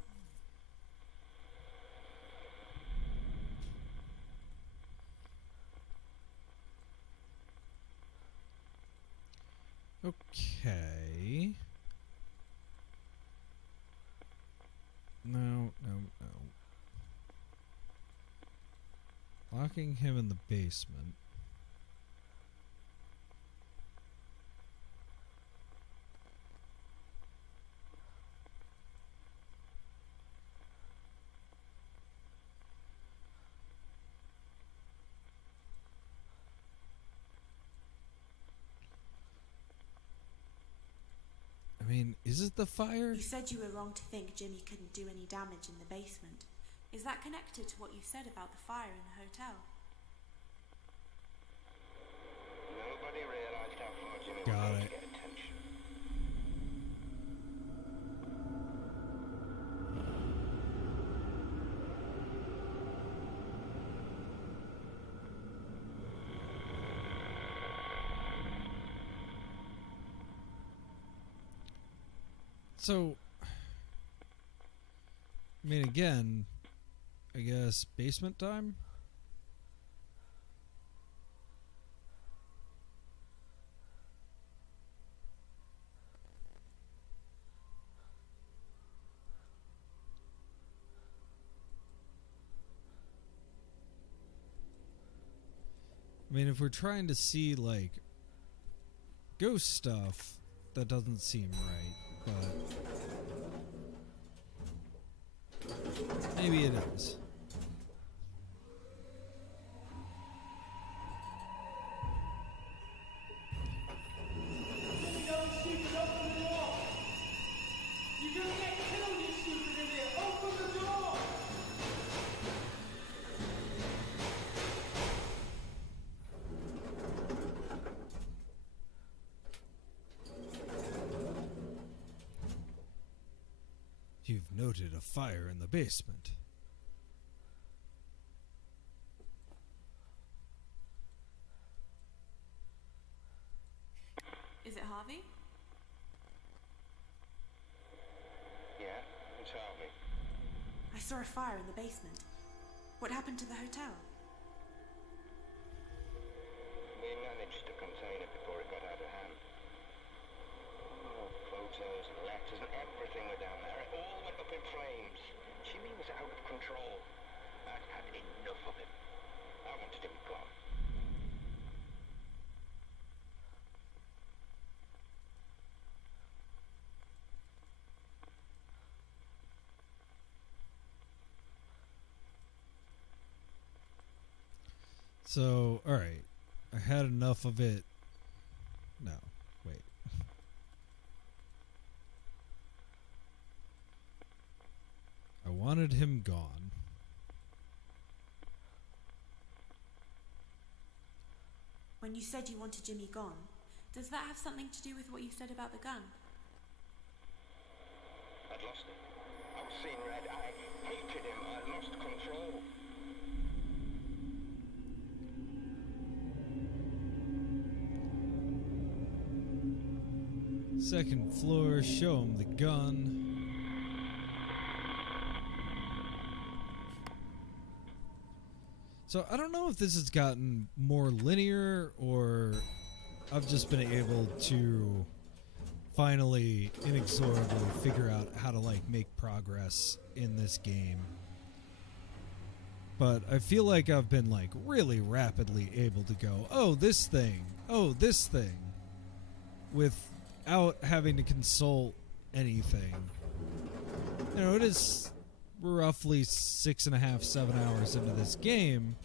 Okay. No. Locking him in the basement. I mean, is it the fire? You said you were wrong to think Jimmy couldn't do any damage in the basement. Is that connected to what you said about the fire in the hotel? Nobody realised how far Jimmy Got was going it. to get attention. So, I mean, again, I guess basement time? I mean, if we're trying to see, like, ghost stuff, that doesn't seem right, but maybe it is. You don't stupid, open the door! You're gonna get killed, you stupid idiot! Open the door! You've noted a fire in the basement. Is it Harvey? Yeah, it's Harvey. I saw a fire in the basement. What happened to the hotel? We managed to contain it before it got out of hand. Oh, photos, letters, and everything were down there. It all went up in flames. Jimmy was out of control. I'd had enough of him. I wanted him gone. So, alright. I had enough of it. No, wait. I wanted him gone. When you said you wanted Jimmy gone, does that have something to do with what you said about the gun? I'd lost him. I was seeing red. I hated him. I lost control. Second floor, show him the gun. So I don't know if this has gotten more linear or I've just been able to finally inexorably figure out how to like make progress in this game. But I feel like I've been like really rapidly able to go, oh, this thing, without having to consult anything. You know, it is roughly 6.5, 7 hours into this game.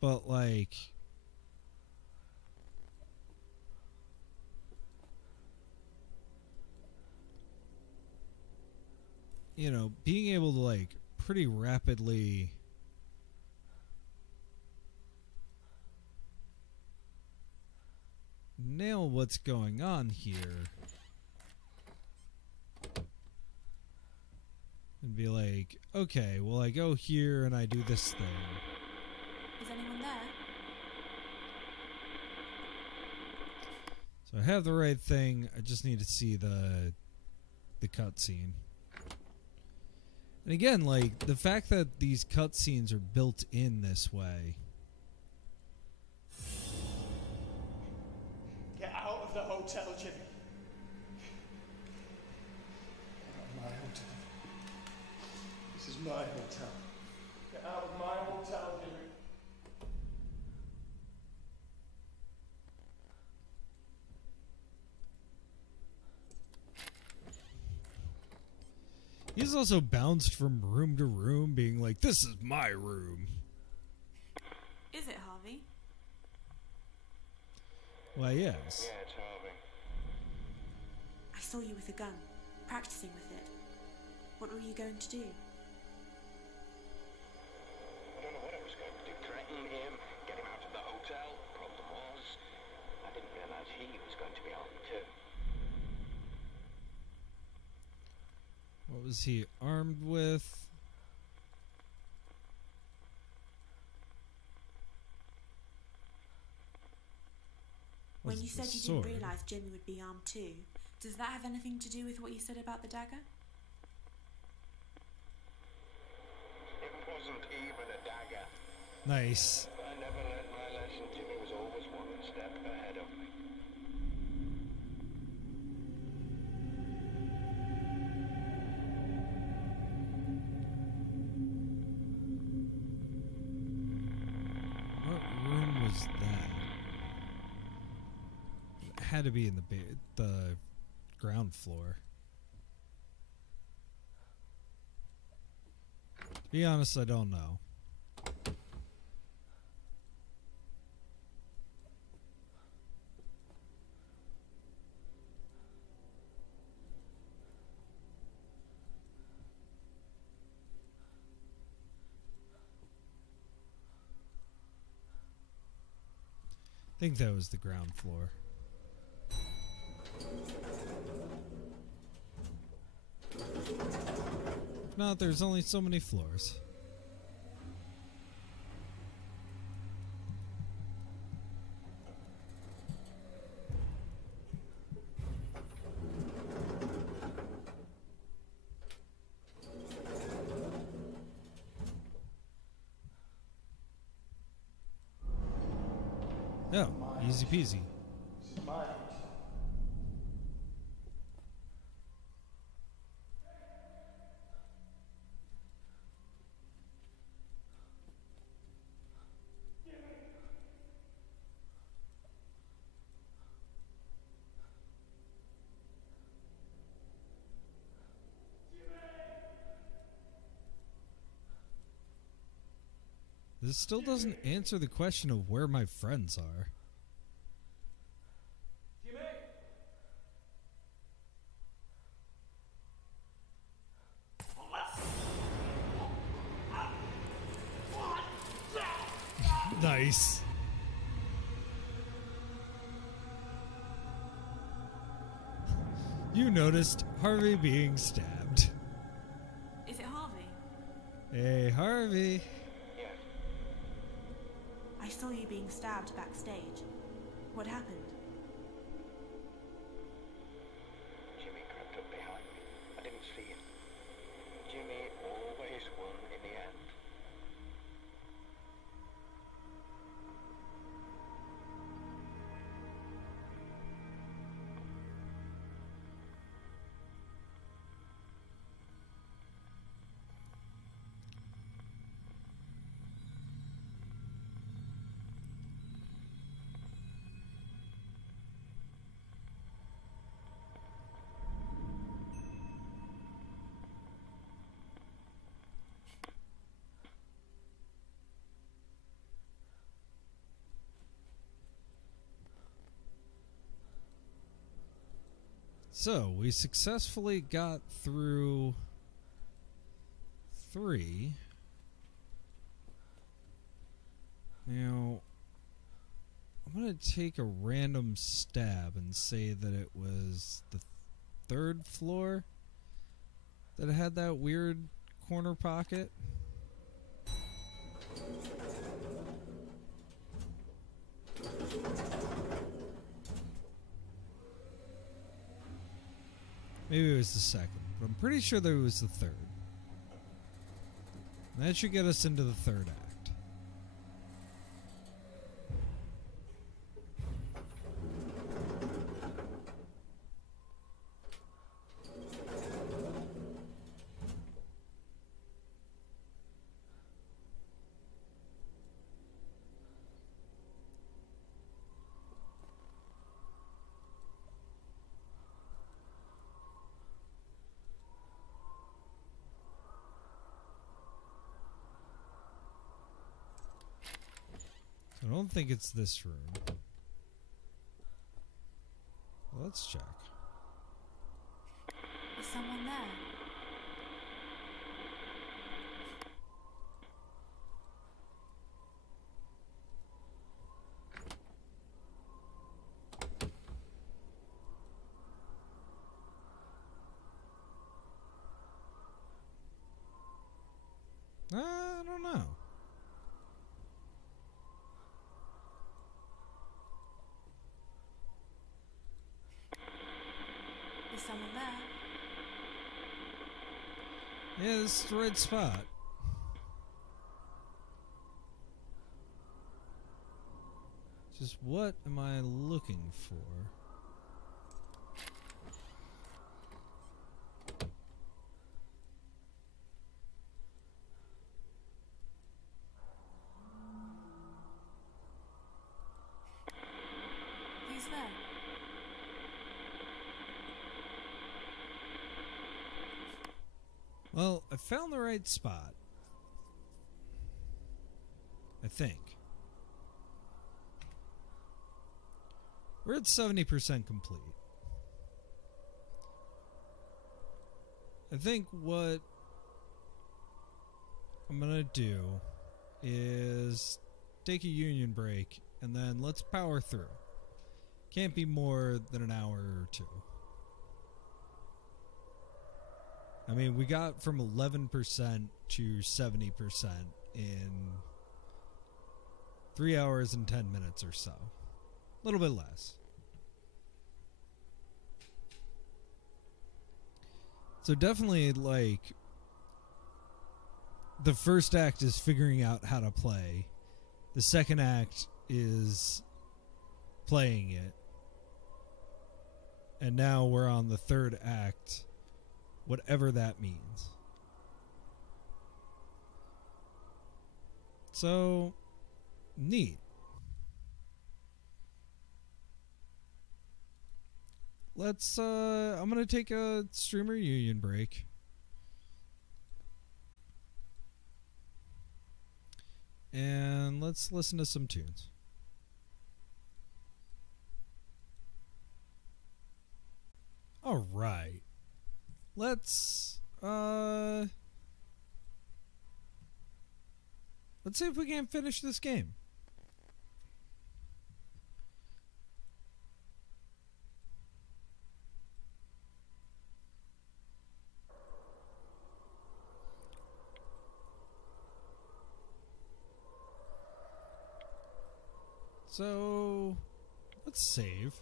But like, you know, being able to like pretty rapidly nail what's going on here and be like, okay, well, I go here and I do this thing. Is anyone there? So I have the right thing. I just need to see the cutscene. And again, like, the fact that these cutscenes are built in this way. Get out of the hotel, Jimmy. Get out of my hotel. This is my hotel. Get out of my hotel, Jimmy. He's also bounced from room to room, being like, this is my room. Is it Harvey? Why, yes. Yeah, it's Harvey. I saw you with a gun, practicing with it. What were you going to do? I don't know what I was going to do. Threaten him, get him out of the hotel. Problem was, I didn't realize he was going to be armed too. What was he armed with? When you the said you sword. didn't realise Jimmy would be armed too, does that have anything to do with what you said about the dagger? It wasn't even a dagger. Nice. I never learned my lesson. Jimmy was always one step ahead of me. What room was that? It had to be in the ground floor. To be honest, I don't know. I think that was the ground floor. If not, there's only so many floors. Oh, easy peasy. This still doesn't answer the question of where my friends are. Nice. You noticed Harvey being stabbed. Is it Harvey? Hey, Harvey. I saw you being stabbed backstage. What happened? Jimmy crept up behind me. I didn't see him. Jimmy always won in the end. So, we successfully got through 3. Now, I'm going to take a random stab and say that it was the 3rd floor that had that weird corner pocket. Maybe it was the 2nd, but I'm pretty sure that it was the 3rd. And that should get us into the 3rd act. I don't think it's this room. Let's check. Is someone there? I don't know. someone there. Yeah, this is the right spot. Just what am I looking for? Who's there? Well, I found the right spot. I think. We're at 70% complete. I think what I'm gonna do is take a union break and then let's power through. Can't be more than an hour or two. I mean, we got from 11% to 70% in 3 hours and 10 minutes or so. A little bit less. So definitely, like, the first act is figuring out how to play. The second act is playing it. And now we're on the third act, whatever that means. So, neat. Let's, I'm gonna take a streamer union break. And let's listen to some tunes. Alright. Let's see if we can finish this game. So, let's save.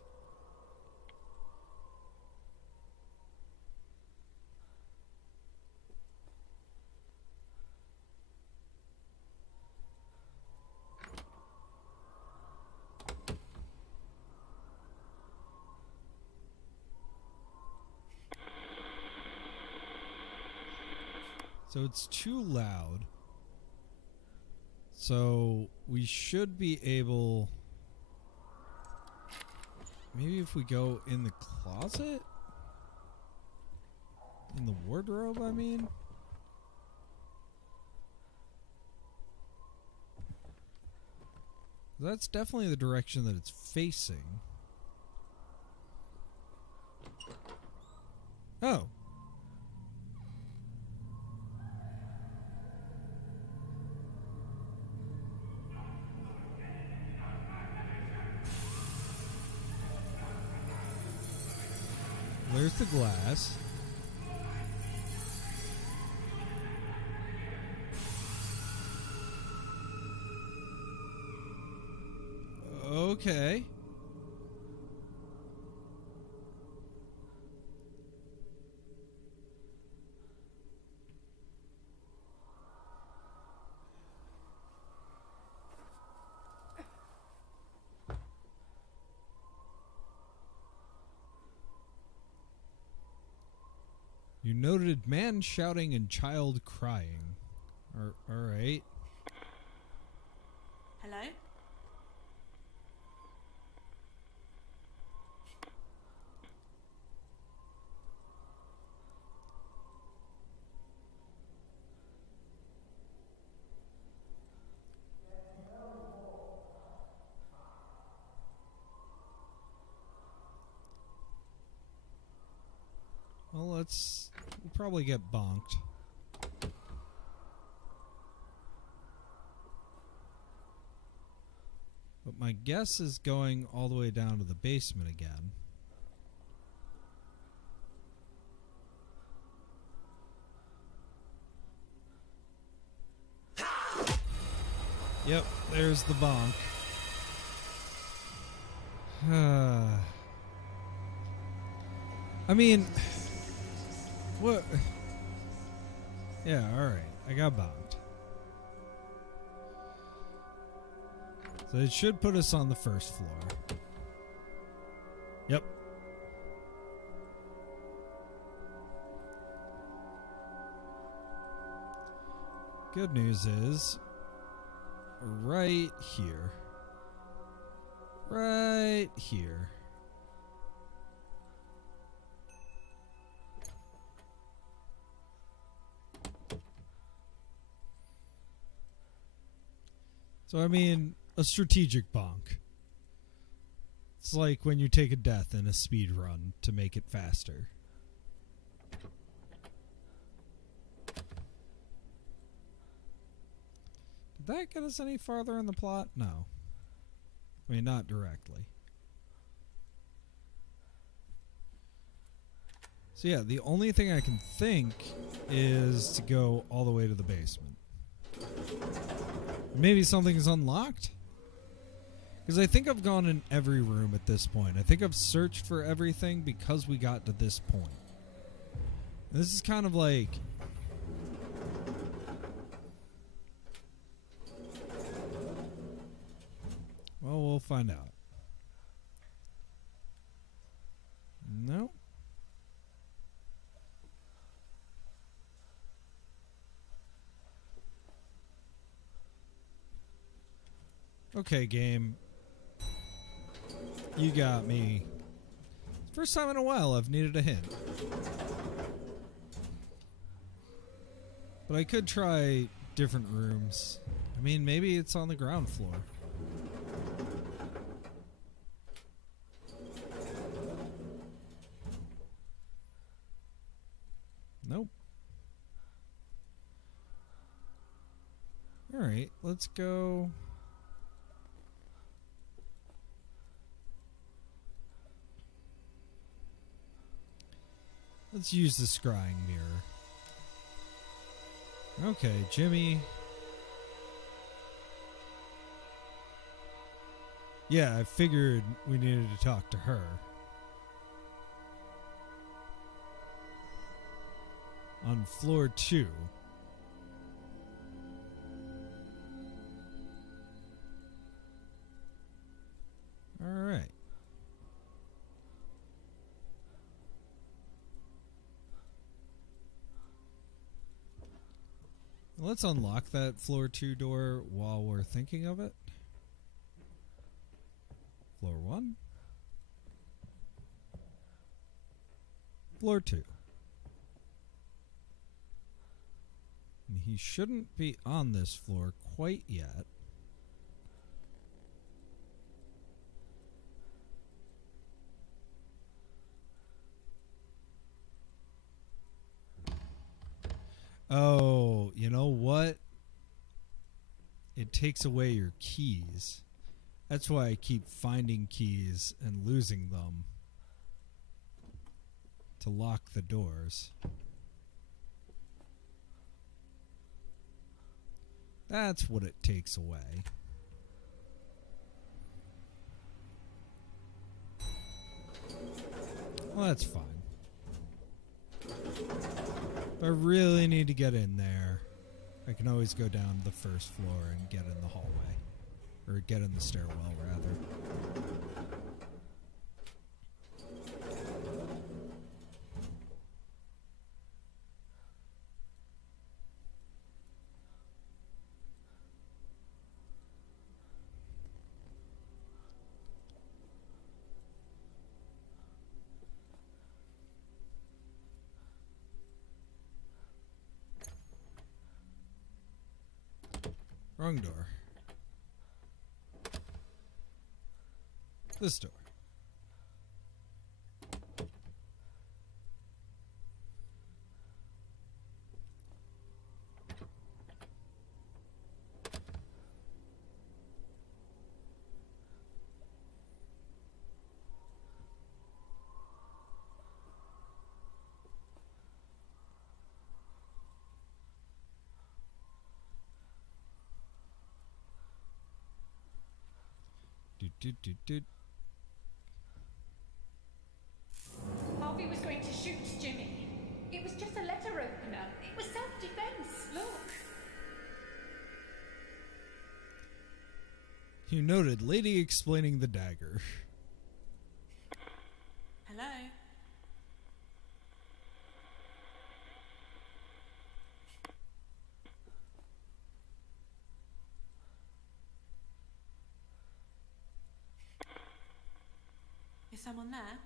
So it's too loud. So we should be able... Maybe if we go in the closet? In the wardrobe, I mean? That's definitely the direction that it's facing. Oh. There's the glass. Okay. You noted man shouting and child crying. All right. Hello? Well, we'll probably get bonked. But my guess is going all the way down to the basement again. Yep, there's the bonk. I mean, what? Yeah, alright. I got bonked. So it should put us on the first floor. Yep. Good news is, right here. Right here. So, I mean, a strategic bonk. It's like when you take a death in a speed run to make it faster. Did that get us any farther in the plot? No. I mean, not directly. So yeah, the only thing I can think is to go all the way to the basement. Maybe something is unlocked? Because I think I've gone in every room at this point. I think I've searched for everything because we got to this point. This is kind of like... Well, we'll find out. No. Okay, game. You got me. First time in a while I've needed a hint. But I could try different rooms. I mean, maybe it's on the ground floor. Nope. Alright, let's go... Let's use the scrying mirror. Okay, Jimmy. Yeah, I figured we needed to talk to her. On floor 2. Alright. Let's unlock that floor 2 door while we're thinking of it. Floor 1. Floor 2. And he shouldn't be on this floor quite yet. Oh, you know what? It takes away your keys. That's why I keep finding keys and losing them to lock the doors. That's what it takes away. Well, that's fine. If I really need to get in there, I can always go down to the first floor and get in the hallway. Or get in the stairwell, rather. Wrong door. This door. Harvey was going to You noted, lady explaining the dagger. Hello? Is someone there?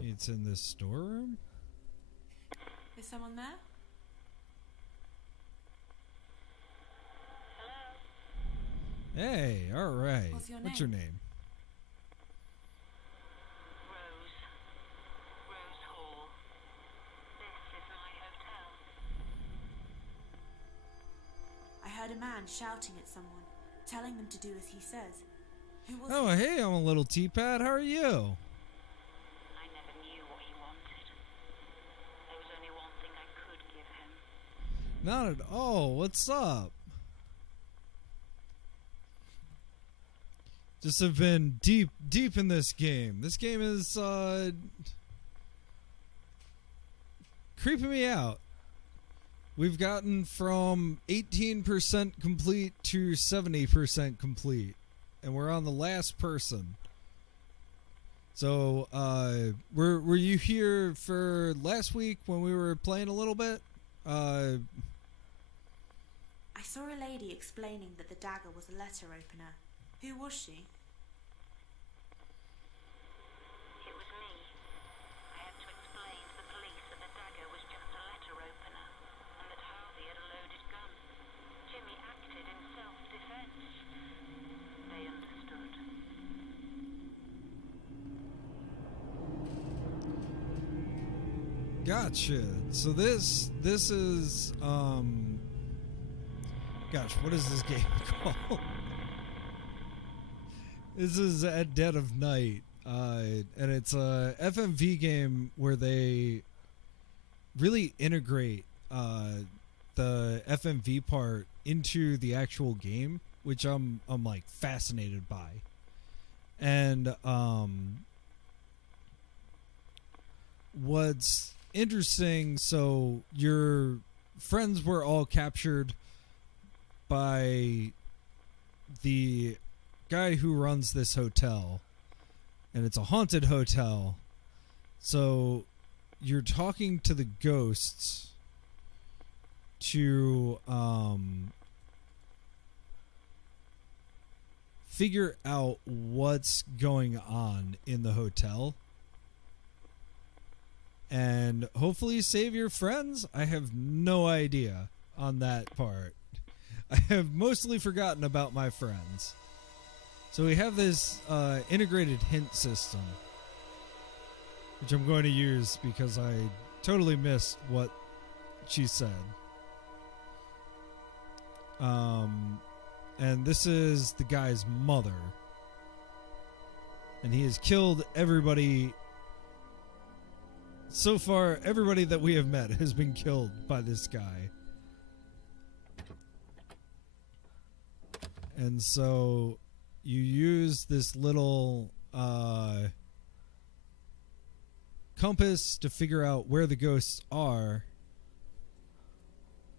It's in this storeroom? Is someone there? Hey, alright. What's your What's your name? name? Rose Hall. This is my hotel. I heard a man shouting at someone, telling them to do as he says. Who was Oh, it? hey, I'm a little teapot. How are you? I never knew what he wanted. There was only one thing I could give him. Not at all. What's up? Just have been deep in this game. This game is creeping me out. We've gotten from 18% complete to 70% complete, and we're on the last person. So, were you here for last week when we were playing a little bit? I saw a lady explaining that the dagger was a letter opener. Who was she? It was me. I had to explain to the police that the dagger was just a letter opener and that Harvey had a loaded gun. Jimmy acted in self-defense. They understood. Gotcha. So this is gosh, what is this game called? This is At Dead of Night, and it's a FMV game where they really integrate the FMV part into the actual game, which I'm like fascinated by. And what's interesting, so your friends were all captured by the guy who runs this hotel, and it's a haunted hotel. So you're talking to the ghosts to figure out what's going on in the hotel and hopefully save your friends. I have no idea on that part. I have mostly forgotten about my friends. So we have this integrated hint system, which I'm going to use because I totally missed what she said. And this is the guy's mother. And he has killed everybody. So far, everybody that we have met has been killed by this guy. And so you use this little compass to figure out where the ghosts are,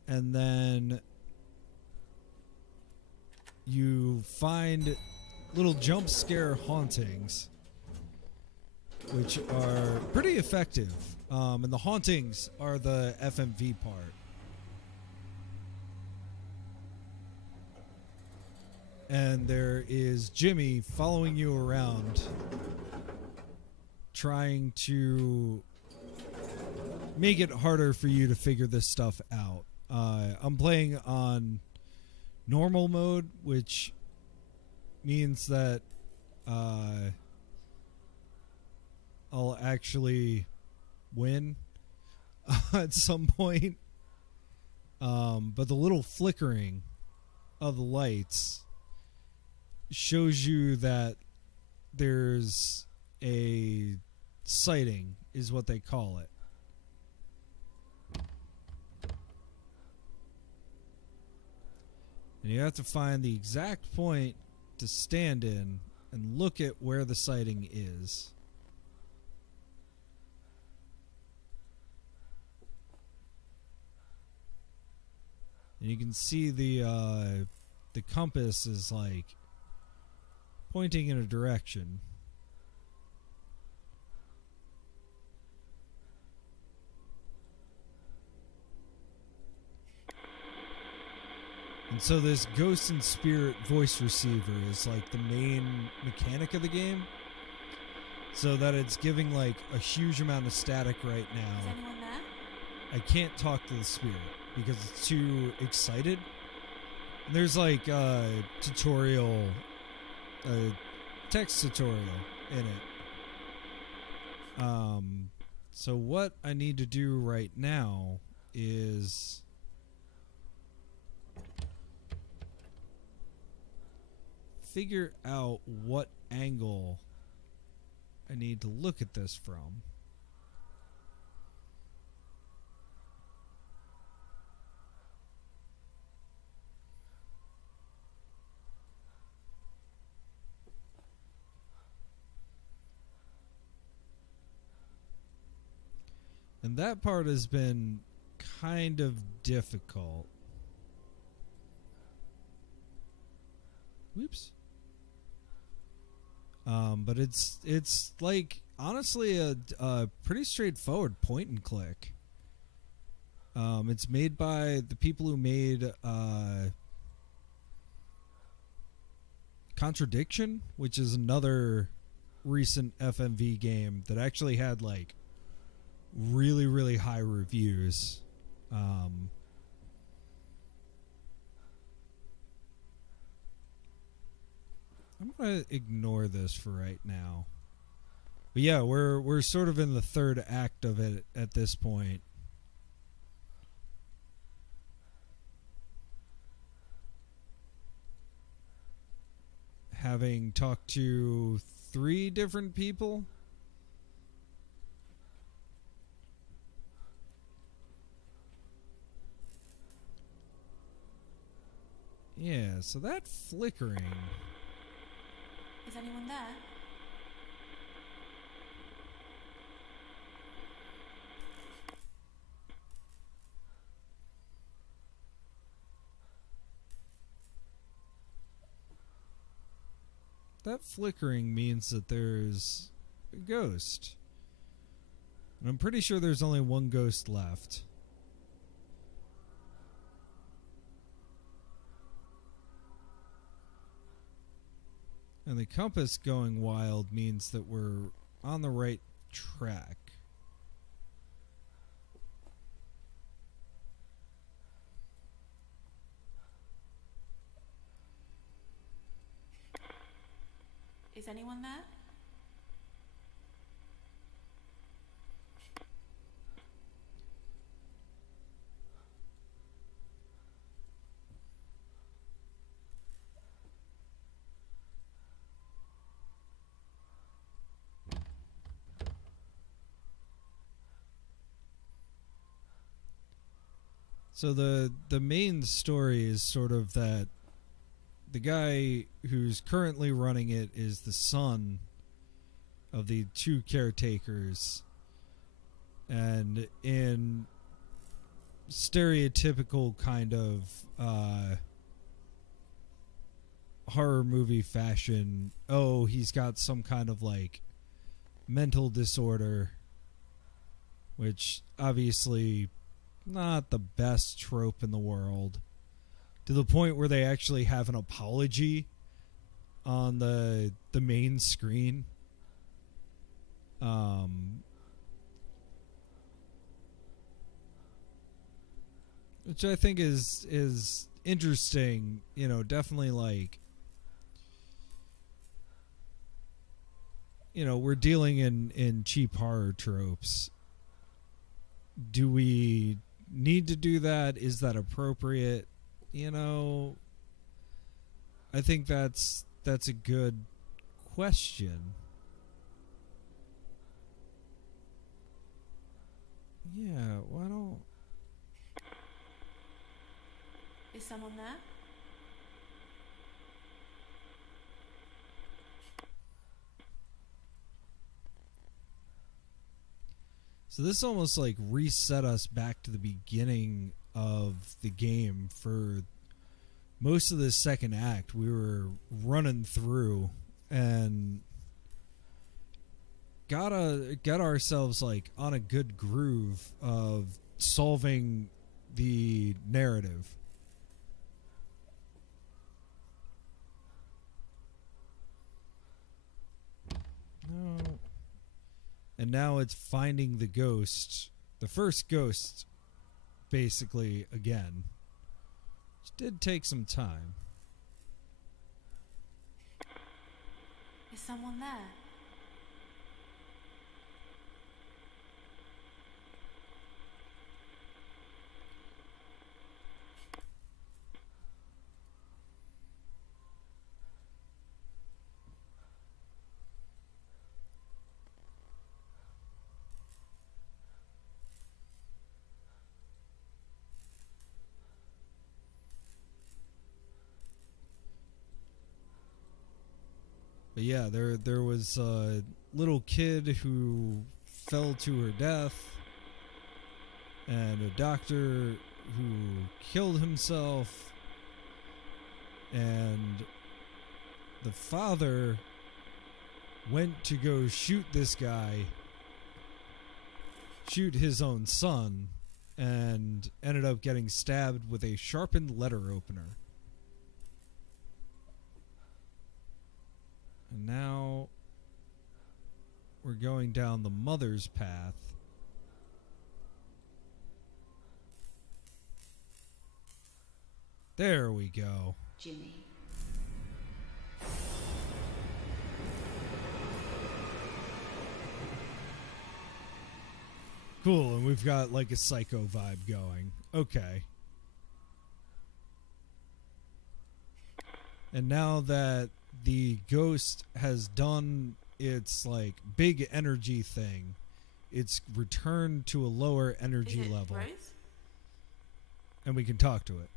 and then you find little jump scare hauntings, which are pretty effective. And the hauntings are the FMV part. And there is Jimmy following you around, trying to make it harder for you to figure this stuff out. I'm playing on normal mode, which means that I'll actually win at some point. But the little flickering of the lights shows you that there's a sighting, is what they call it. And you have to find the exact point to stand in and look at where the sighting is. And you can see the compass is like pointing in a direction. And so this ghost and spirit voice receiver is like the main mechanic of the game. So that it's giving like a huge amount of static right now. Is anyone there? I can't talk to the spirit because it's too excited. And there's like a tutorial, a text tutorial in it. So what I need to do right now is figure out what angle I need to look at this from. And that part has been kind of difficult. Whoops. But it's like honestly a pretty straightforward point and click. It's made by the people who made Contradiction, which is another recent FMV game that actually had like really, really high reviews. I'm gonna ignore this for right now. But yeah, we're sort of in the third act of it at this point. Having talked to 3 different people. Yeah, so that flickering. Is anyone there? That flickering means that there's a ghost. And I'm pretty sure there's only one ghost left. And the compass going wild means that we're on the right track. Is anyone there? So the main story is sort of that the guy who's currently running it is the son of the 2 caretakers. And in stereotypical kind of horror movie fashion, oh, he's got some kind of like mental disorder, which obviously not the best trope in the world, to the point where they actually have an apology on the main screen. Which I think is interesting, you know, definitely like, you know, we're dealing in cheap horror tropes. Do we need to do that? Is that appropriate? You know, I think that's a good question. Yeah, why don't... Is someone there? So this almost like reset us back to the beginning of the game. For most of this second act, we were running through and got ourselves like on a good groove of solving the narrative. No. And now it's finding the ghost, the first ghost, basically, again. Which did take some time. Is someone there? But yeah, there was a little kid who fell to her death, and a doctor who killed himself, and the father went to go shoot this guy, shoot his own son, and ended up getting stabbed with a sharpened letter opener. And now we're going down the mother's path. There we go. Jimmy. Cool, and we've got like a psycho vibe going. Okay. And now that the ghost has done its like big energy thing, it's returned to a lower energy Is it level. Rose? And we can talk to it.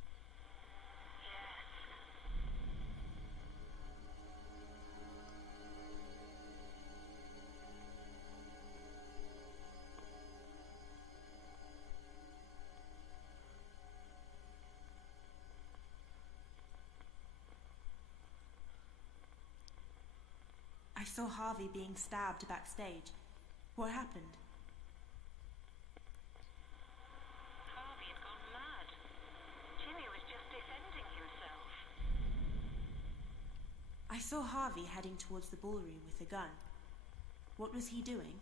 I saw Harvey being stabbed backstage. What happened? Harvey had gone mad. Jimmy was just defending himself. I saw Harvey heading towards the ballroom with a gun. What was he doing?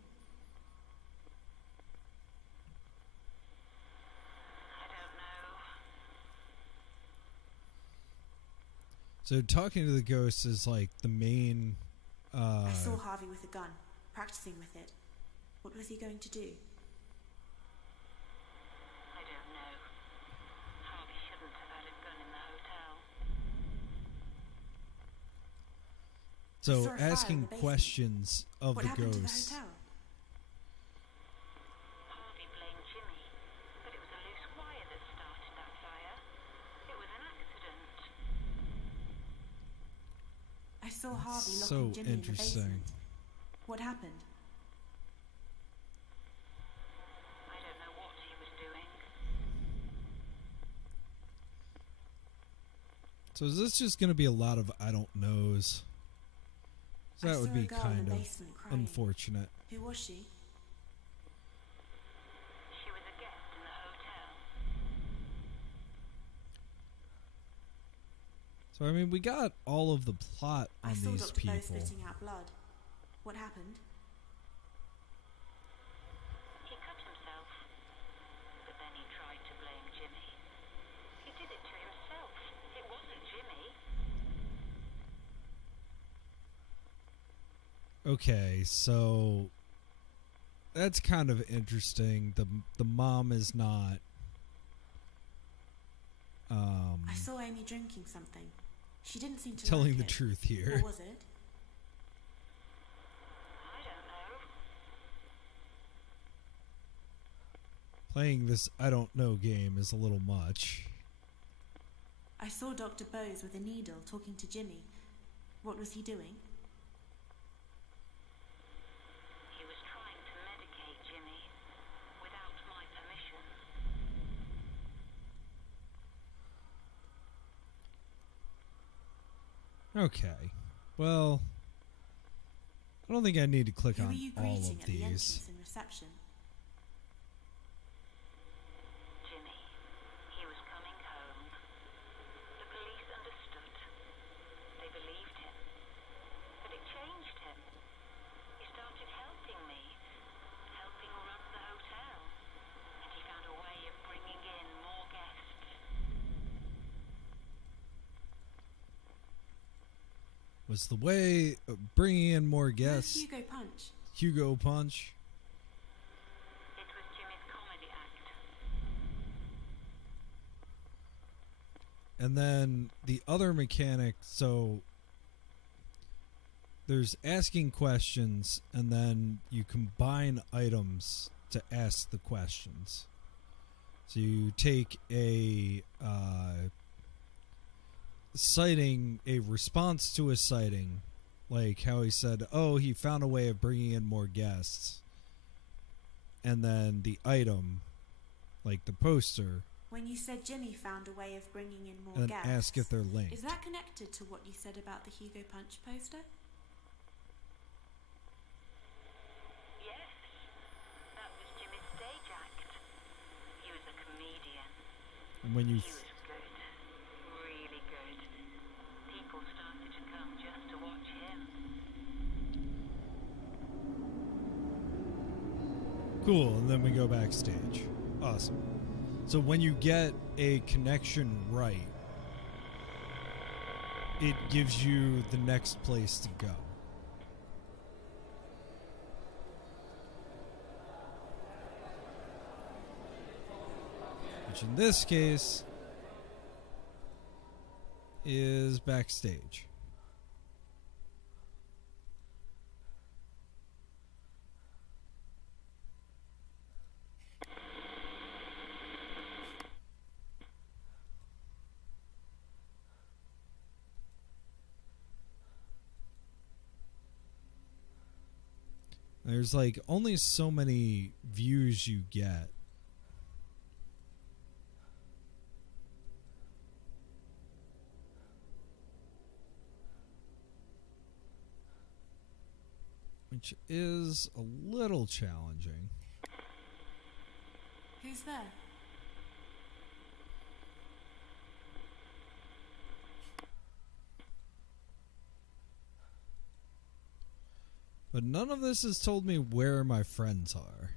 I don't know. So talking to the ghost is like the main I saw Harvey with a gun, practicing with it. What was he going to do? I don't know. Harvey shouldn't have had a gun in the hotel. so saw a fire in asking the basement. questions of What the happened ghost. to the hotel? Harvey blamed Jimmy, but it was a loose wire that started that fire. It was an accident. I saw Harvey So locking Jimmy in the interesting. basement. What happened? I don't know what he was doing. So is this just going to be a lot of I don't knows? I That saw would a be girl in kind the of basement crying. unfortunate. Who was she? She was a guest in the hotel. So I mean, we got all of the plot I on saw these Dr. people. Bow spitting out blood. What happened? He cut himself, but then he tried to blame Jimmy. He did it to himself. It wasn't Jimmy. Okay, so that's kind of interesting. The mom is not. I saw Amy drinking something. She didn't seem to Telling like the it. truth here. What was it? I don't know. Playing this I don't know game is a little much. I saw Dr. Bowes with a needle talking to Jimmy. What was he doing? He was trying to medicate Jimmy. Okay. Well, I don't think I need to click Who on were you all greeting of at the these. entrance and reception? Jimmy. He was coming home. The police understood. They believed him. But it changed him. He started helping me. Helping run the hotel. And he found a way of bringing in more guests. Was the way of bringing in more Who was guests Hugo Punch? Hugo Punch? It was Jimmy's comedy act. And then the other mechanic, so there's asking questions, and then you combine items to ask the questions. So you take a sighting, a response to a sighting, like how he said, oh, he found a way of bringing in more guests. And then the item, like the poster, When you said Jimmy found a way of bringing in more and guests, ask if they're linked. is that connected to what you said about the Hugo Punch poster? Yes. That was Jimmy's stage act. He was a comedian. And when you He was good. Really good. People started to come just to watch him. cool, and then we go backstage. Awesome. So when you get a connection right, it gives you the next place to go. Which in this case is backstage. There's like only so many views you get. Which is a little challenging. Who's there? But none of this has told me where my friends are.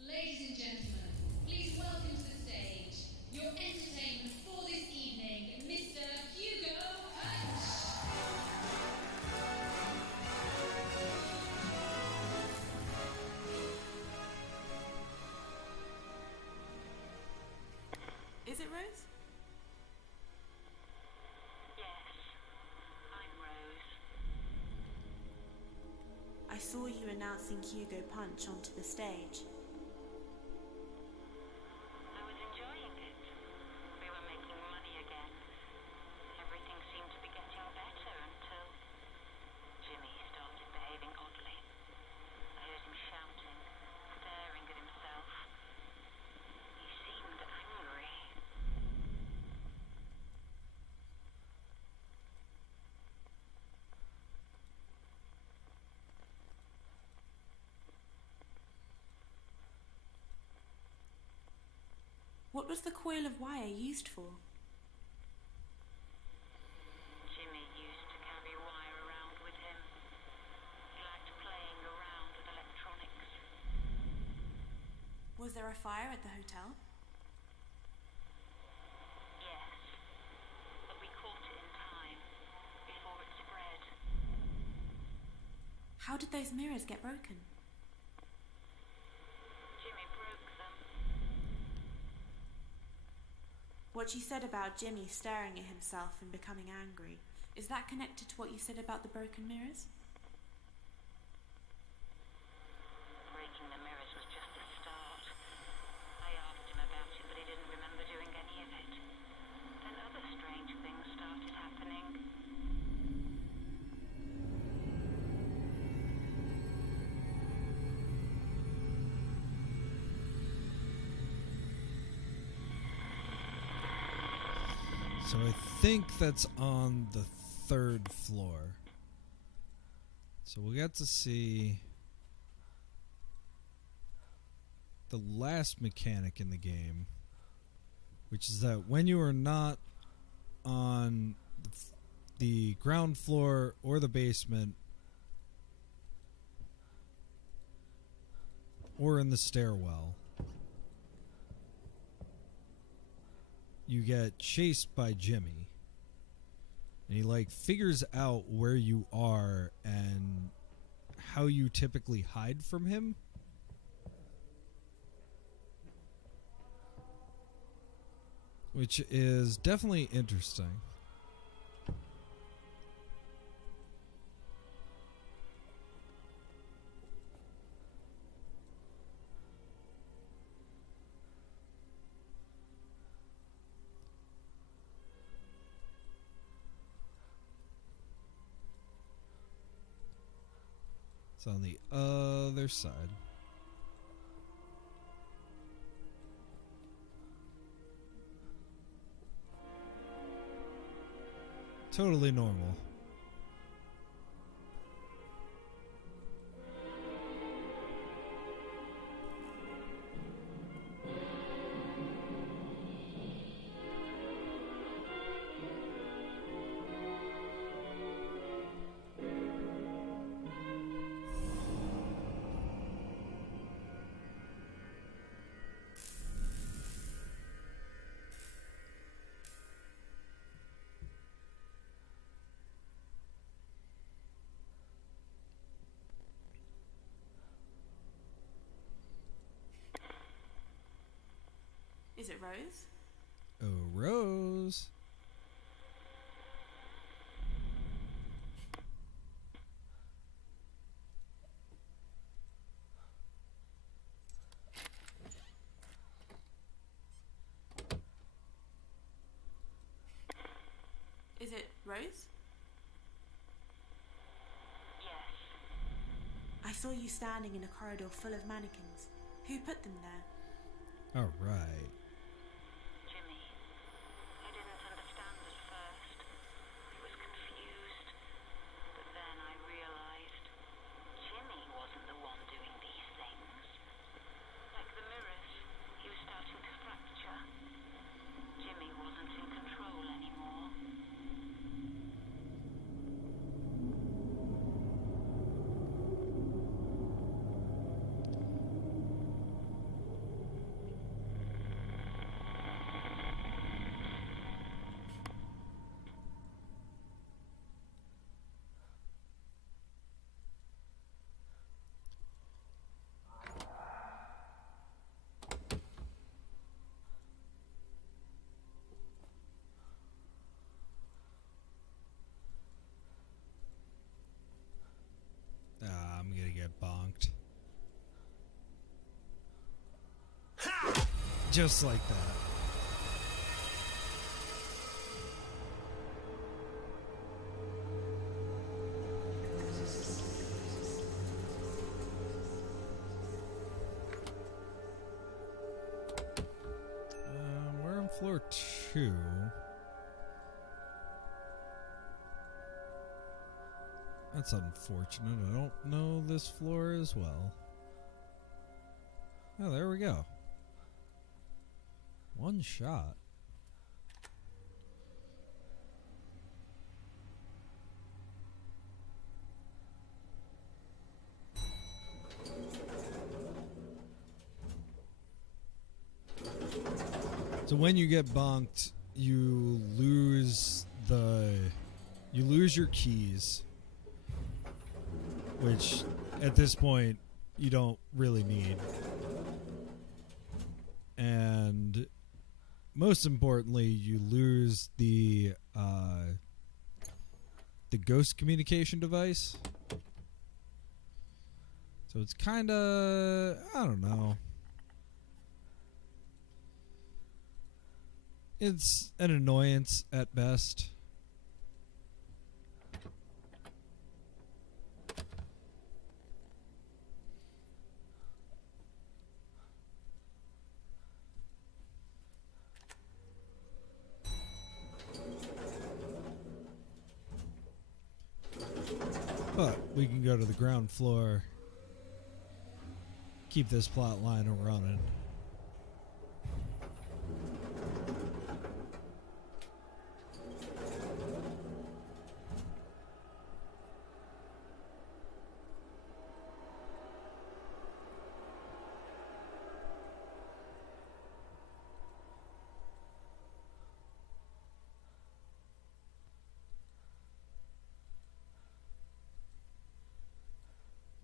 Ladies and gentlemen, please welcome to the stage your entertainment for this evening, Mr. Hugo Punch. Is it Rose? Yes, I'm Rose. I saw you announcing Hugo Punch onto the stage. I was enjoying it. We were making money again. Everything seemed to be getting better until Jimmy started behaving oddly. I heard him shouting, staring at himself. He seemed angry. What was the coil of wire used for? Jimmy used to carry wire around with him. He liked playing around with electronics. Was there a fire at the hotel? Yes, but we caught it in time, before it spread. How did those mirrors get broken? Jimmy broke them. What you said about Jimmy staring at himself and becoming angry, is that connected to what you said about the broken mirrors? Breaking the mirrors was just a start. I asked him about it, but he didn't remember doing any of it. Then other strange things started happening. So I think that's on the 3rd floor. So we'll get to see the last mechanic in the game, which is that when you are not on the ground floor or the basement or in the stairwell, you get chased by Jimmy. And he like figures out where you are and how you typically hide from him. Which is definitely interesting. It's on the other side. Totally normal. Is it Rose? Oh, Rose. Is it Rose? Yes. I saw you standing in a corridor full of mannequins. Who put them there? All right. Jimmy. I didn't understand at first. I was confused. But then I realized Jimmy wasn't the one doing these things. Like the mirrors, he was starting to fracture. Jimmy wasn't in control anymore. I'm gonna get bonked. Just like that. We're on floor 2. That's unfortunate. I don't know this floor as well. Oh, there we go. One shot. So when you get bonked, you lose your keys, which at this point you don't really need. And most importantly, you lose the ghost communication device. So it's kind of, I don't know. It's an annoyance at best. But we can go to the ground floor, keep this plot line running.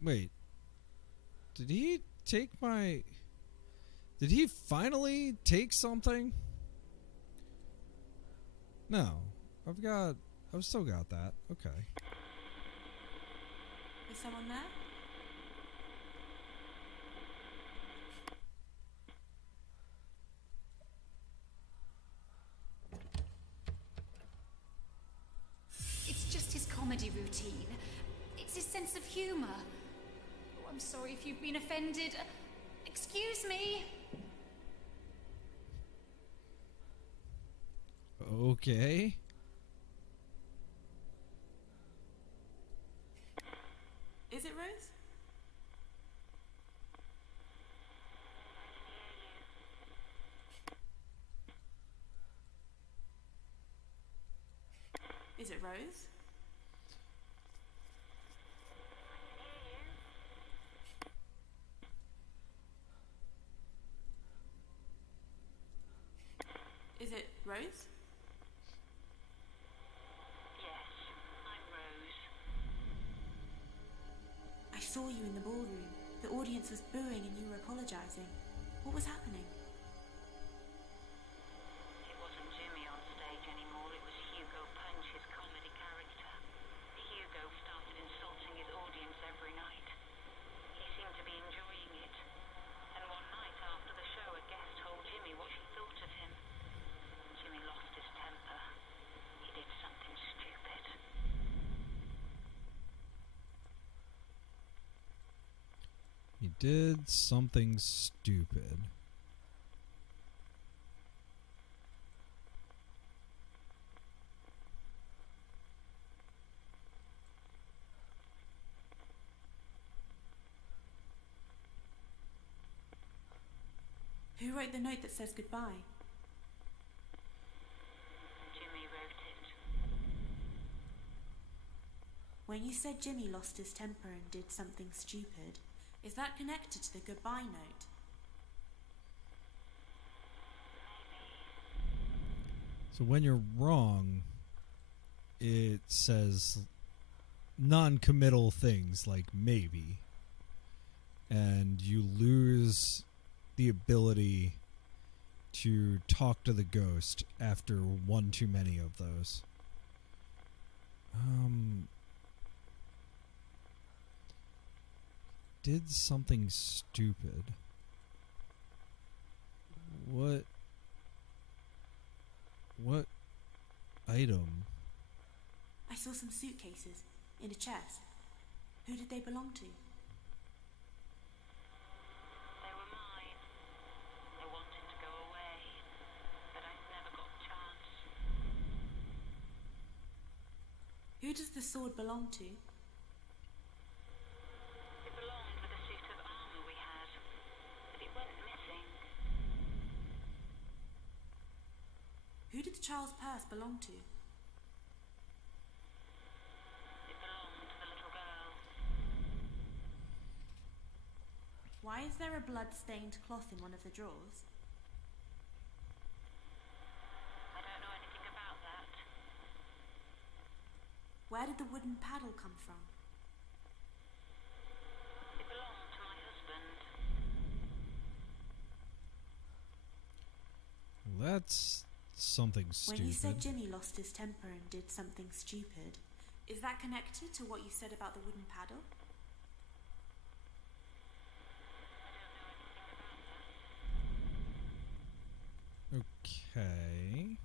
Wait, did he take my... Did he finally take something? No, I've still got that. Okay. Is someone there? It's just his comedy routine. It's his sense of humour. Oh, I'm sorry if you've been offended. Excuse me. Okay. Is it Rose? Is it Rose? Is it Rose? Yes, I'm Rose. I saw you in the ballroom. The audience was booing and you were apologising. What was happening? It wasn't Jimmy on stage anymore, it was Hugo Punch, his comedy character. Hugo started insulting his audience every night. He seemed to be enjoying it. And one night after the show, a guest told Jimmy what she thought of him. Jimmy lost his temper. He did something stupid. He did something stupid. Who wrote the note that says goodbye? Jimmy wrote it. When you said Jimmy lost his temper and did something stupid, is that connected to the goodbye note? So when you're wrong, it says non-committal things like maybe. And you lose the ability to talk to the ghost after one too many of those. Did something stupid. What item? I saw some suitcases in a chest. Who did they belong to? They were mine. I wanted to go away, but I never got a chance. Who does the sword belong to? It belonged with a suit of armour we had, but it went missing. Who did the child's purse belong to? It belonged to the little girl. Why is there a blood-stained cloth in one of the drawers? I don't know anything about that. Where did the wooden paddle come from? It belonged to my husband. That's something stupid. When you said Jimmy lost his temper and did something stupid, is that connected to what you said about the wooden paddle? Okay.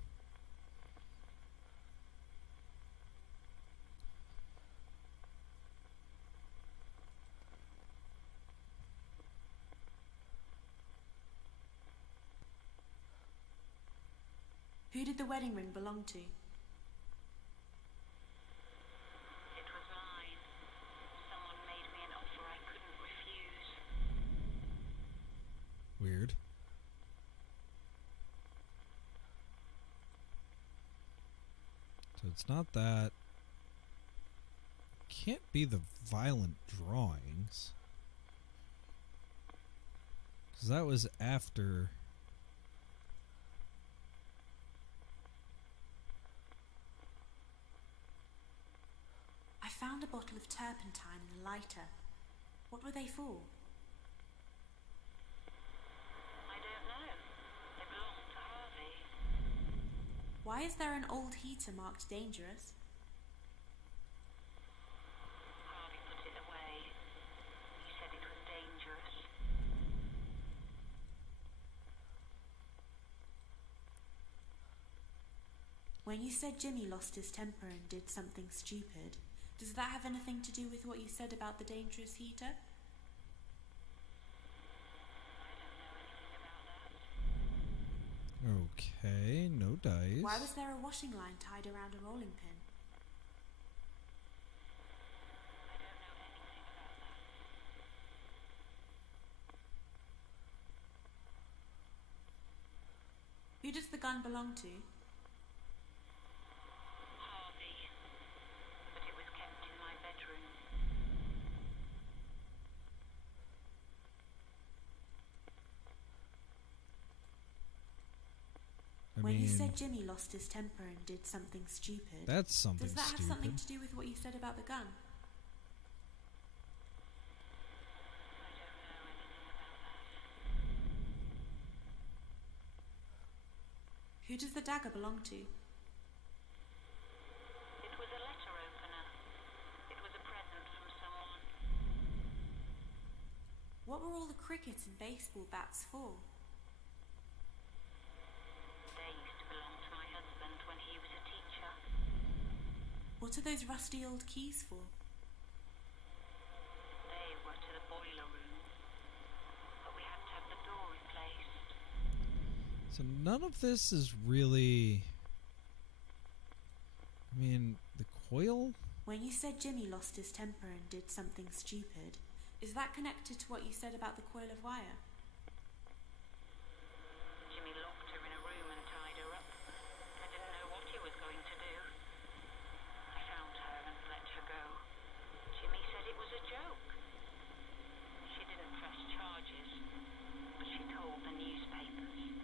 Who did the wedding ring belong to? It was mine. it's not that. Can't be the violent drawings. Because that was after. I found a bottle of turpentine and a lighter. What were they for? I don't know. They belong to Harvey. Why is there an old heater marked dangerous? Harvey put it away. He said it was dangerous. When you said Jimmy lost his temper and did something stupid, does that have anything to do with what you said about the dangerous heater? Okay, no dice. Why was there a washing line tied around a rolling pin? Who does the gun belong to? Harvey. But it was kept in my bedroom. When you said Jimmy lost his temper and did something stupid, that's something does that stupid. have something to do with what you said about the gun? Who does the dagger belong to? It was a letter opener. It was a present from someone. What were all the cricket and baseball bats for? They used to belong to my husband when he was a teacher. What are those rusty old keys for? They were to the boiler room. But we had to have the door replaced. So none of this is really. I mean, the coil? When you said Jimmy lost his temper and did something stupid, is that connected to what you said about the coil of wire? Jimmy locked her in a room and tied her up. I didn't know what he was going to do. I found her and let her go. Jimmy said it was a joke. She didn't press charges, but she told the newspapers.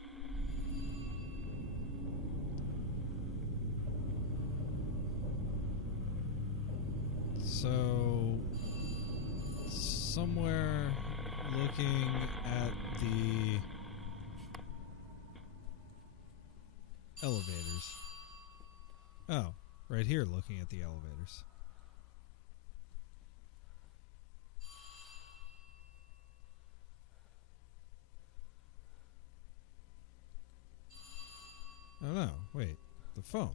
So, somewhere looking at the elevators. Oh, right here looking at the elevators. Oh no, wait, the phone.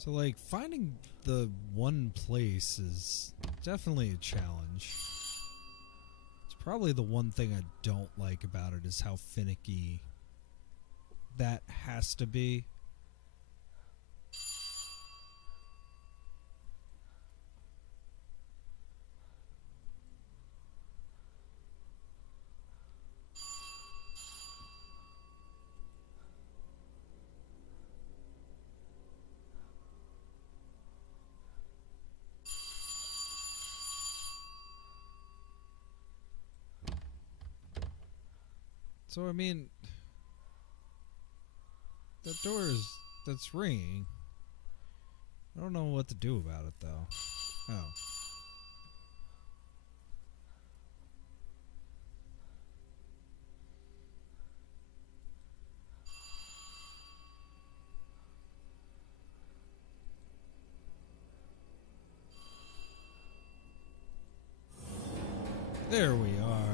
So, like, finding the one place is definitely a challenge. It's probably the one thing I don't like about it is how finicky that has to be. So, I mean, that that's ringing. I don't know what to do about it, though. Oh. There we are.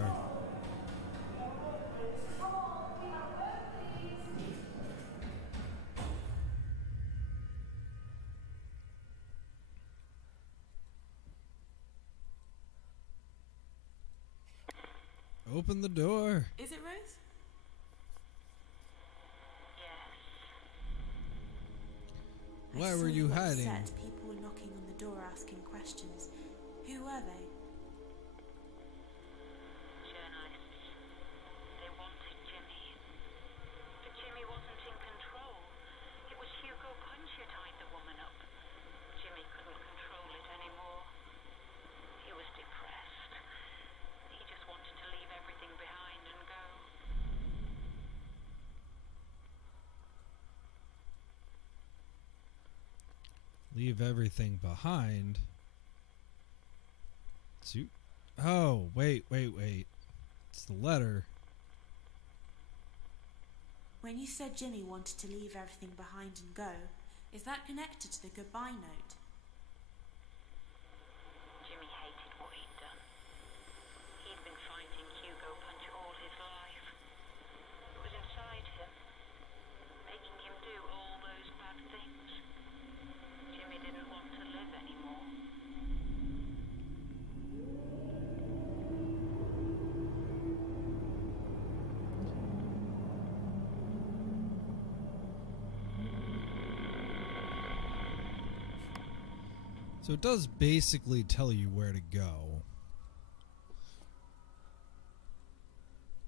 Open the door. Is it Rose? Yes. Why I were saw you were hiding? upset. People were knocking on the door asking questions. Who were they? Journalists. They wanted Jimmy. But Jimmy wasn't in control. It was Hugo Punch who tied the woman up. Jimmy couldn't control it anymore. He was depressed. He just wanted to leave everything behind and go. Leave everything behind. Oh, wait. It's the letter. When you said Jimmy wanted to leave everything behind and go, is that connected to the goodbye note? Jimmy hated what he'd done. He'd been fighting Hugo Punch all his life. It was inside him, making him do all those bad things. Jimmy didn't want to live anymore. So it does basically tell you where to go.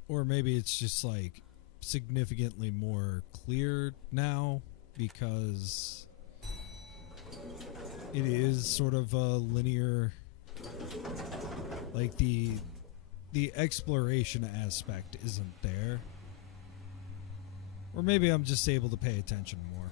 Or maybe it's just like significantly more clear now because it is sort of a linear, like the exploration aspect isn't there. Or maybe I'm just able to pay attention more.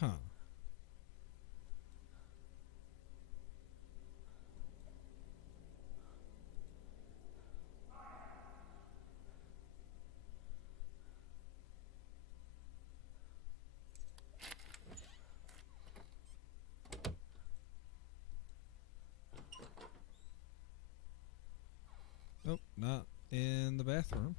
Huh. Nope, not in the bathroom.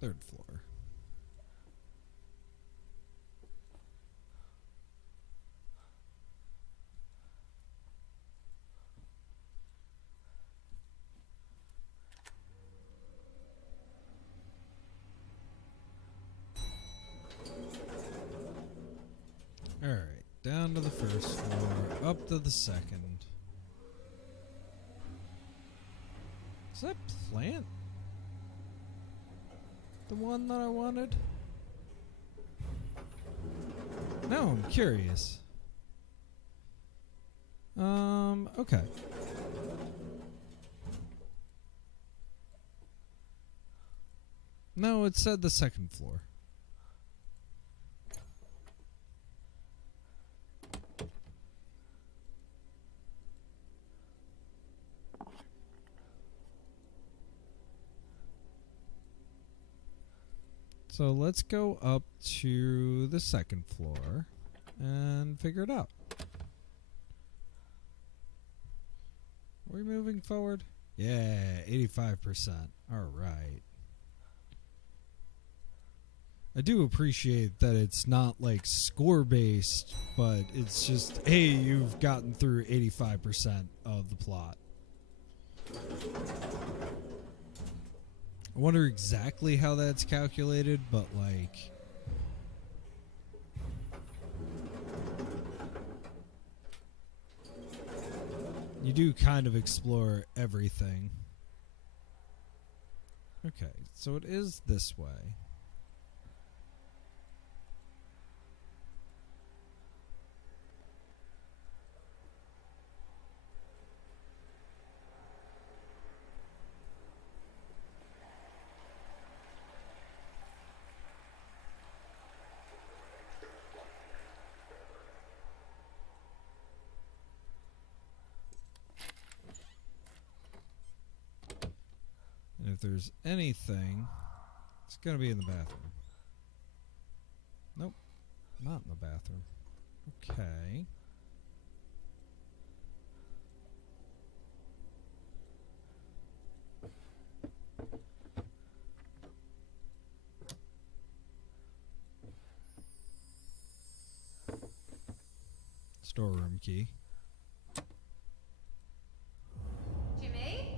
Third floor. Alright, down to the first floor, up to the second. Is that plant? The one that I wanted? Now I'm curious. Okay. No, it said the second floor. So let's go up to the second floor and figure it out. Are we moving forward? Yeah, 85%. All right. I do appreciate that it's not like score based, but it's just, hey, you've gotten through 85% of the plot. I wonder exactly how that's calculated, but like... you do kind of explore everything. Okay, so it is this way. And if there's anything, it's going to be in the bathroom. Nope, not in the bathroom. Okay. Storeroom key. Jimmy?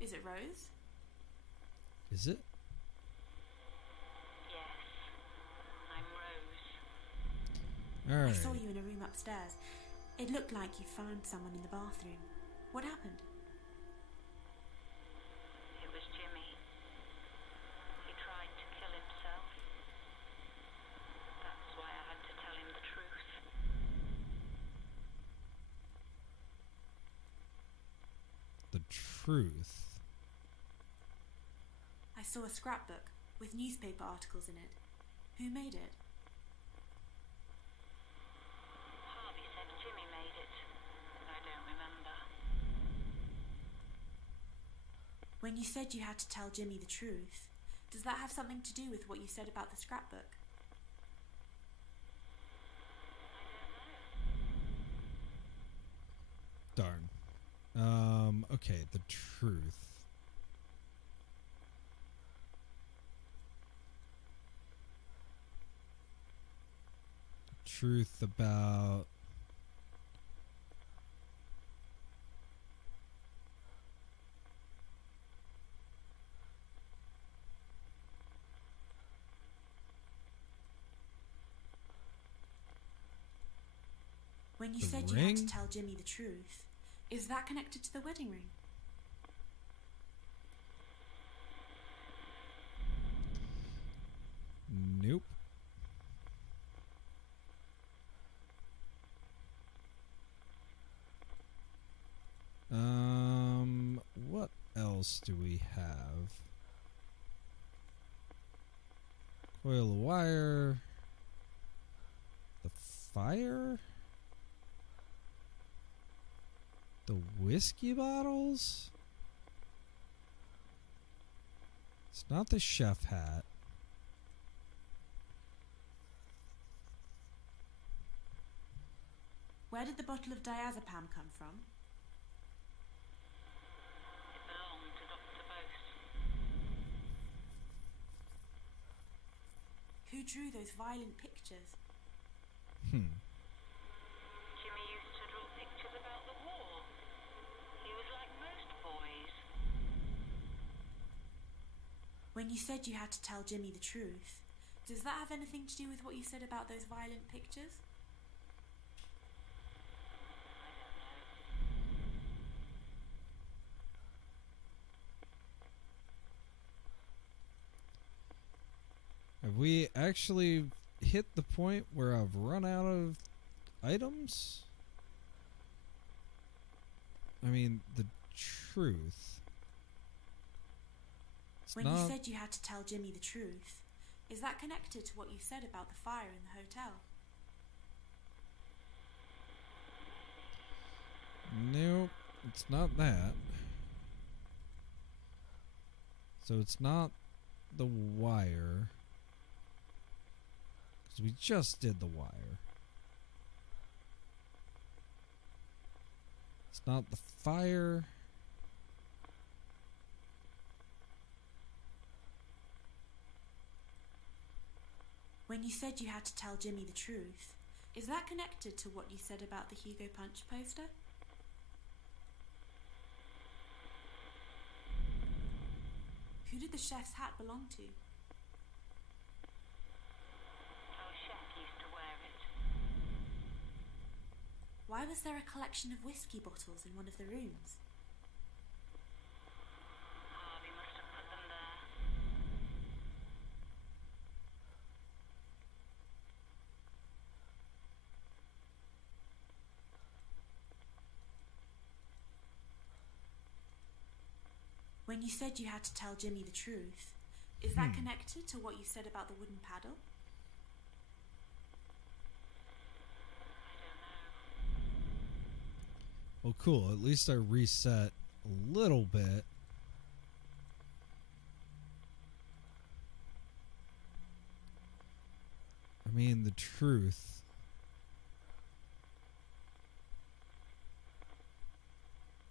Is it Rose? Is it? Yes, I'm Rose. Alright. I saw you in a room upstairs. It looked like you found someone in the bathroom. What happened? It was Jimmy. He tried to kill himself. That's why I had to tell him the truth. The truth. I saw a scrapbook with newspaper articles in it. Who made it? Harvey said Jimmy made it, but I don't remember. When you said you had to tell Jimmy the truth, does that have something to do with what you said about the scrapbook? Darn. Okay, the truth. Truth about... When you The said you had to ring? tell Jimmy the truth, is that connected to the wedding ring? Nope. What else do we have? Coil of wire. The fire? The whiskey bottles? It's not the chef hat. Where did the bottle of diazepam come from? It belonged to Dr. Bose. Who drew those violent pictures? Hmm. Jimmy used to draw pictures about the war. He was like most boys. When you said you had to tell Jimmy the truth, does that have anything to do with what you said about those violent pictures? Have we actually hit the point where I've run out of items? I mean, the truth. It's When not... you said you had to tell Jimmy the truth, is that connected to what you said about the fire in the hotel? Nope, it's not that. So it's not the wire. Because we just did the wire. It's not the fire. When you said you had to tell Jimmy the truth, is that connected to what you said about the Hugo Punch poster? Who did the chef's hat belong to? Our chef used to wear it. Why was there a collection of whiskey bottles in one of the rooms? Harvey must have put them there. When you said you had to tell Jimmy the truth, is that connected to what you said about the wooden paddle? Well, cool. At least I reset a little bit. I mean, the truth.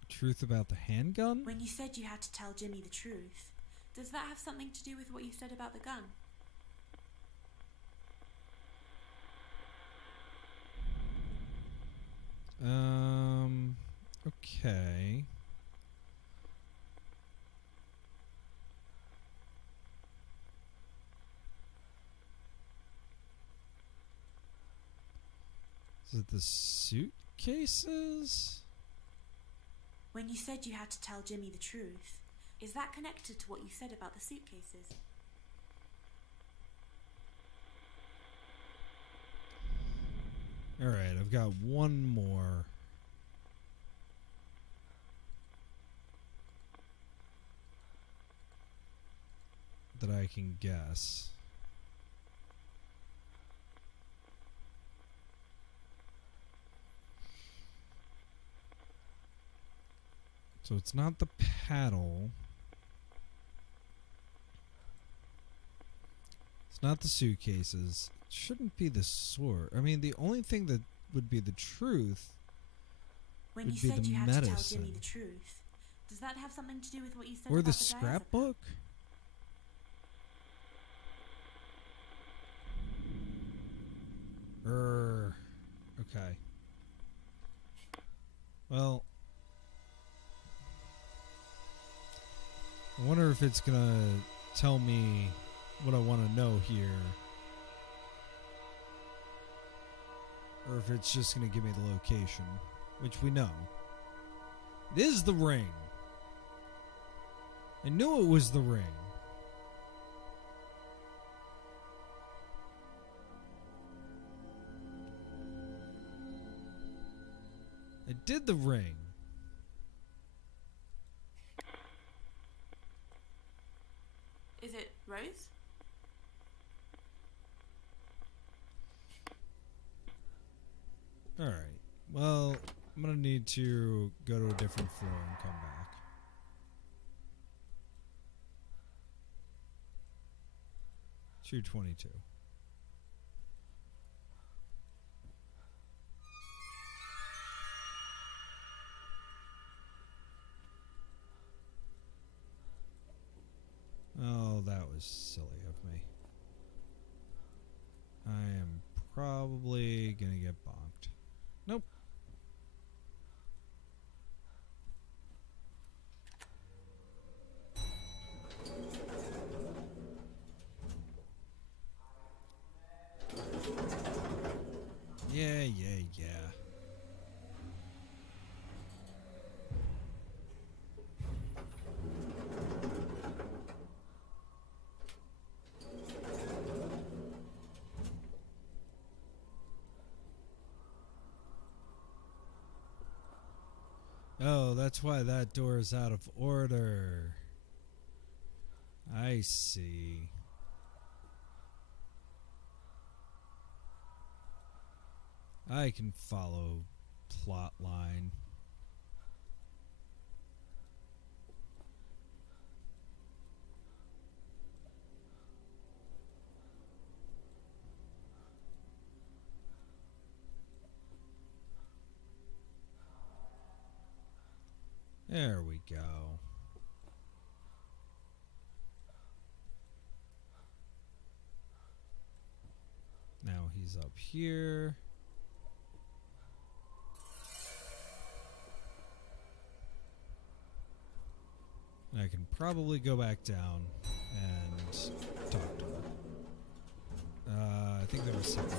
Truth about the handgun? When you said you had to tell Jimmy the truth, does that have something to do with what you said about the gun? Okay. Is it the suitcases? When you said you had to tell Jimmy the truth, is that connected to what you said about the suitcases? Alright, I've got one more. That I can guess. So it's not the paddle. It's not the suitcases. It shouldn't be the sword. I mean, the only thing that would be the truth When would you be said the you had to tell medicine. Jimmy the truth, does that have something to do with what you said Or about the the scrapbook? Okay. Well, I wonder if it's gonna tell me what I want to know here, or if it's just gonna give me the location, which we know. It is the ring. I knew it was the ring. I did the ring. Is it Rose? Alright. Well, I'm going to need to go to a different floor and come back. $222. Oh, that was silly of me. I am probably gonna get bonked. Nope. Yeah. Oh, that's why that door is out of order. I see. I can follow plot line. There we go. keys up here. And I can probably go back down and talk to her. I think there was something.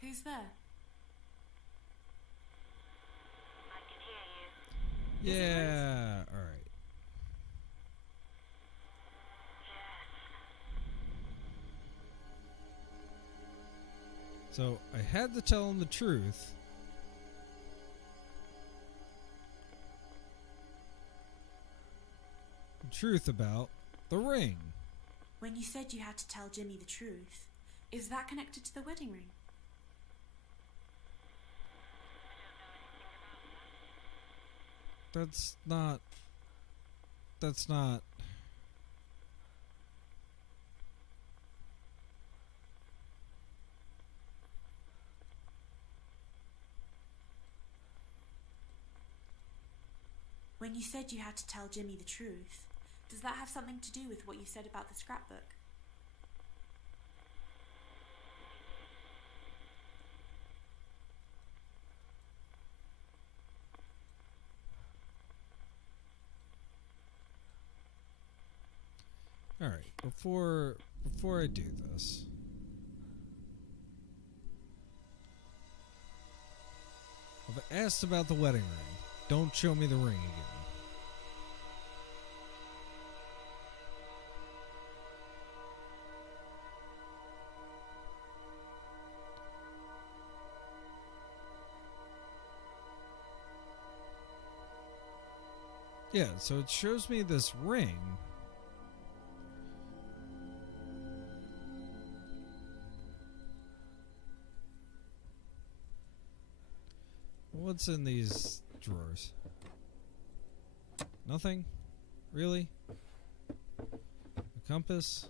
Who's there? I can hear you. Yeah, alright. So, I had to tell him the truth. The truth about the ring. When you said you had to tell Jimmy the truth, is that connected to the wedding ring? That's not... That's not... When you said you had to tell Jimmy the truth, does that have something to do with what you said about the scrapbook? Alright, before I do this... I've asked about the wedding ring. Don't show me the ring again. Yeah, so it shows me this ring. What's in these drawers? Nothing? Really? A compass?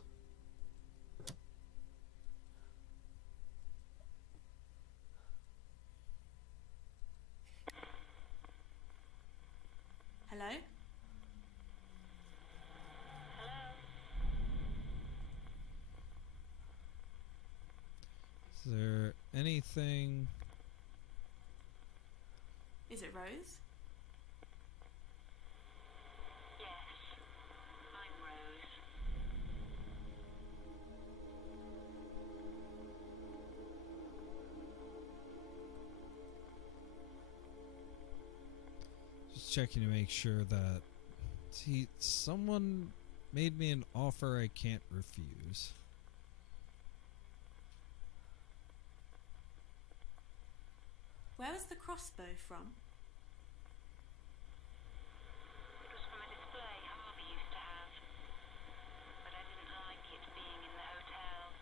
Hello? Is there anything... Is it Rose? Yes, I'm Rose. Just checking to make sure that... See, someone made me an offer I can't refuse. Where was the crossbow from? It was from a display Harvey used to have, but I didn't like it being in the hotel.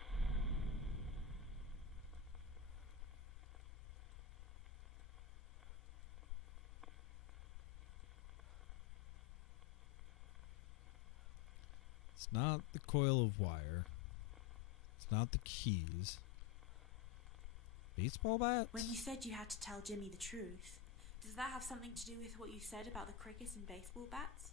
It's not the coil of wire. It's not the keys. Baseball bats? When you said you had to tell Jimmy the truth, does that have something to do with what you said about the crickets and baseball bats?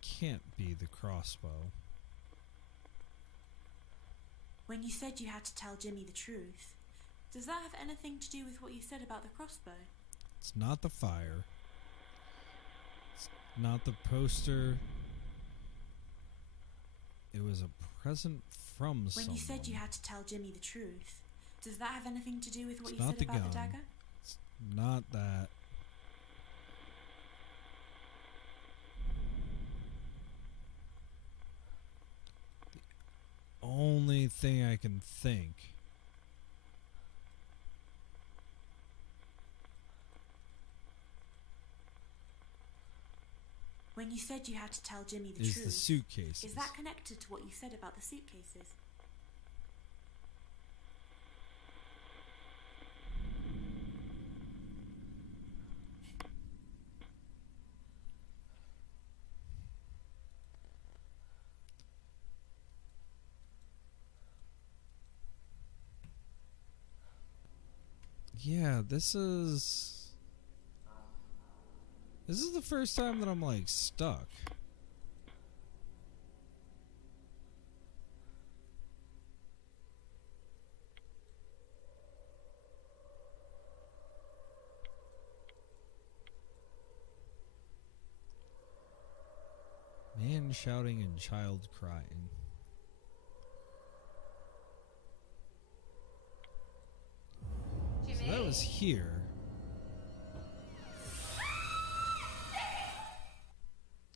Can't be the crossbow. When you said you had to tell Jimmy the truth, does that have anything to do with what you said about the crossbow? It's not the fire. It's not the poster. It was a present from someone. When you said you had to tell Jimmy the truth, does that have anything to do with what It's you not said the about gun. the dagger? It's not that. The only thing I can think When you said you had to tell Jimmy the is truth, the suitcases. is that connected to what you said about the suitcases? Yeah, this is the first time that I'm like stuck. Man shouting and child crying. So that was here.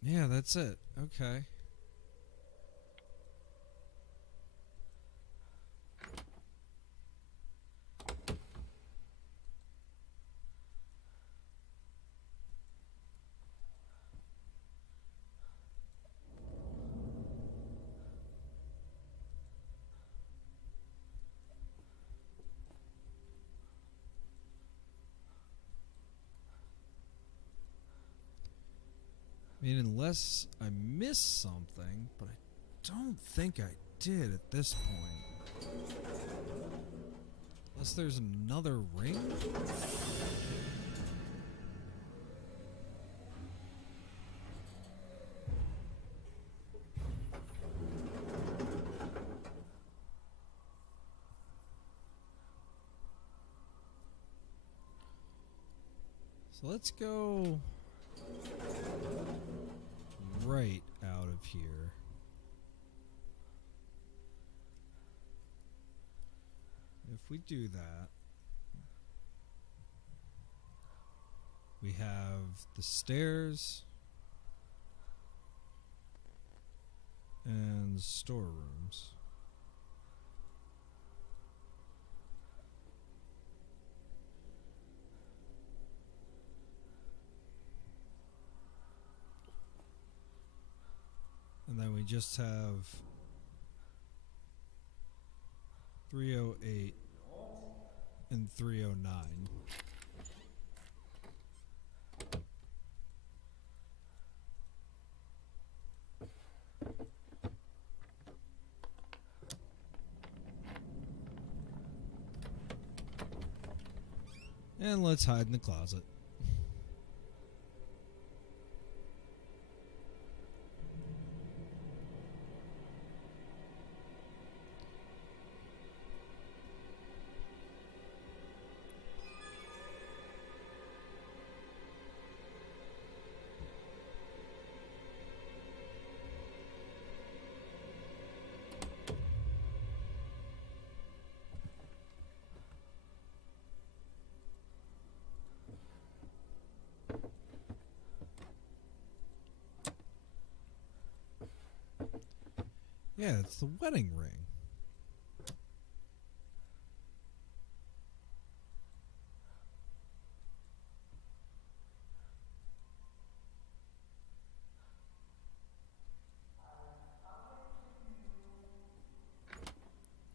Yeah, that's it. Okay. I mean, unless I missed something, but I don't think I did at this point. Unless there's another ring? So let's go right out of here. If we do that, we have the stairs and storerooms. And then we just have 308 and 309. And let's hide in the closet. Yeah, it's the wedding ring.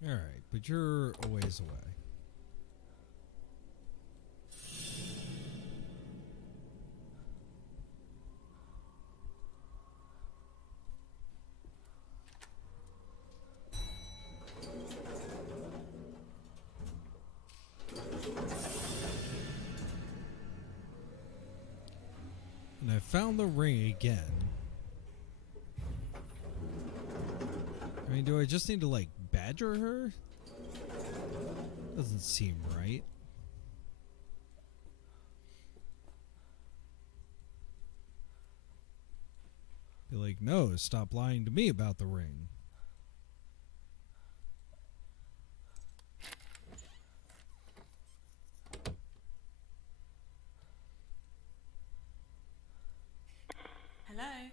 Alright, but you're a ways away. And I found the ring again. I mean, do I just need to, like, badger her? Doesn't seem right. Be like, no, stop lying to me about the ring. Hello? I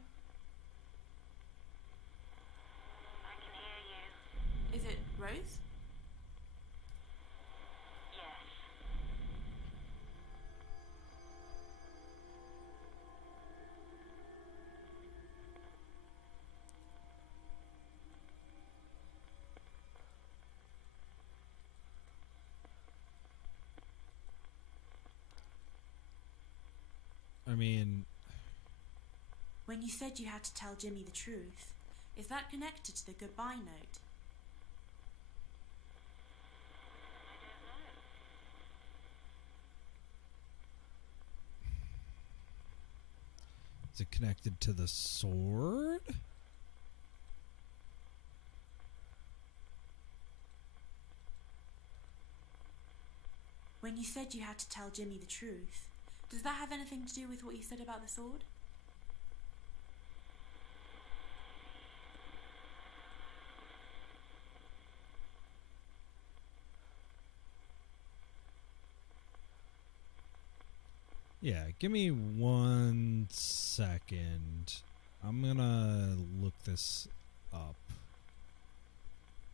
can hear you. Is it Rose? Yes. I mean, When you said you had to tell Jimmy the truth, is that connected to the goodbye note? is it connected to the sword? When you said you had to tell Jimmy the truth, does that have anything to do with what you said about the sword? Yeah, give me 1 second. I'm gonna look this up.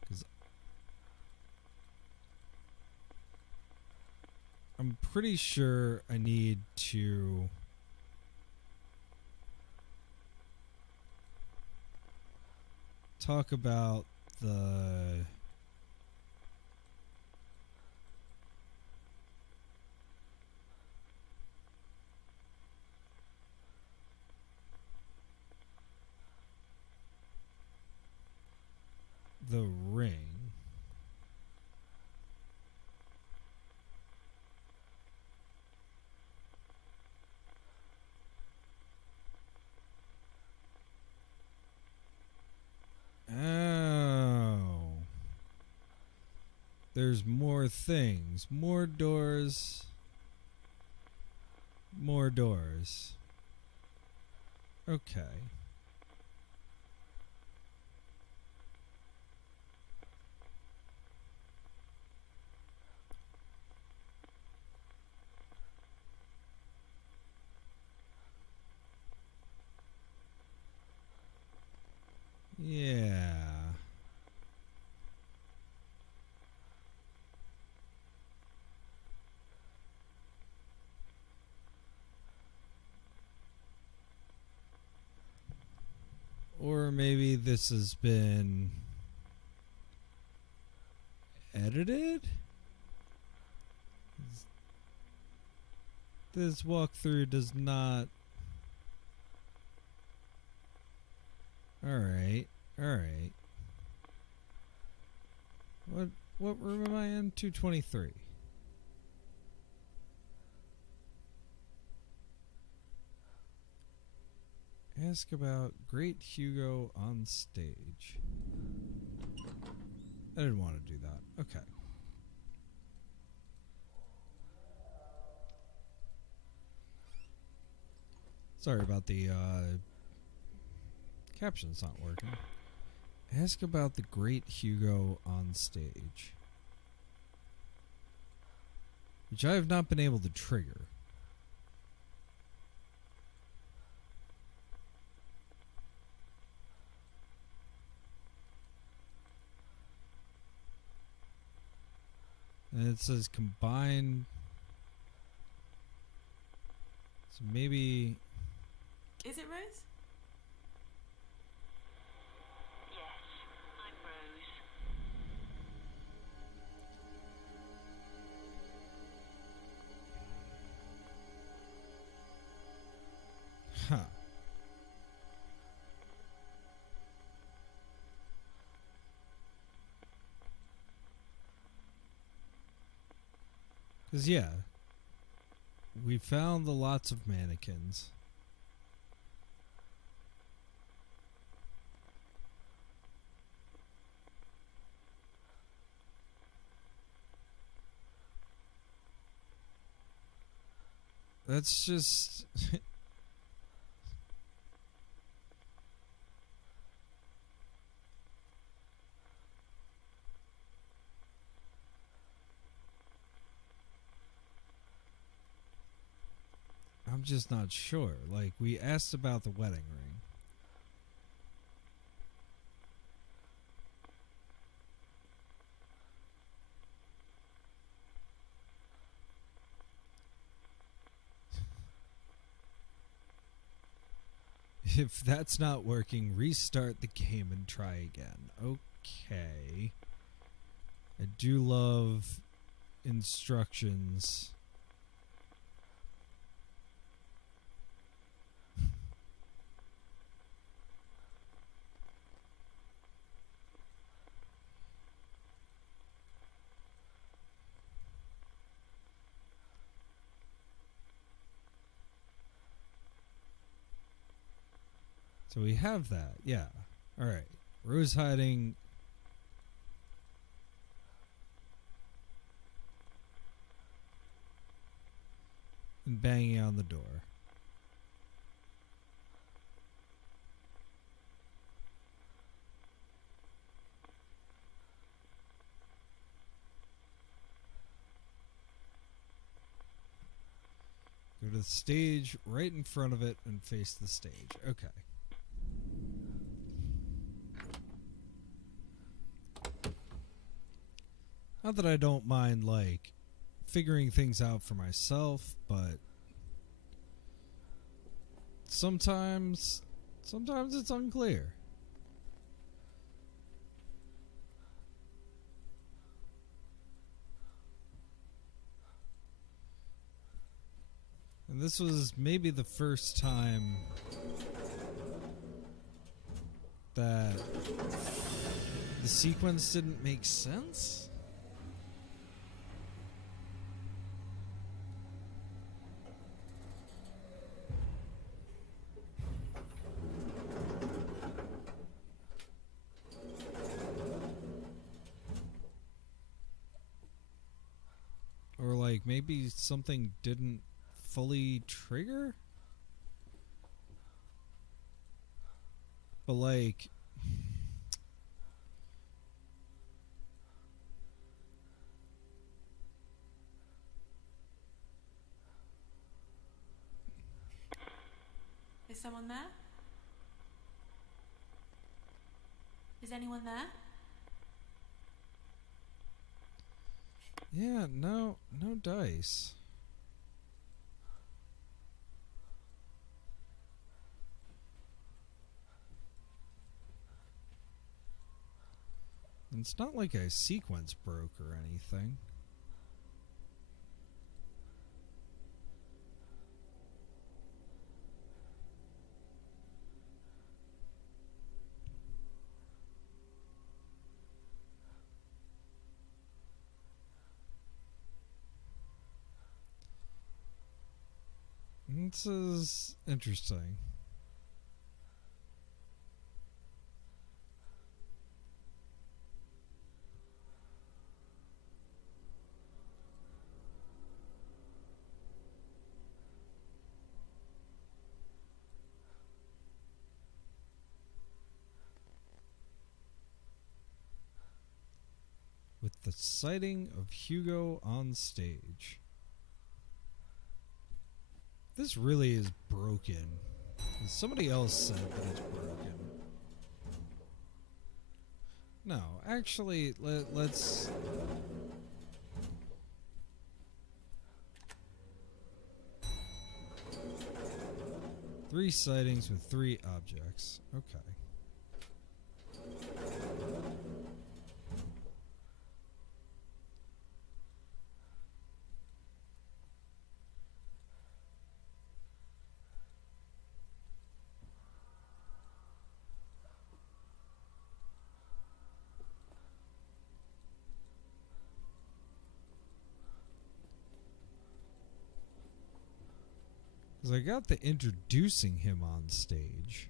'Cause I'm pretty sure I need to talk about the ring. Oh. There's more things. More doors. More doors. Okay. Yeah. Or maybe this has been edited? This walkthrough does not... Alright, alright. What room am I in? 223. Ask about Great Hugo on stage. I didn't want to do that. Okay. Sorry about the captions not working. Ask about the Great Hugo on stage, which I have not been able to trigger. And it says combine. So maybe... Is it Rose? Yes, I'm Rose. Huh. Because, yeah, we found the lots of mannequins. That's just... I'm just not sure. Like, we asked about the wedding ring. If that's not working, restart the game and try again. Okay. I do love instructions. So we have that. Yeah. All right. Rose hiding. And banging on the door. Go to the stage, right in front of it, and face the stage. Okay. Not that I don't mind, like, figuring things out for myself, but sometimes it's unclear. And this was maybe the first time that the sequence didn't make sense. Or like maybe something didn't fully trigger? But like Is someone there? Is anyone there? yeah, no dice. It's not like a sequence broke or anything. This is interesting. With the sighting of Hugo on stage. This really is broken. Somebody else said that it's broken. No, actually, let's... Three sightings with 3 objects. Okay. Because I got the introducing him on stage.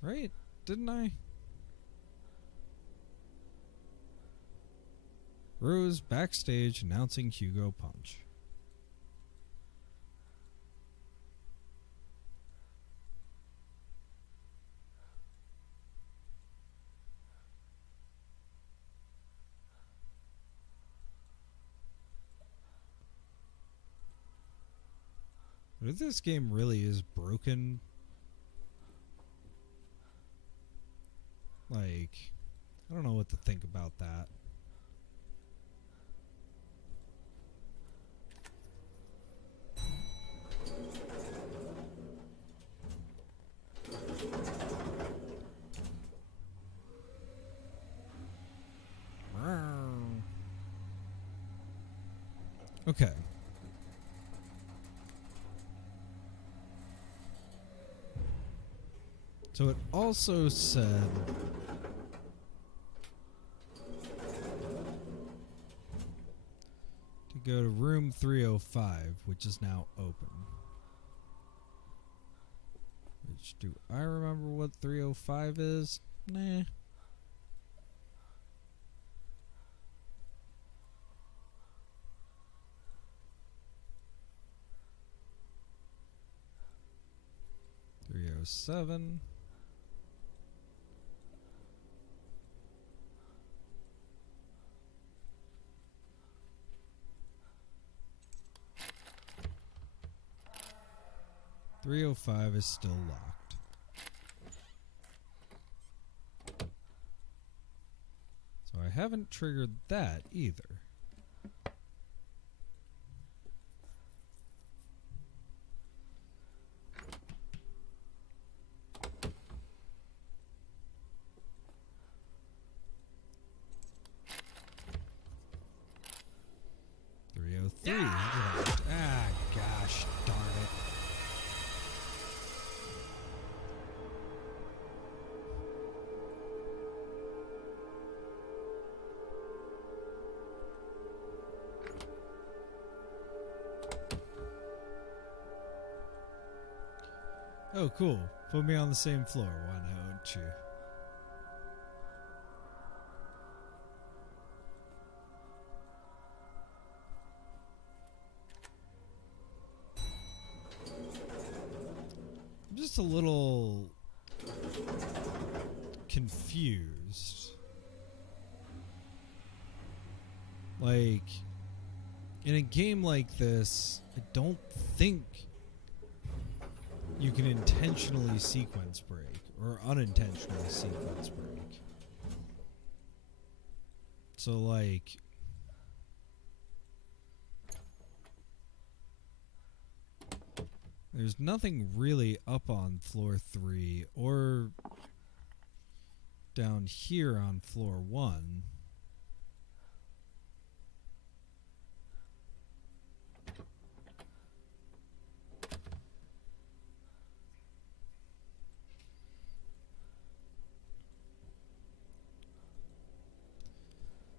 Right? Didn't I? Rose backstage announcing Hugo Punch. But if this game really is broken, like, I don't know what to think about that. Okay. So it also said to go to room 305, which is now open. Which, do I remember what 305 is? Nah. .307. .305 is still locked. So I haven't triggered that either. Ah, gosh darn it. Oh, cool. Put me on the same floor. Why not you? I'm just a little confused. Like, in a game like this, I don't think you can intentionally sequence break or unintentionally sequence break. So, like, there's nothing really up on floor 3 or down here on floor 1.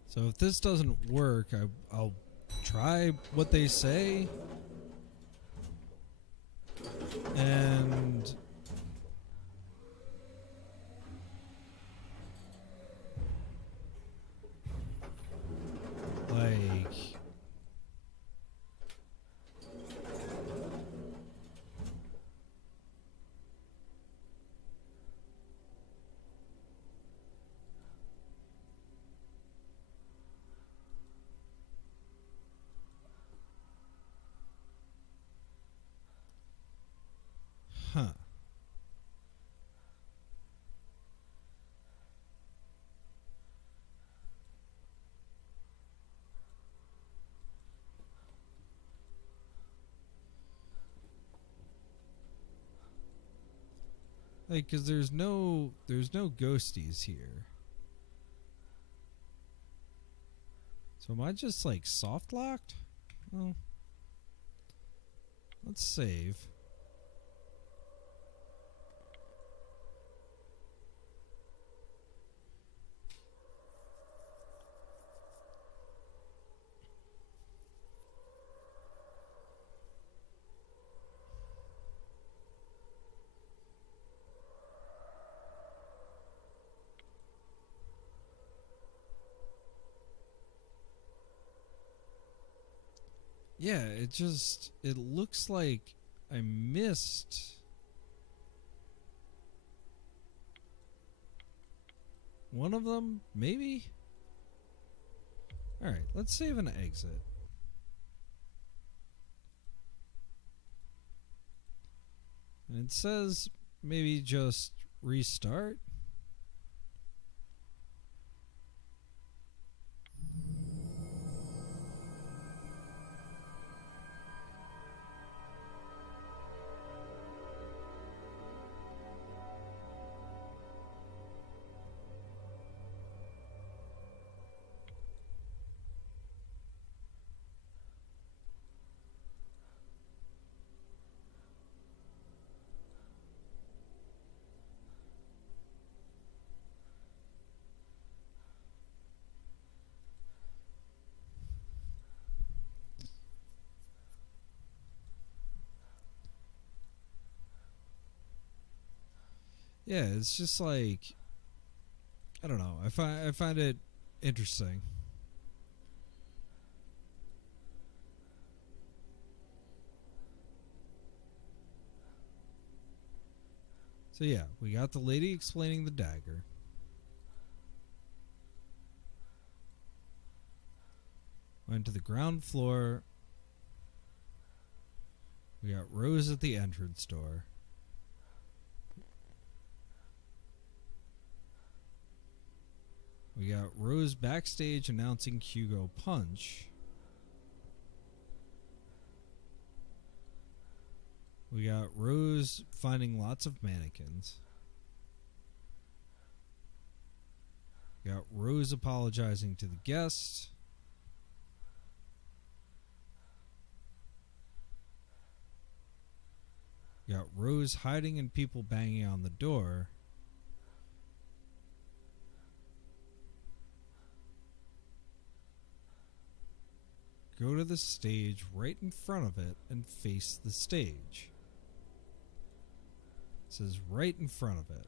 So if this doesn't work, I'll try what they say. And like, huh. Like, 'cause there's no ghosties here. So am I just like soft locked? Well, let's save. Yeah, it looks like I missed one of them, maybe? Alright, let's save and exit. And it says maybe just restart. yeah, it's just like, I don't know. I find it interesting. So yeah, we got the lady explaining the dagger. Went to the ground floor. We got Rose at the entrance door. We got Rose backstage announcing Hugo Punch. We got Rose finding lots of mannequins. We got Rose apologizing to the guest. We got Rose hiding and people banging on the door. Go to the stage right in front of it and face the stage. It says right in front of it.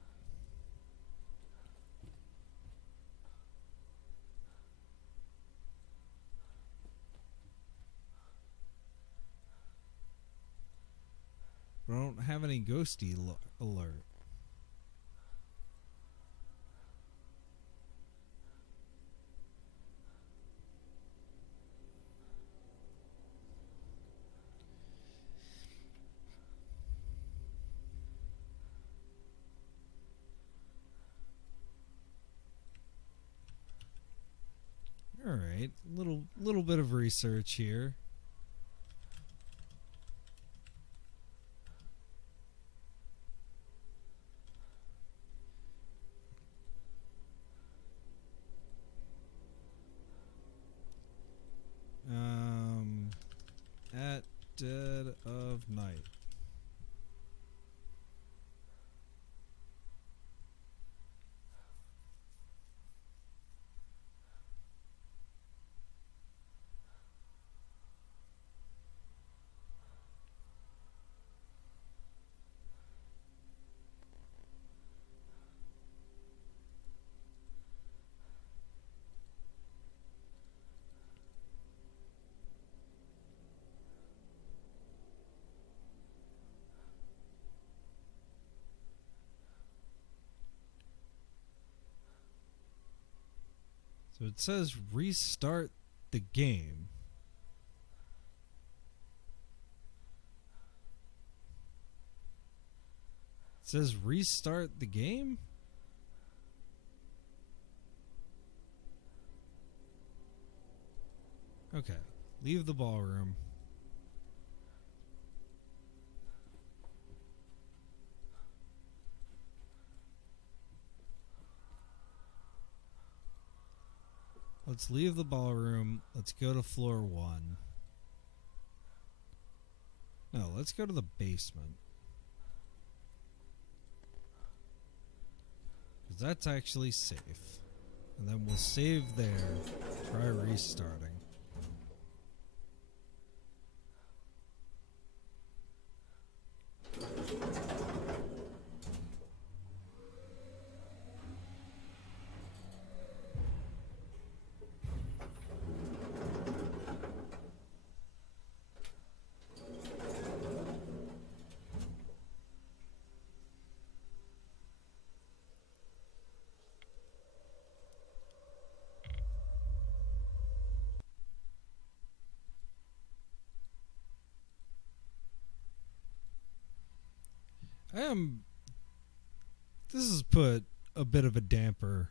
But I don't have any ghosty alert. All right, little bit of research here. At dead of night. So it says restart the game. It says restart the game? Okay. Leave the ballroom. Let's leave the ballroom. Let's go to floor 1. No, let's go to the basement. Because that's actually safe. And then we'll save there. Try restarting. This has put a bit of a damper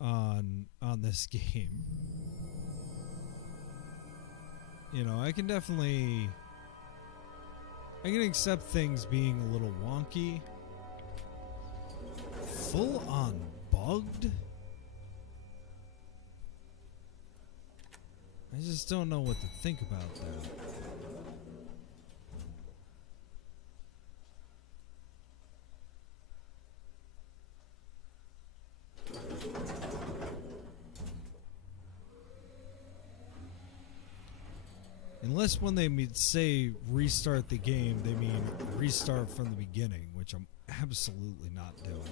on this game. You know, I can accept things being a little wonky. Full on bugged? I just don't know what to think about that. Unless when they say restart the game, they mean restart from the beginning, which absolutely not doing.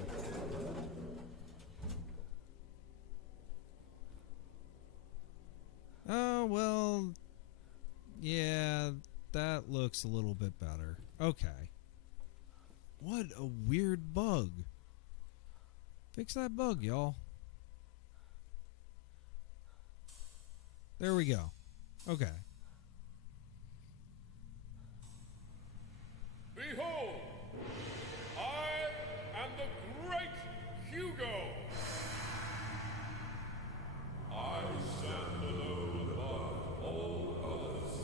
Oh, well, yeah, that looks a little bit better. Okay. What a weird bug. Fix that bug, y'all. There we go. Okay. Behold, I am the great Hugo. I stand alone above all others.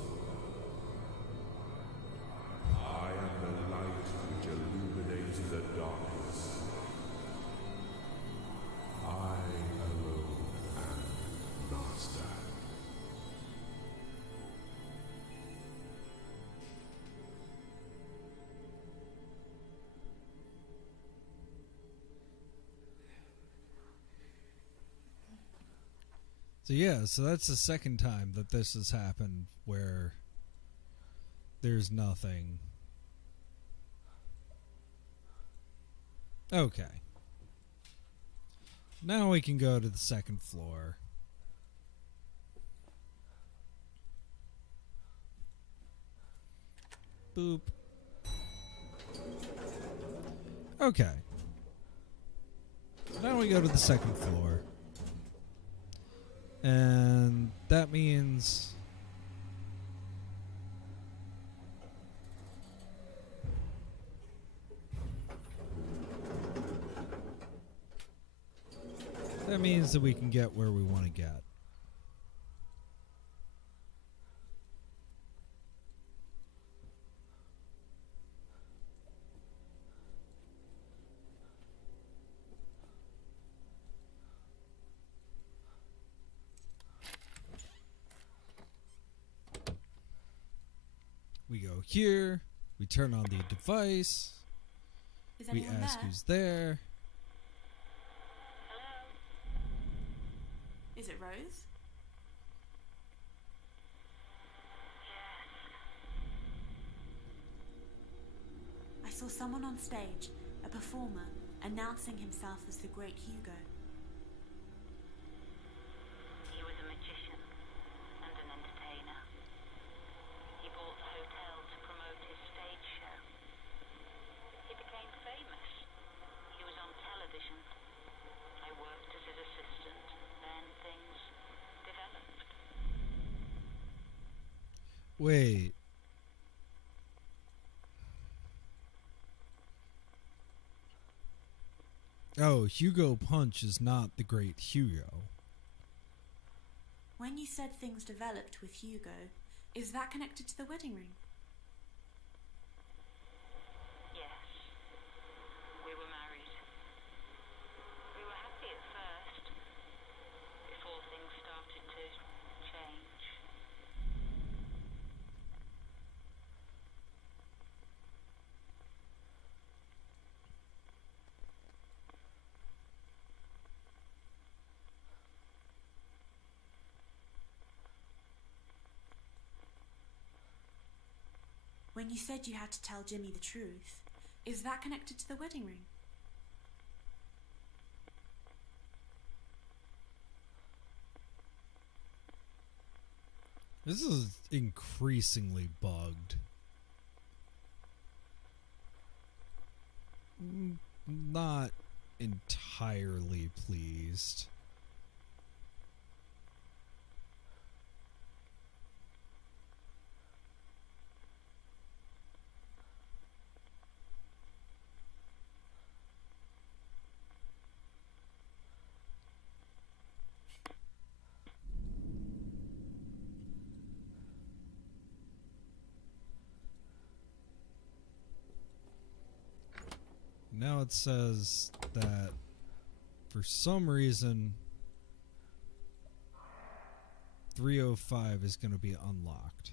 I am the light which illuminates the darkness. I alone am master. So yeah, so that's the second time that this has happened where there's nothing. Okay. Now we can go to the second floor. Boop. Okay. Now we go to the second floor. And that means that we can get where we want to get. We go here, we turn on the device, Is we anyone ask there? who's there. Is it Rose? I saw someone on stage, a performer, announcing himself as the Great Hugo. He was a magician and an entertainer. He bought the hotel to promote his stage show. He became famous. He was on television. I worked as his assistant. Then things developed. Wait. Oh, Hugo Punch is not the Great Hugo. When you said things developed with Hugo, is that connected to the wedding ring? Yes. We were married. We were happy at first, before things started to change. When you said you had to tell Jimmy the truth, is that connected to the wedding ring? This is increasingly bugged. Not entirely pleased. Now it says that for some reason 305 is going to be unlocked.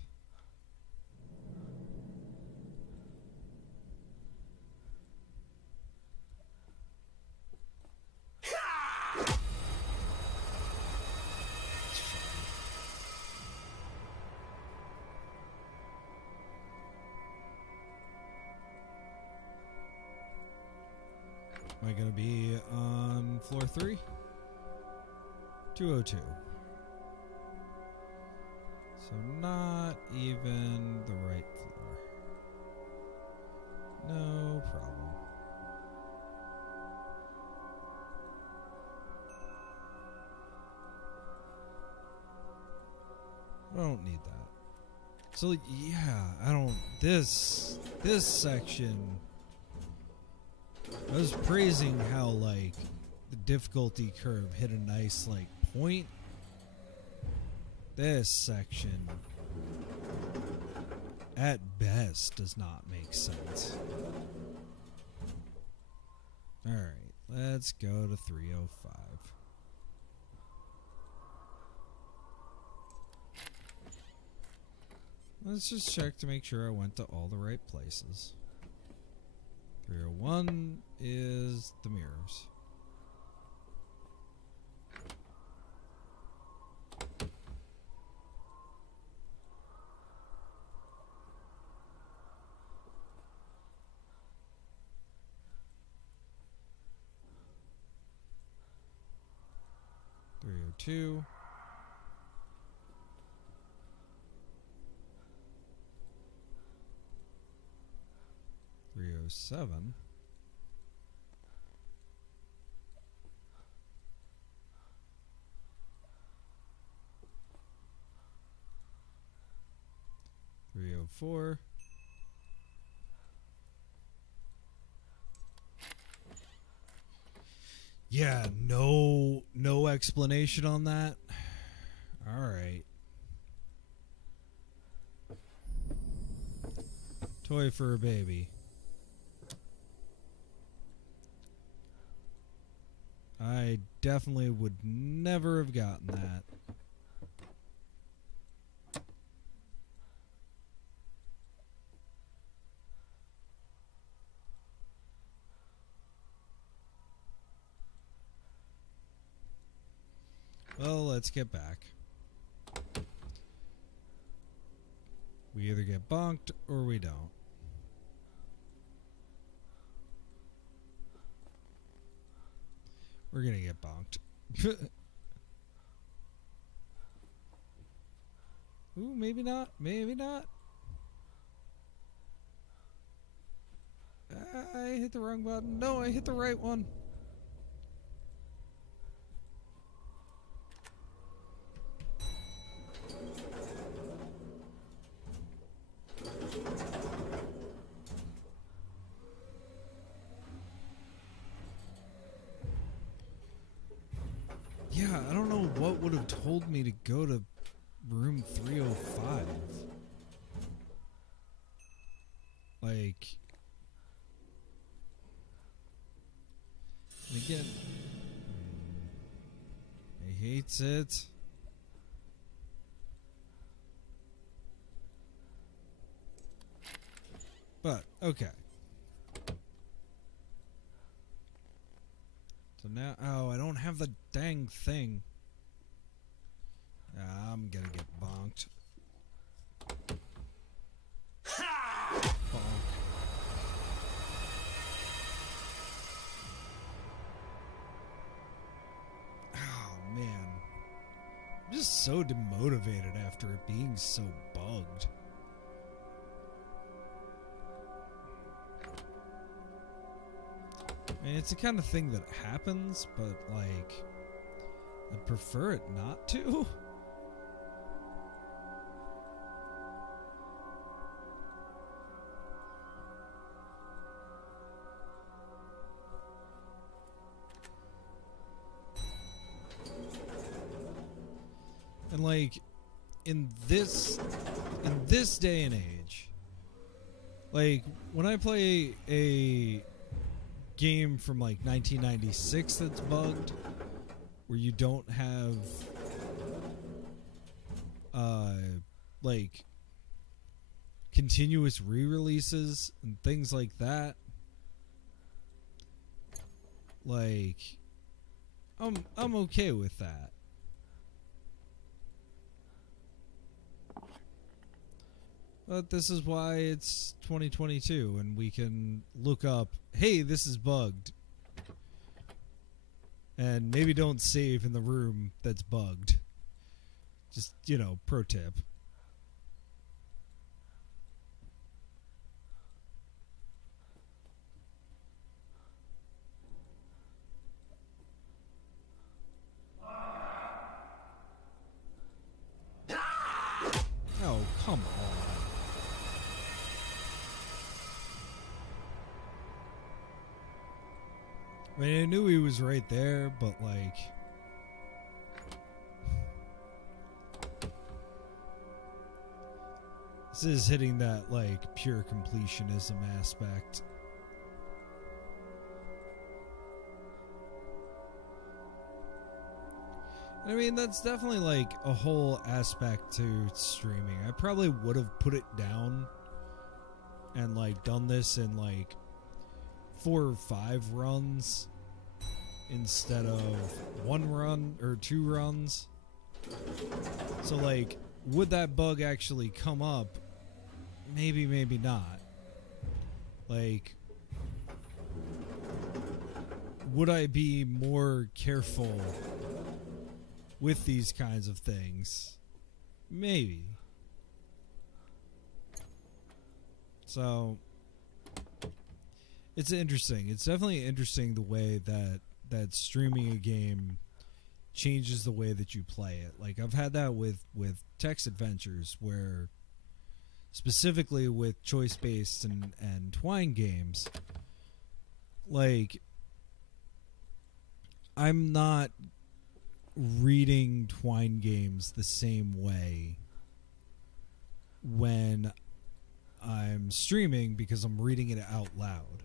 Am I going to be on floor 3? 202. So not even the right floor. No problem. I don't need that. So yeah, I don't. This section. I was praising how like the difficulty curve hit a nice like point. This section, at best, does not make sense. Alright, let's go to 305. Let's just check to make sure I went to all the right places. 301 is the mirrors. Two. 307. .304. Yeah, no explanation on that. All right. Toy for a baby. I definitely would never have gotten that. Well, let's get back. We either get bonked or we don't. We're gonna get bonked. Ooh, maybe not. Maybe not. I hit the wrong button. No, I hit the right one. Yeah, I don't know what would have told me to go to room 305. Like, and again, he hates it. But, okay. So now, oh, I don't have the dang thing. I'm gonna get bonked. Bonk. Oh, man. I'm just so demotivated after it being so bugged. I mean, it's the kind of thing that happens, but, like, I'd prefer it not to. And, like, in this day and age, like, when I play a game from like 1996 that's bugged, where you don't have like continuous re-releases and things like that, like I'm okay with that. But this is why it's 2022 and we can look up, hey, this is bugged. And maybe don't save in the room that's bugged. Just, pro tip. Oh, come on. I mean, I knew he was right there, but like... This is hitting that, like, pure completionism aspect. I mean, that's definitely, like, a whole aspect to streaming. I probably would have put it down and, like, done this in, like, 4 or 5 runs instead of 1 run or 2 runs. So, like, would that bug actually come up? Maybe, maybe not. Like, would I be more careful with these kinds of things? Maybe. So, it's interesting. It's definitely interesting the way that streaming a game changes the way that you play it. Like, I've had that with text adventures, where specifically with choice-based and Twine games, like, I'm not reading Twine games the same way when I'm streaming, because I'm reading it out loud.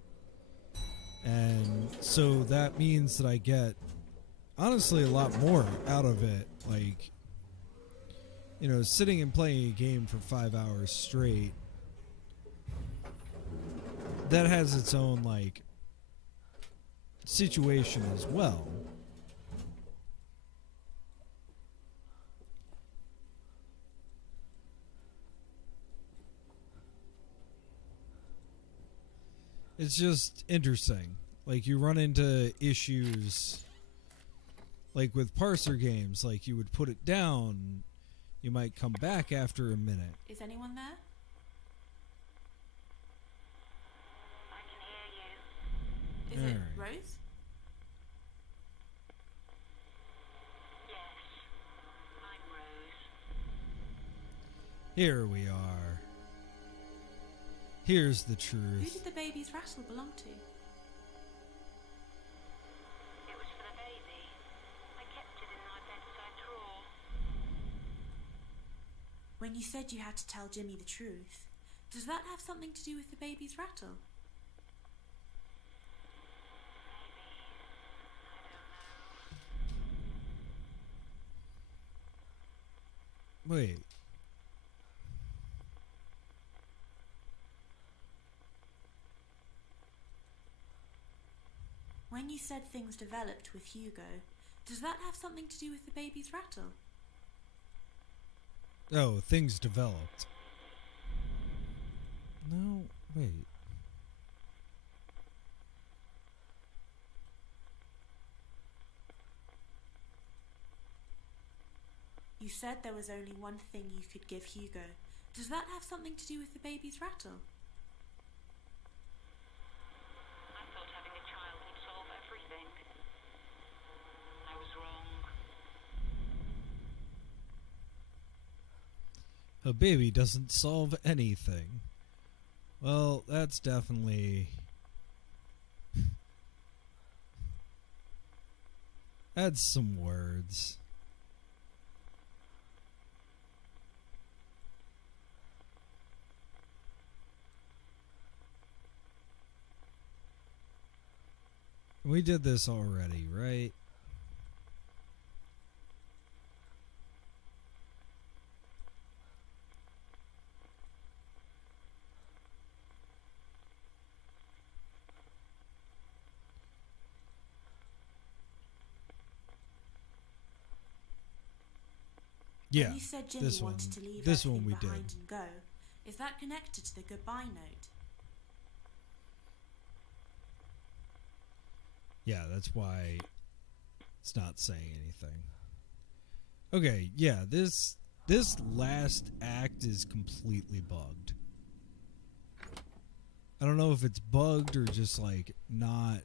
And so that means that I get, honestly, a lot more out of it. Like, sitting and playing a game for 5 hours straight, that has its own, like, situation as well. It's just interesting. Like, you run into issues, like with parser games, like you would put it down, you might come back after a minute. Is anyone there? I can hear you. Is it Alright. Rose? Yes, I'm Rose. Here we are. Here's the Who truth. did the baby's rattle belong to? It was for the baby. I kept it in my bedside drawer. When you said you had to tell Jimmy the truth, does that have something to do with the baby's rattle? Wait. When you said things developed with Hugo, does that have something to do with the baby's rattle? Oh, things developed. No, wait. You said there was only one thing you could give Hugo. Does that have something to do with the baby's rattle? I thought having a child would solve everything. I was wrong. A baby doesn't solve anything. Well, that's definitely... That's some words. We did this already, right? Yeah, When you said Jimmy this one. wanted to leave This everything one we behind did. and go, is that connected to the goodbye note? Yeah, that's why It's not saying anything. Okay, yeah, this last act is completely bugged. I don't know if it's bugged or just like not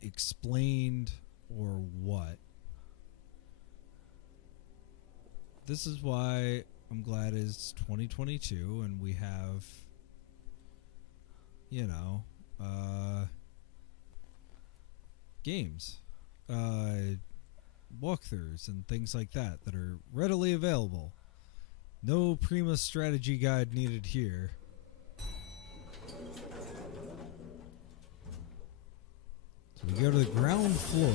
explained or what. This is why I'm glad it's 2022 and we have, you know, games, walkthroughs and things like that are readily available. No Prima strategy guide needed here. So we go to the ground floor.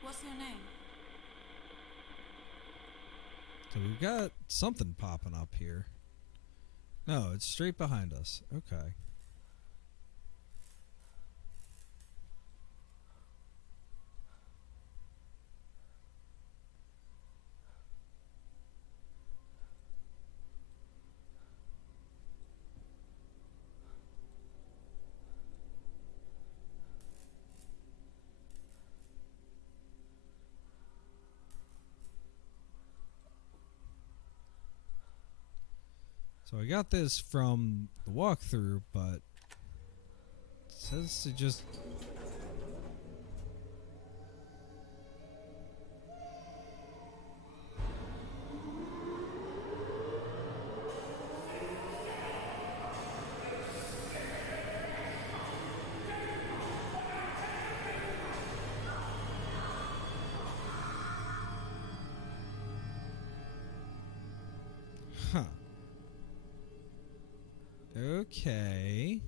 What's your name? So we've got something popping up here. No, it's straight behind us. Okay. So I got this from the walkthrough, but it says to just... Huh. Okay.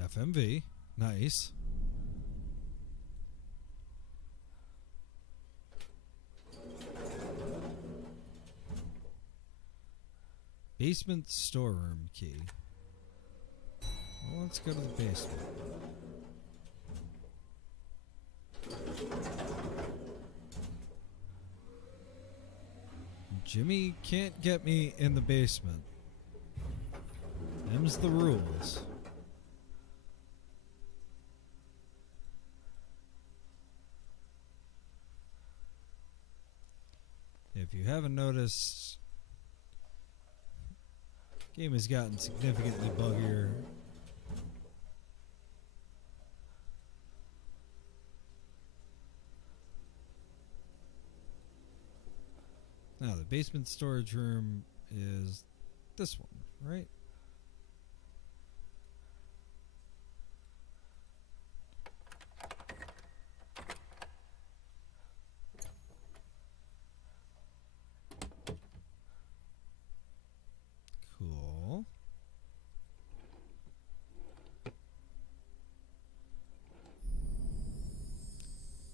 FMV. Nice. Basement storeroom key. Well, let's go to the basement. Jimmy can't get me in the basement. Them's the rules. If you haven't noticed, game has gotten significantly buggier. Now, the basement storage room is this one, right? Cool.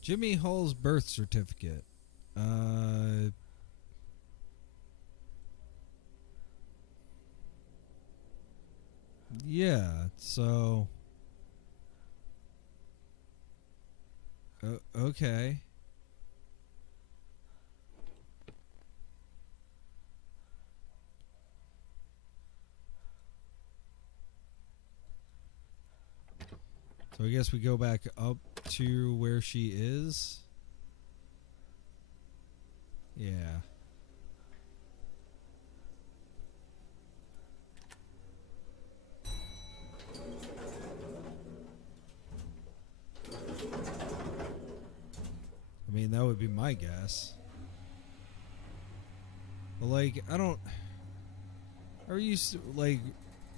Jimmy Hall's birth certificate. Yeah, so... okay. So I guess we go back up to where she is. Yeah. I mean, that would be my guess. Like, I don't. How are you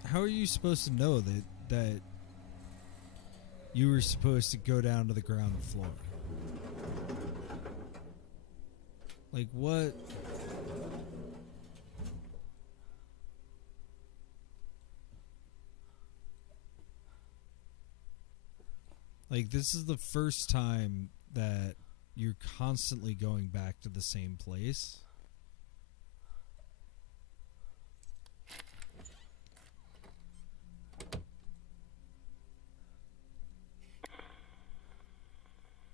How are you supposed to know that you were supposed to go down to the ground floor? Like, what? Like, this is the first time that you're constantly going back to the same place.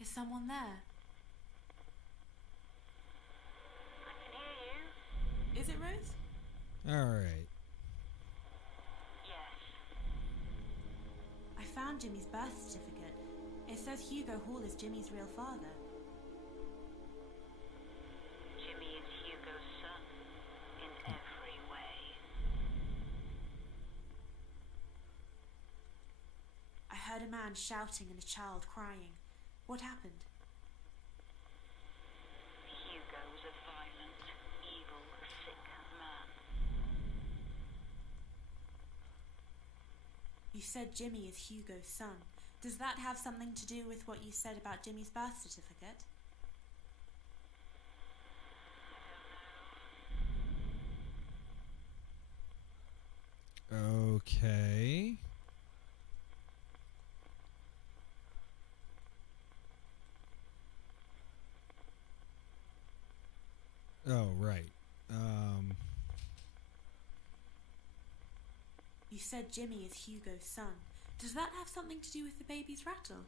Is someone there? I can hear you. Is it Rose? Alright. Yes. I found Jimmy's birth certificate. It says Hugo Hall is Jimmy's real father. Jimmy is Hugo's son in every way. I heard a man shouting and a child crying. What happened? Hugo was a violent, evil, sick man. You said Jimmy is Hugo's son. Does that have something to do with what you said about Jimmy's birth certificate? Okay. Oh, right. You said Jimmy is Hugo's son. Does that have something to do with the baby's rattle?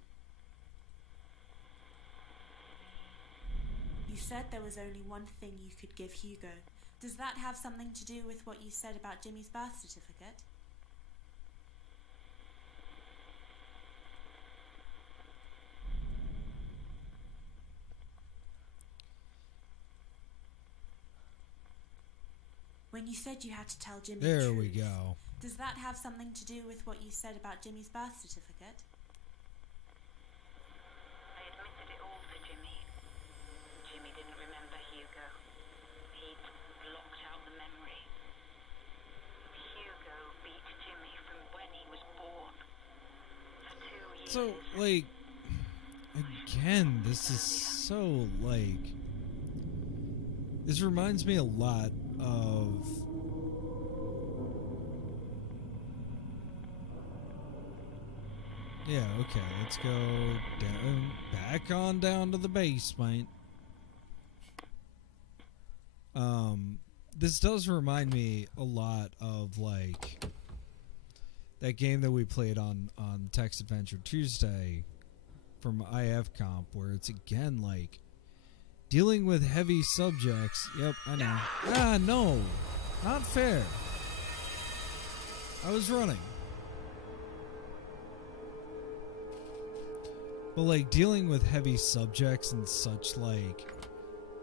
You said there was only one thing you could give Hugo. Does that have something to do with what you said about Jimmy's birth certificate? When you said you had to tell Jimmy the There truth, we go. does that have something to do with what you said about Jimmy's birth certificate? I admitted it all to Jimmy. Jimmy didn't remember Hugo. He'd blocked out the memory. Hugo beat Jimmy from when he was born. For 2 years. So, like, again, this is so, like, this reminds me a lot of yeah, okay, let's go down, back on down to the basement. This does remind me a lot of, like, that game that we played on Text Adventure Tuesday from IF Comp, where it's again like dealing with heavy subjects. Yep, I know. Ah, no, not fair. I was running. But like dealing with heavy subjects and such, like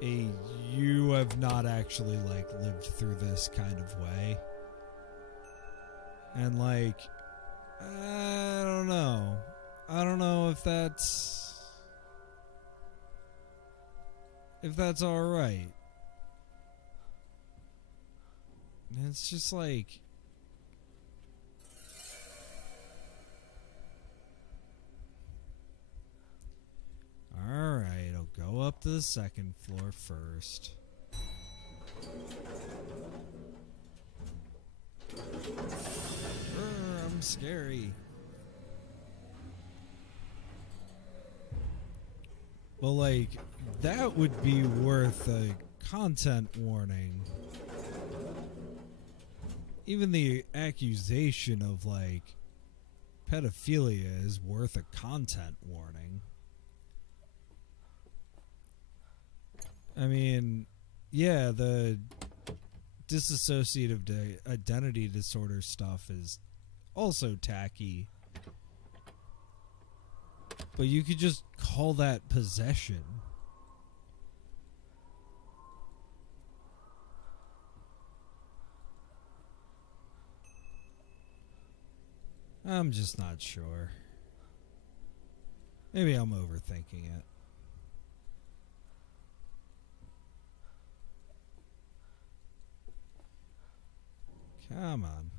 you have not actually like lived through this kind of way. And like, I don't know. I don't know if that's all right. It's just like, all right, I'll go up to the second floor first. I'm scary. Well, like, that would be worth a content warning. Even the accusation of, like, pedophilia is worth a content warning. I mean, yeah, the dissociative identity disorder stuff is also tacky. But you could just call that possession. I'm just not sure. Maybe I'm overthinking it. Come on.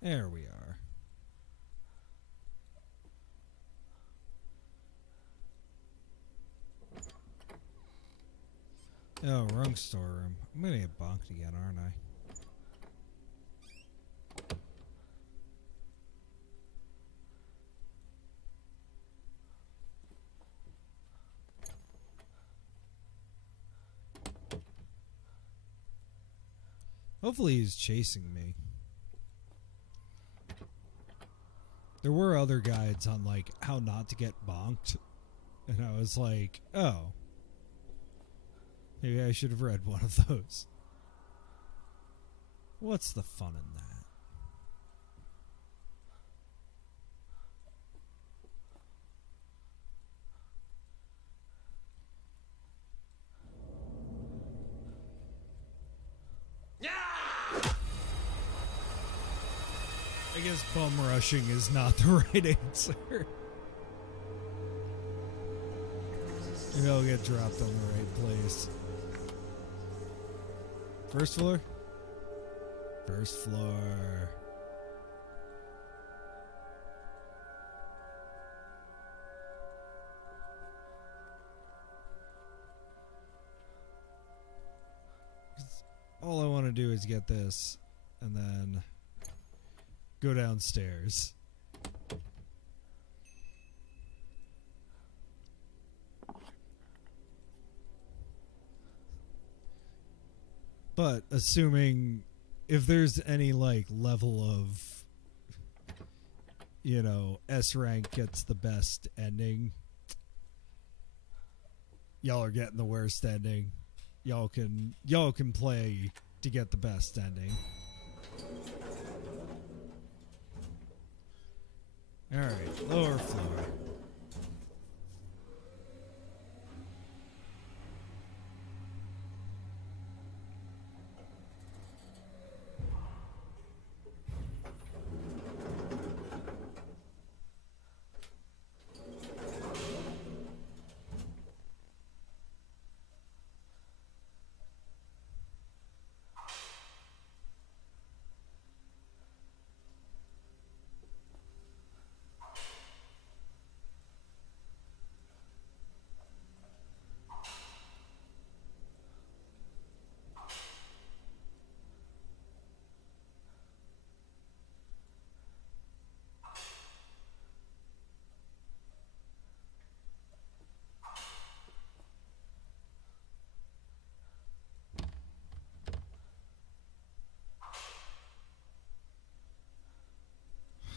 There we are. Oh, wrong storeroom. I'm gonna get bonked again, aren't I? Hopefully he's chasing me. There were other guides on, like, how not to get bonked. And I was like, oh. Maybe I should have read one of those. What's the fun in that? I guess bum rushing is not the right answer. Maybe I'll get dropped on the right place. First floor? First floor. All I want to do is get this and then go downstairs. But assuming if there's any like level of, you know, S rank gets the best ending, y'all are getting the worst ending. Y'all can play to get the best ending. Alright, lower floor.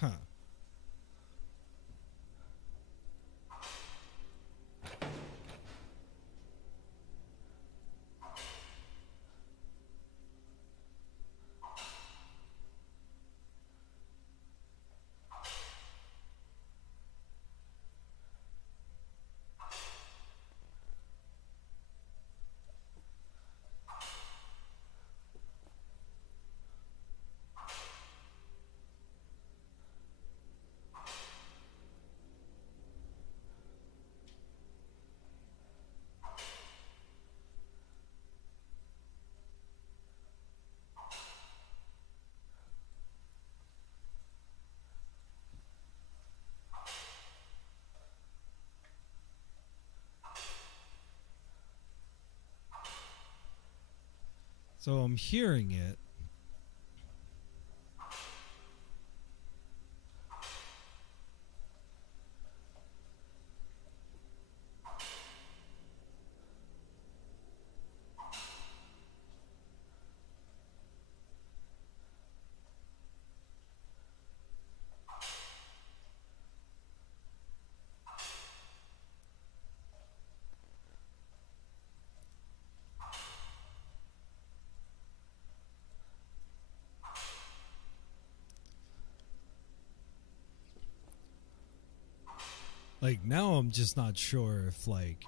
Huh. So I'm hearing it. Like, now I'm just not sure if, like,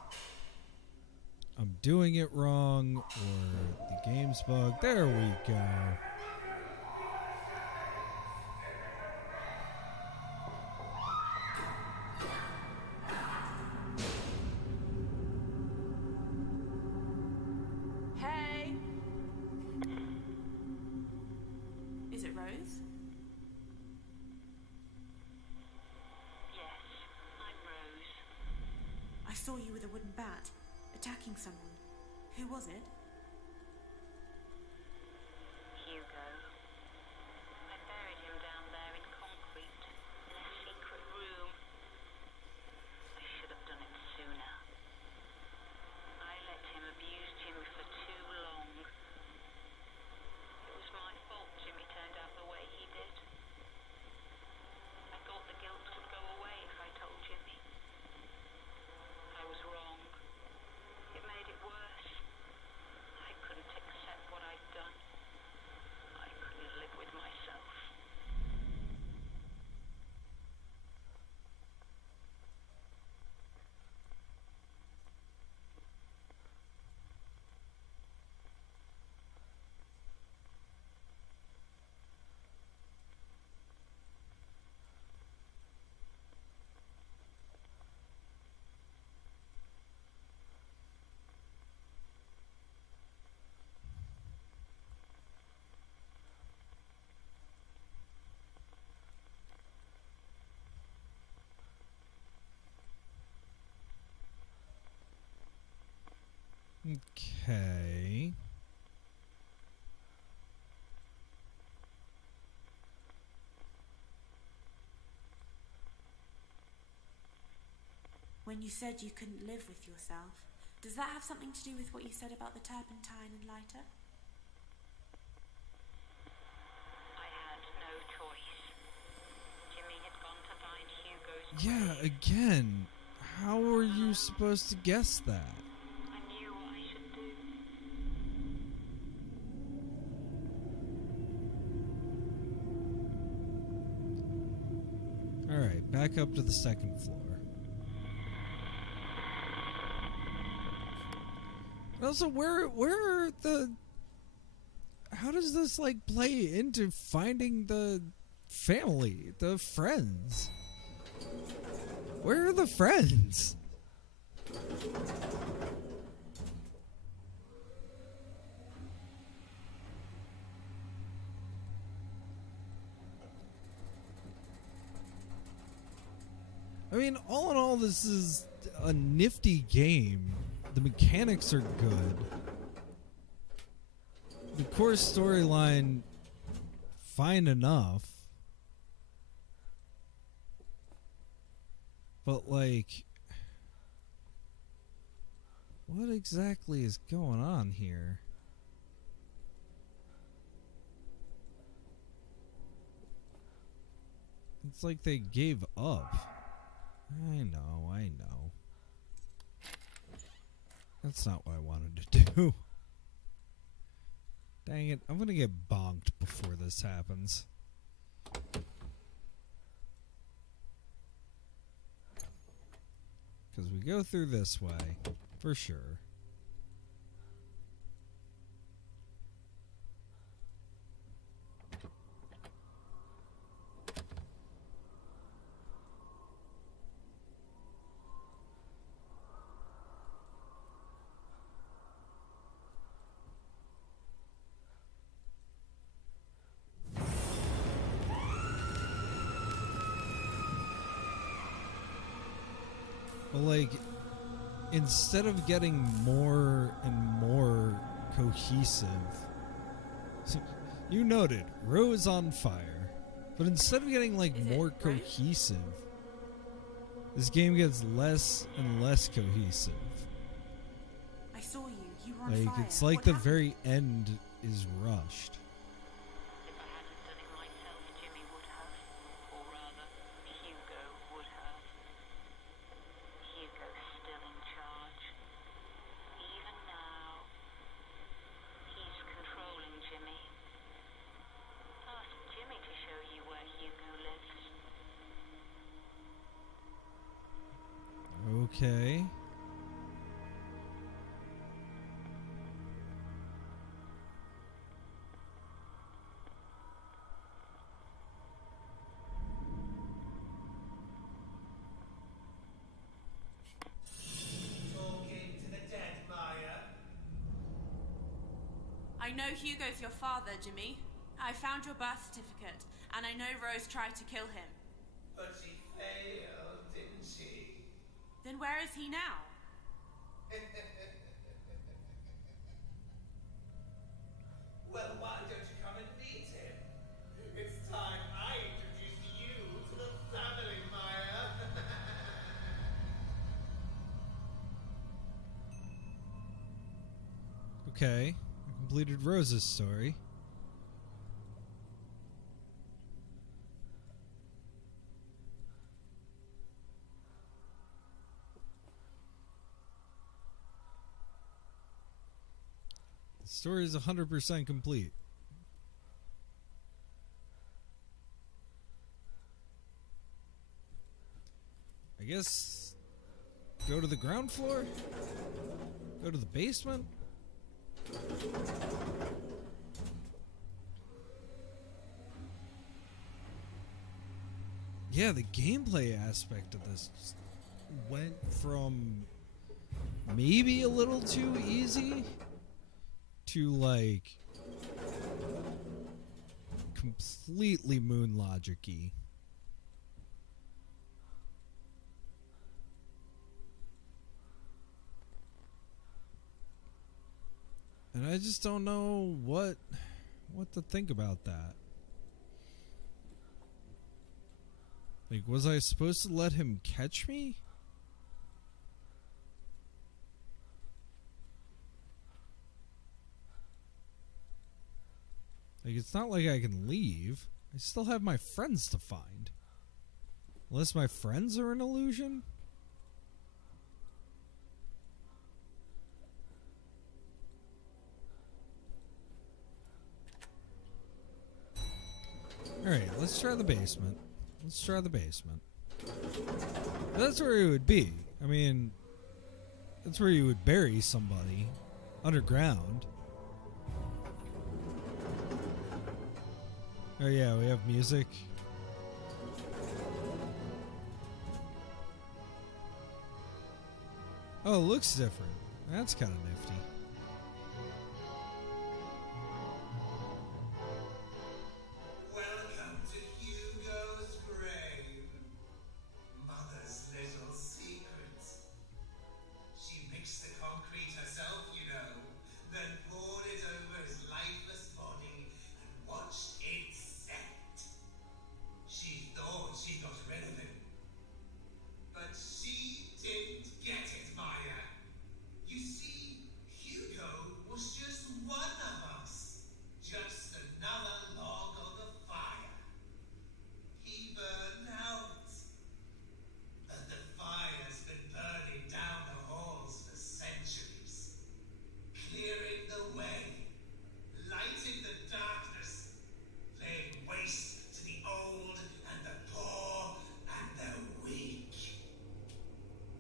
I'm doing it wrong or the game's bugged. There we go. Hey! saw you with a wooden bat, attacking someone. Who was it? Hugo. I buried him down there in concrete, in a secret room. I should have done it sooner. I let him abuse Jimmy for too long. It was my fault Jimmy turned out the way he did. I thought the guilt would go away if I told Jimmy. I was wrong. It made it worse. I couldn't accept what I'd done. I couldn't live with myself. Okay. When you said you couldn't live with yourself, does that have something to do with what you said about the turpentine and lighter? I had no choice. Jimmy had gone to find Hugo's Yeah, grave. again. How were you supposed to guess that? I knew what I should do. Alright, back up to the second floor. Also, where are the... How does this, like, play into finding the family, the friends? Where are the friends? I mean, all in all, this is a nifty game. The mechanics are good. The core storyline, fine enough. But, like, what exactly is going on here? It's like they gave up. I know. That's not what I wanted to do. Dang it, I'm gonna get bonked before this happens. Because we go through this way, for sure. But, like, instead of getting more and more cohesive, so you noted Rose on fire, but instead of getting, like, more cohesive, this game gets less and less cohesive. I saw you. You were on Like, fire. it's like What the happened? very end is rushed. If I hadn't done it myself, Jimmy would have. Or rather, Hugo would have. Hugo's still in charge. Even now, he's controlling Jimmy. Ask Jimmy to show you where Hugo lives. Okay. Talking to the dead, Maya. I know Hugo's your father, Jimmy. I found your birth certificate, and I know Rose tried to kill him. But she failed, didn't she? Then where Where is he now? Well, why don't you come and meet him? It's time I introduced you to the family, Maya. Okay, I completed Rose's story. The story is 100% complete. I guess go to the ground floor? Go to the basement? Yeah, the gameplay aspect of this just went from maybe a little too easy to like completely moon logic-y. And I just don't know what to think about that. Like, was I supposed to let him catch me? Like, it's not like I can leave. I still have my friends to find. Unless my friends are an illusion? Alright, let's try the basement. Let's try the basement. That's where he would be. I mean, that's where you would bury somebody underground. Oh yeah, we have music. Oh, it looks different. That's kind of nifty. Welcome to Hugo's grave. Mother's little secret. She mixed the concrete herself, you know, then poured it over his lifeless body and watched it set. She thought she got rid of him. But she didn't get it, Maya. You see, Hugo was just one of us. Just another log on the fire. He burned out. But the fire's been burning down the halls for centuries. Clearing the way. Lighting the darkness. Laying waste to the old and the poor and the weak.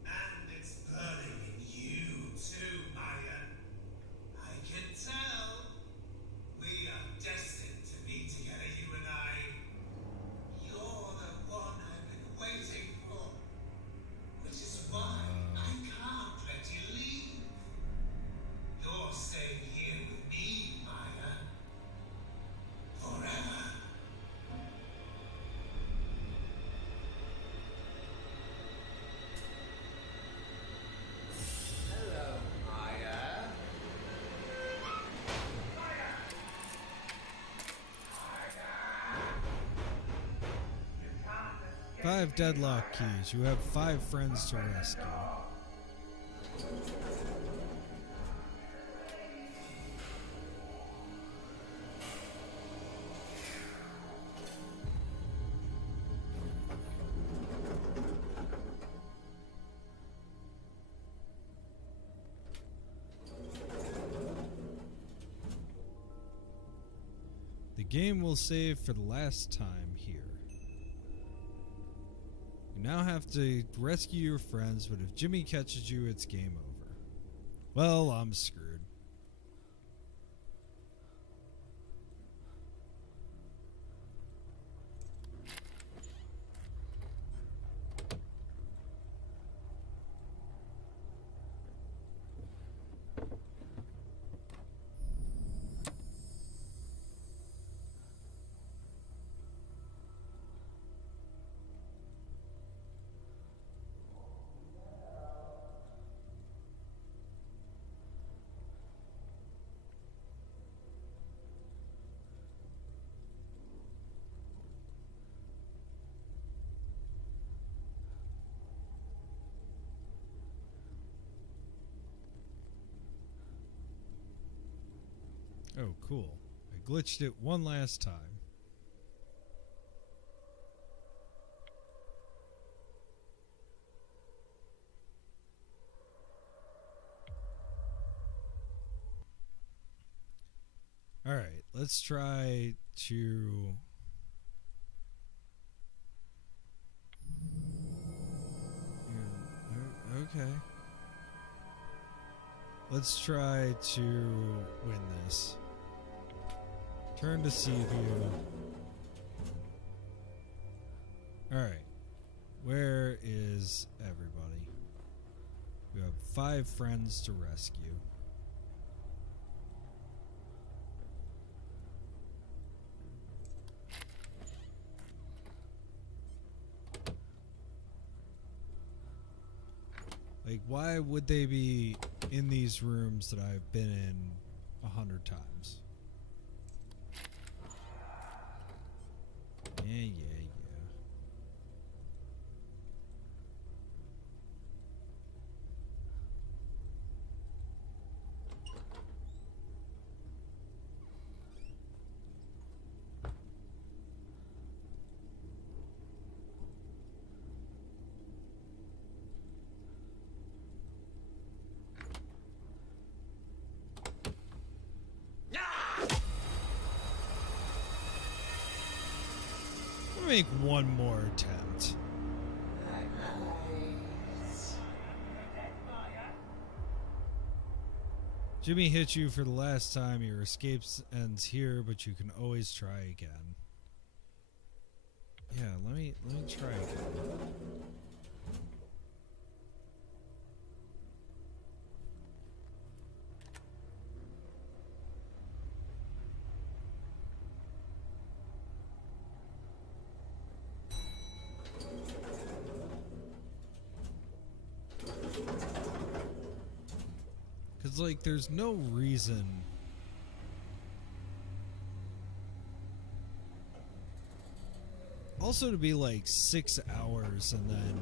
And it's burning in you too, Maya. I can tell. We are destined to be together, you and I. You're the one I've been waiting for. Which is why I can't let you leave. You're staying here with me, Maya. Forever. Hello, Maya. 5 deadlock keys. You have 5 friends to rescue. The game will save for the last time here. You now have to rescue your friends, but if Jimmy catches you, it's game over. Well, I'm screwed. Oh, cool. I glitched it one last time. Alright, let's try to... Okay. Let's try to win this. Turn to see view. Alright. Where is everybody? We have 5 friends to rescue. Like, why would they be in these rooms that I've been in 100 times? Yeah. Make one more attempt. Jimmy hit you for the last time. Your escape ends here, but you can always try again. Yeah, let me try again. Like, there's no reason also to be like 6 hours and then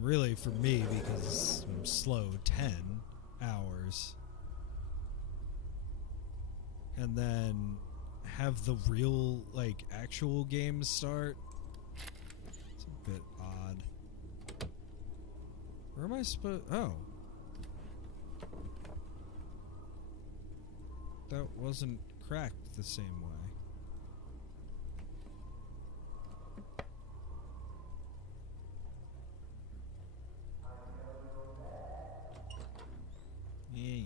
really for me, because I'm slow, 10 hours and then have the real, like, actual game start. It's a bit odd. Where am I supposed... Oh. That wasn't cracked the same way. Yeah.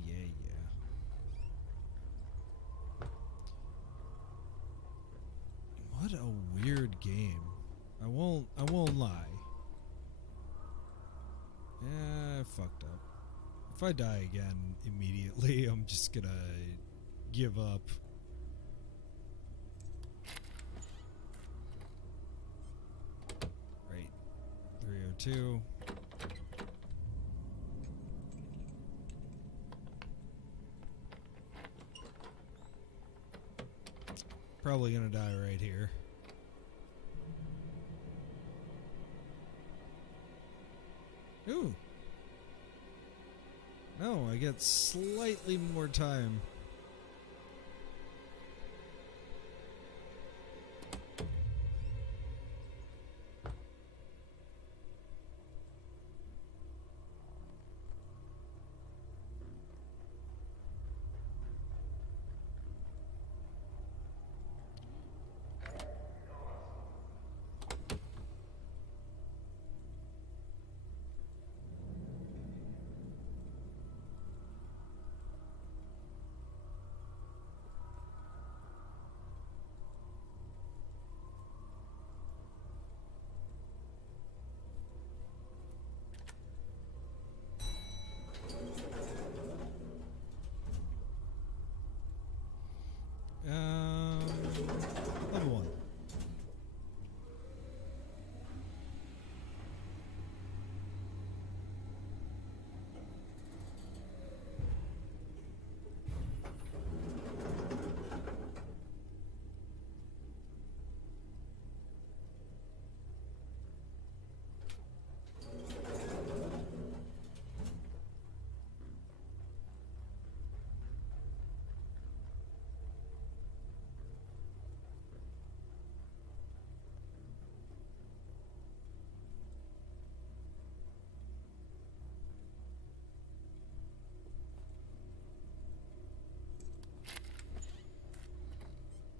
What a weird game. I won't lie. Yeah, I fucked up. If I die again immediately, I'm just gonna give up. Right. 302. Probably gonna die right here. Ooh. No, I get slightly more time.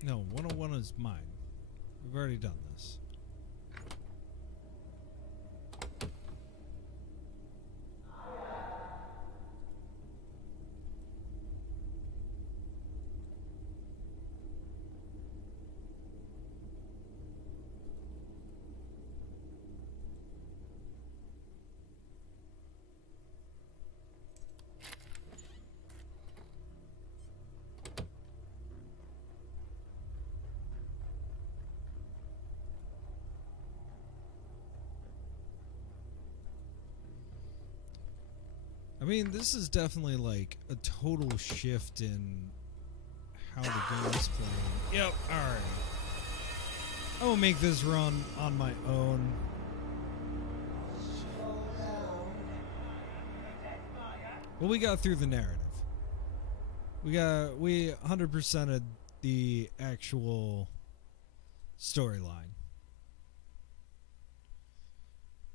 No, 101 is mine. We've already done this. I mean, this is definitely like a total shift in how the game is playing. Yep, alright. I will make this run on my own. Well, we got through the narrative. We 100%ed the actual storyline.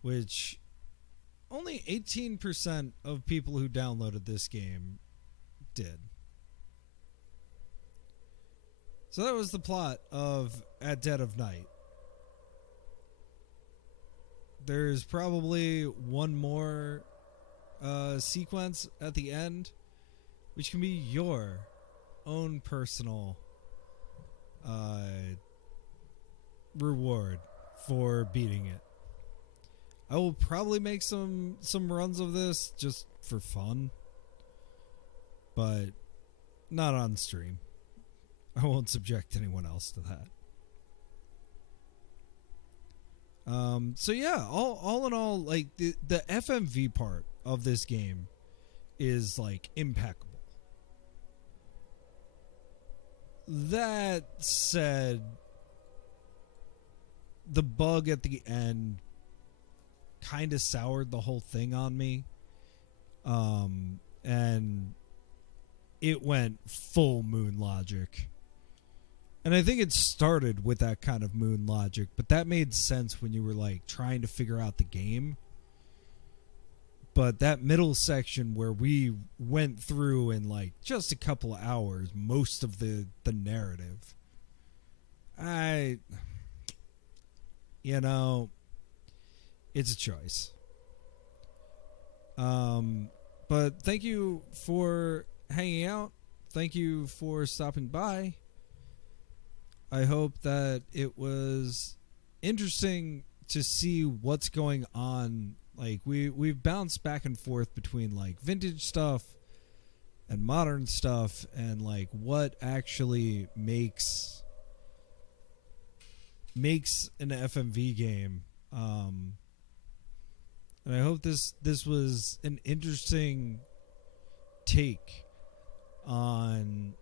Which only 18% of people who downloaded this game did. So that was the plot of At Dead of Night. There's probably one more sequence at the end, which can be your own personal reward for beating it. I will probably make some runs of this just for fun, but not on stream. I won't subject anyone else to that. So yeah, all in all, like the FMV part of this game is like impeccable. That said, the bug at the end kind of soured the whole thing on me. And it went full moon logic. And I think it started with that kind of moon logic, but that made sense when you were like trying to figure out the game. But that middle section where we went through in like just a couple of hours most of the narrative, it's a choice. But thank you for hanging out. Thank you for stopping by. I hope that it was interesting to see what's going on. Like we've bounced back and forth between like vintage stuff and modern stuff and like what actually makes an FMV game. And I hope this was an interesting take on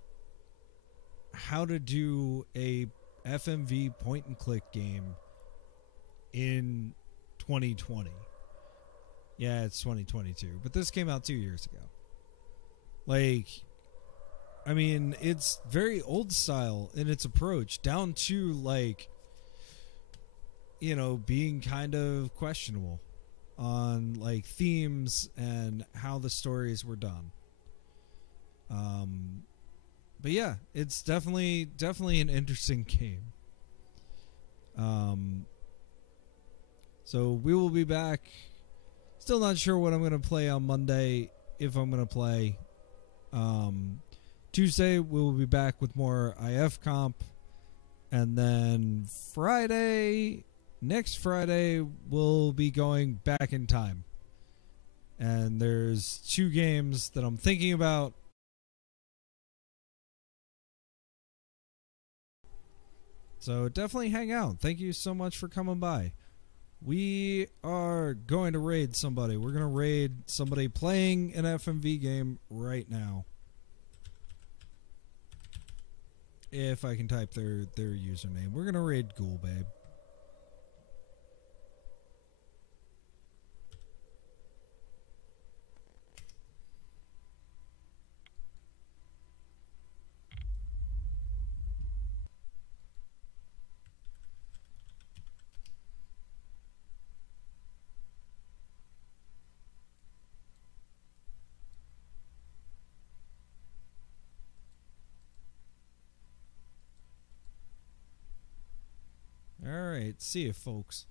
how to do a FMV point and click game in 2020. Yeah, it's 2022, but this came out 2 years ago. Like, I mean, it's very old style in its approach, down to like, being kind of questionable on like themes and how the stories were done. But yeah, it's definitely an interesting game. So we will be back. Still not sure what I'm going to play on Monday, if I'm going to play. Tuesday we will be back with more IF comp, and then next Friday we'll be going back in time. And there's 2 games that I'm thinking about. So definitely hang out. Thank you so much for coming by. We are going to raid somebody. We're going to raid somebody playing an FMV game right now. If I can type their username. We're going to raid Ghoul Babe. All right. See you, folks.